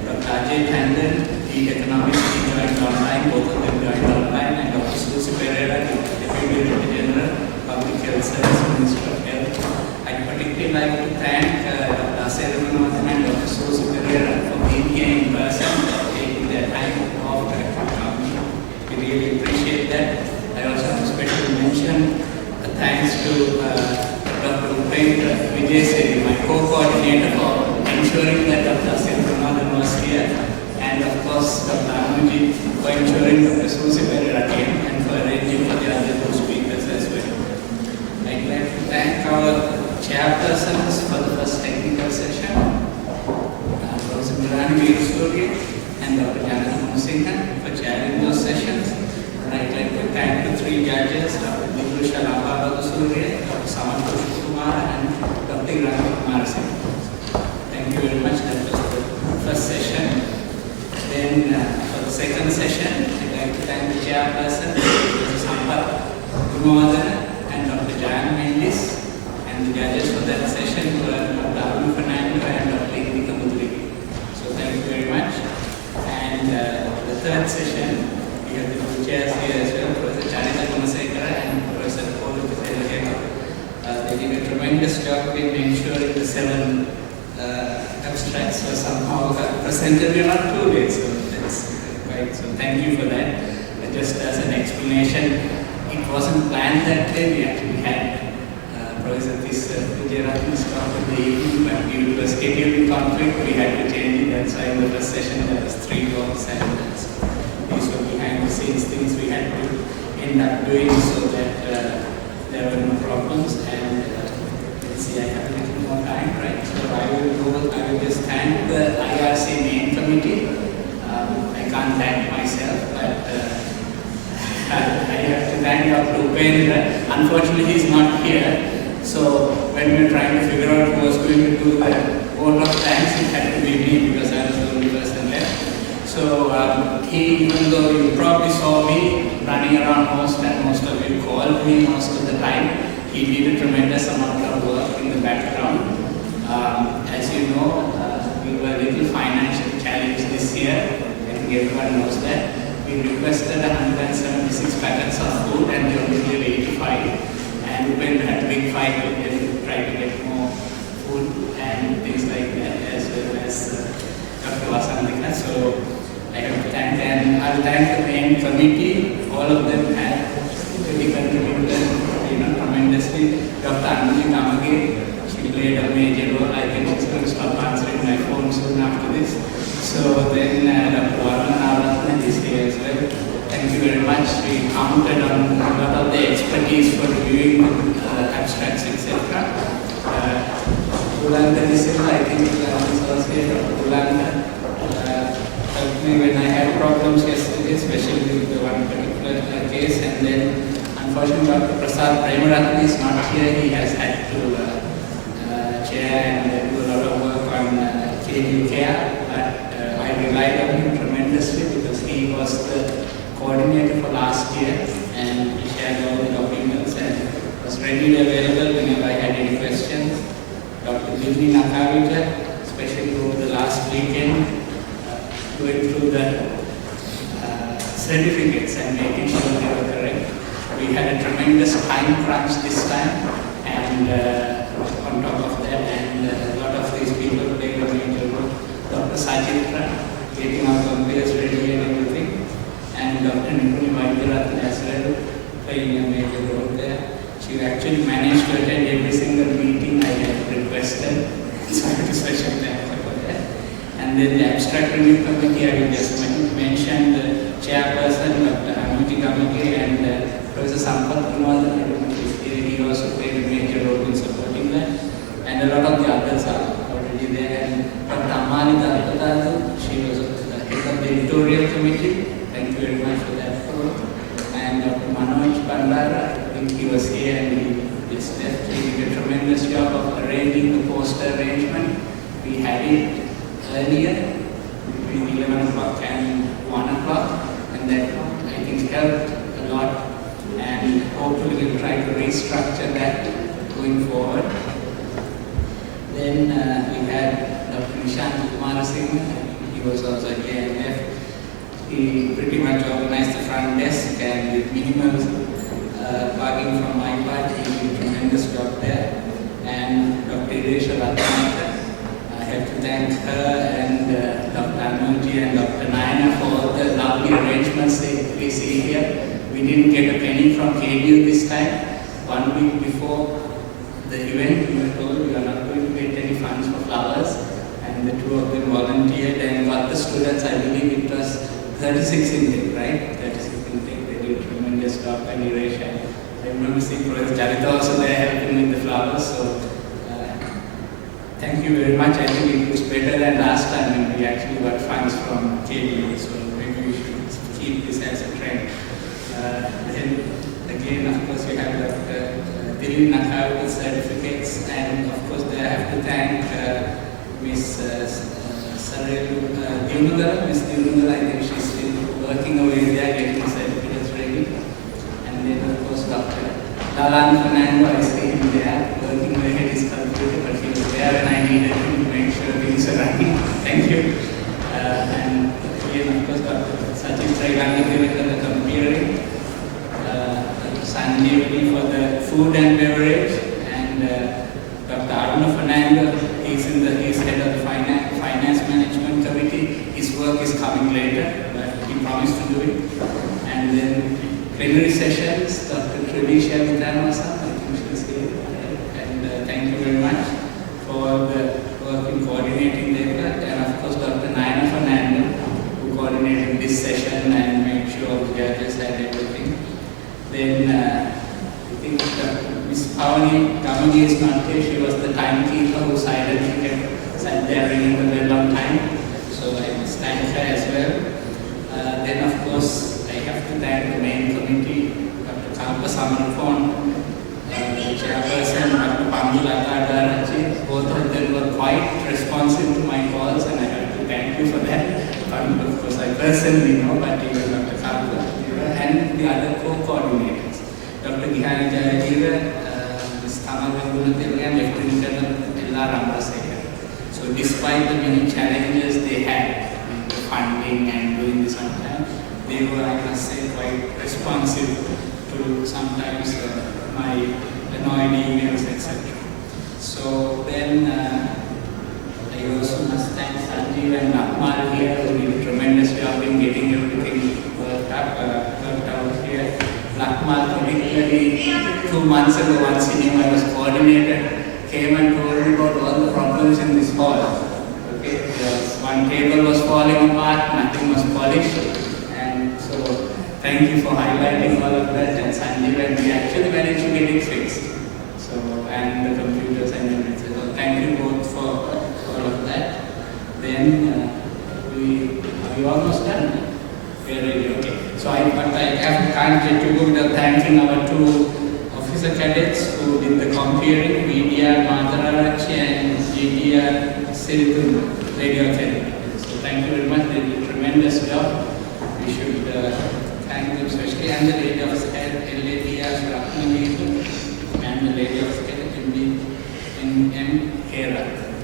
Dr. Ajay Tandon, Lead Economics, he joined online, both of them joined online, and Dr. Susi Pereira, Deputy Director General, Public Health Service, Ministry of Health. I'd particularly like to thank Dr. Goonawardhana and Dr. Susi Pereira for being here in person, taking their time off to come. We really appreciate that. I also have a special mention, thanks to Dr. Vijay, my co-coordinator, for ensuring that Dr. Sellahewa was here, and of course Dr. Anuji for ensuring Dr. Susi Pereira came and for arranging for the other two speakers as well. I'd like to thank our chairpersons for the first technical session, Professor Dilani and Dr. Jayasinghearachchi for chairing those sessions. And I'd like to thank the three judges, Dr. Dilani, Dr. Samantosh and Dr. Irani. Thank you very much. That was the first session. Then for the second session, I'd like to thank the chairperson, Dr. Goonawardhana and Dr. Jan Mendis, and the judges for that session were Dr. Fernando and Dr. So thank you very much. And the third session, we have the two chairs here as well, Professor Charitha and Professor Sellahewa. They did a tremendous job in ensuring the 7 abstracts were somehow presented in not 2 days. So that's right. So thank you for that. Just as an explanation, it wasn't planned that day. We actually had Professor Jayarakne's talk in the evening, but due to a scheduling conflict, we had to change it. That's why in the first session there was 3 talks, and these were behind the scenes things we had to end up doing so that there were no problems. And let's see, I have a little more time, right? So I will just thank the IRC main committee. I can't thank myself, but I have to thank Dr. Upendra. Unfortunately, he's not here. So when we were trying to figure out who was going to do the vote of thanks, it had to be me because I was the only person left. So he, even though you probably saw me running around most of you called me most of the time, he did a tremendous amount of work in the background. As you know, we were a little financially challenged this year. I think everyone knows that. We requested 176 packets of food and they only gave 85. And we had a big fight with them to try to get more food and things like that, as well as Dr. Vasandika. So I have to thank them. I'll thank the main committee. All of them had really contributed tremendously. Dr. Anuji Kamage, she played a major role. I think she's going to stop answering my phone soon after this. So then Dr. Ariyaratne is here as well. Thank you very much. We counted on a lot of the expertise for reviewing abstracts, etc. Lanka is here, I think was here. Lanka helped me when I had problems yesterday, especially with the one particular case. And then, unfortunately, Dr. Prasad is not here. He has had to chair and do a lot of work on KD care. But I relied on him tremendously because he was the coordinator for last year, and he shared all the documents and was readily available whenever I had any questions. Dr. Dilani Nakkawita, especially over the last weekend, going through the certificates and making sure they were correct. We had a tremendous time crunch this time, and on top of that, and a lot of these people played a major role. Dr. Charitha, getting our computers ready and everything, and Dr. Ariyaratne as well, playing a major role there. She actually managed to attend every single meeting I had requested, so I have to special thank her for that. And then the abstract review committee, I will just mention the chairperson, Dr. Gamage, and Professor Goonawardhana. He also played a major role in supporting that, and a lot of the others are already there. And Dr. she was the head of the editorial committee. Thank you very much for that. And Dr. Bandara, I think he was here and he just left. He did a tremendous job of arranging the poster arrangement. We had it earlier, between 11 o'clock and 1 o'clock, and that I think helped a lot. And hopefully we'll try to restructure that going forward. Then we had Dr. Nishant Kumar Singh. He was also at AMF. He pretty much organized the front desk, and with minimal bargaining from my part, he did a tremendous job there. And Dr. Jayasinghearachchi, I have to thank her and Dr. Anuji and Dr. Nayana for all the lovely arrangements we see here. We didn't get a penny from KDU this time. 1 week before the event, we were told we are not going to get any funds for flowers, and the two of them volunteered and got the students, I believe it was 36 intake, right? 36 intake, they did a tremendous job, and Eurasia. I remember seeing Prof. Charitha also there helping with the flowers, so thank you very much. I think it was better than last time when we actually got funds from KDU, so maybe we should keep this as a trend. Then again, of course, we have Dr. Dilani Nakkawita certificates, and of course, I have to thank Miss Dilani. Miss Dilani, I think she's still working away there, getting certificates ready. And then, of course, Dr. Fernando, I see him there, working away at his computer, but he was there when I needed him to make sure things are running. Thank you. And again, of course, Dr. Sachin for the comparing. Sanjeevani for the food and beverage, and Dr. Fernando, he's head of the finance management committee. His work is coming later, but he promised to do it. And then plenary sessions, Dr. Kariyawasam, I think she's here. And thank you very much for the work in coordinating that. And of course, Dr. Fernando, who coordinated this session and made sure the judges had everything. Then I think Ms. Pulleperuma is not here. She was the timekeeper who silently sat there ringing the bell on time. So I must thank her as well. Then of course I have to thank the main committee, Dr. Chairpersons, the chairperson, Dr. Pulleperuma. Both of them were quite responsive to my calls, and I have to thank you for that. Of course I personally know, but even Dr. Chairpersons and the other co-coordinators, Dr. Ms. and Lieutenant Colonel So despite the many challenges they had in the funding and doing this on time, they were, I must say, quite responsive to sometimes my annoyed emails, etc. So then I also must thank Sanjeev and Nakmal here, who did a tremendous job in getting everything worked out here. Nakmal, particularly 2 months ago, once he knew I was coordinator, came and told me about all the problems in this hall. Okay, one table was falling apart, nothing was polished, and so thank you for highlighting all of that. And Sanjeev, and we actually managed to get it fixed. So, and the computers and everything. So thank you both for all of that. Then are we almost done? We are ready. Okay. So can't get to go without thanking our two officer cadets who did the comparing, Ariyaratne and Sellahewa, Radio Academy. So thank you very much. They did a tremendous job. We should thank them especially, and the lady of and the lady of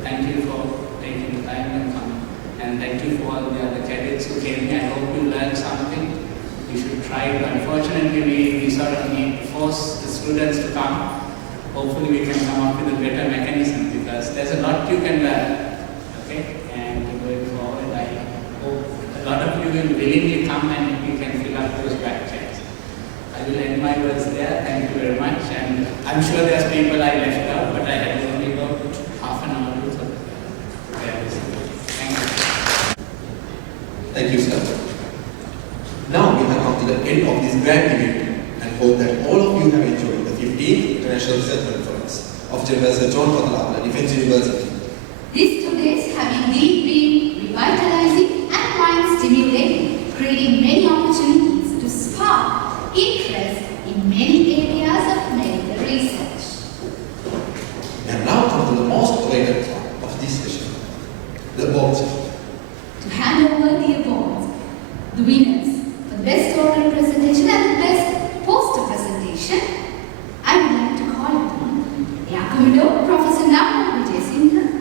Thank you for taking the time and coming. And thank you for all the other cadets who came here. I hope you learned something. You should try it. Unfortunately, we sort of need to force the students to come. Hopefully we can come up with a better mechanism, because there's a lot you can learn. Okay? And going forward, I hope a lot of you will willingly come and you can fill up those back checks. I will end my words there. Thank you very much. And I'm sure there's people I left out, but I had only about half an hour to prepare this. Thank you. Thank you, sir. Now we have come to the end of this grand event and hope that all of you have enjoyed the 15th International Research Conference of Professor John Kotelawala, Defence University. These 2 days have indeed been revitalizing and mind-stimulating, creating many opportunities to spark interest in many areas of medical research. We have now come to the most awaited part of this session, the awards. To hand over the awards, the winners for the best oral presentation and the best poster presentation, I would like to call upon the Commodore Professor Jayasinghearachchi,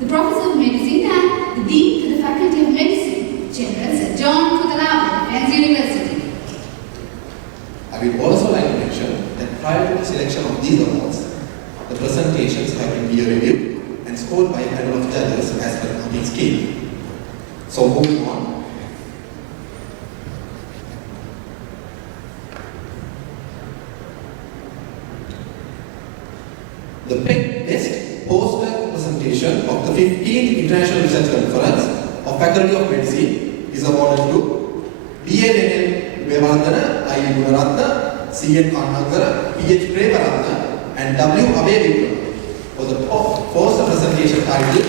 the Professor of Medicine and the Dean to the Faculty of Medicine, General Sir John Kotelawala, Defence University. I would also like to mention that prior to the selection of these awards, the presentations have been peer-reviewed and scored by a panel of judges as per the scale. So moving on. The best poster presentation of the 15th International Research Conference of Faculty of Medicine is awarded to D.A. Goonawardhana, I. Goonawardhana, C.N. Karnagara, P.H. Pulleperuma, and W. Abhay for the poster presentation titled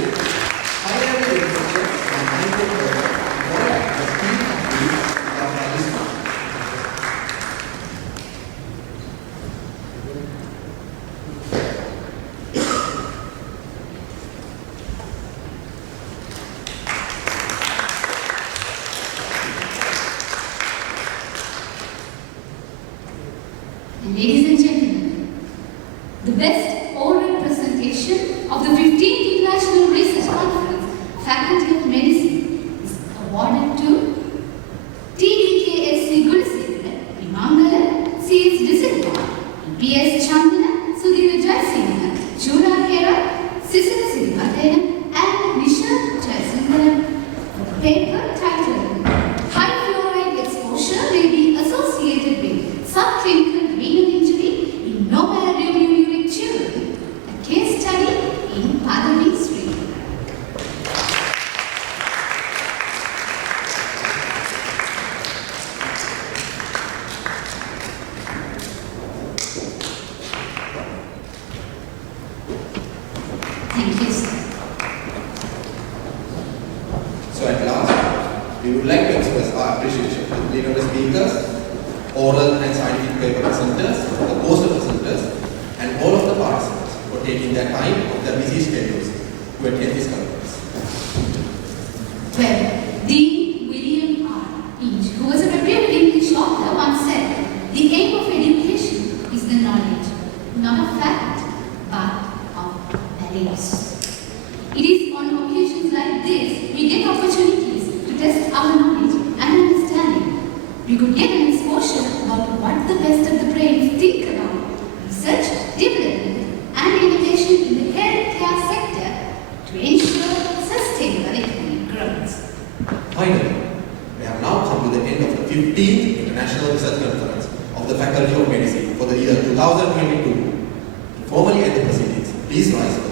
Ladies and gentlemen, the best oral presentation of the 15th International Research Conference, Faculty of Medicine, is awarded to TDKSC Goonasekera, Imangala, C.S. Dissilva, P.S. Chandana, Sudhira Jayasinghearachchi, Shura Hera, Sisara Sirivatena, and Nisha Jayasinghearachchi. The paper titled High Fluoride Exposure May be Associated with Subclinical Renal Injury in Normal Uric Children, a case study in Padavi Street. Thank you, sir. So at last, we would like to express our appreciation to the leader speakers, oral and scientific paper presenters, the poster presenters, and all of the participants for taking their time of their busy schedules to attend this conference. 12. Dean William R. Inch, who was a reputed English author, once said, "The aim of education is the knowledge, not of fact, but of values." It is on occasions like this we get opportunities to test our knowledge and understanding. We could get an exposure about what the best of the brains think about research, development, and innovation in the healthcare sector to ensure sustainable economic growth. Finally, we have now come to the end of the 15th International Research Conference of the Faculty of Medicine for the year 2022. To formally end the proceedings, please rise for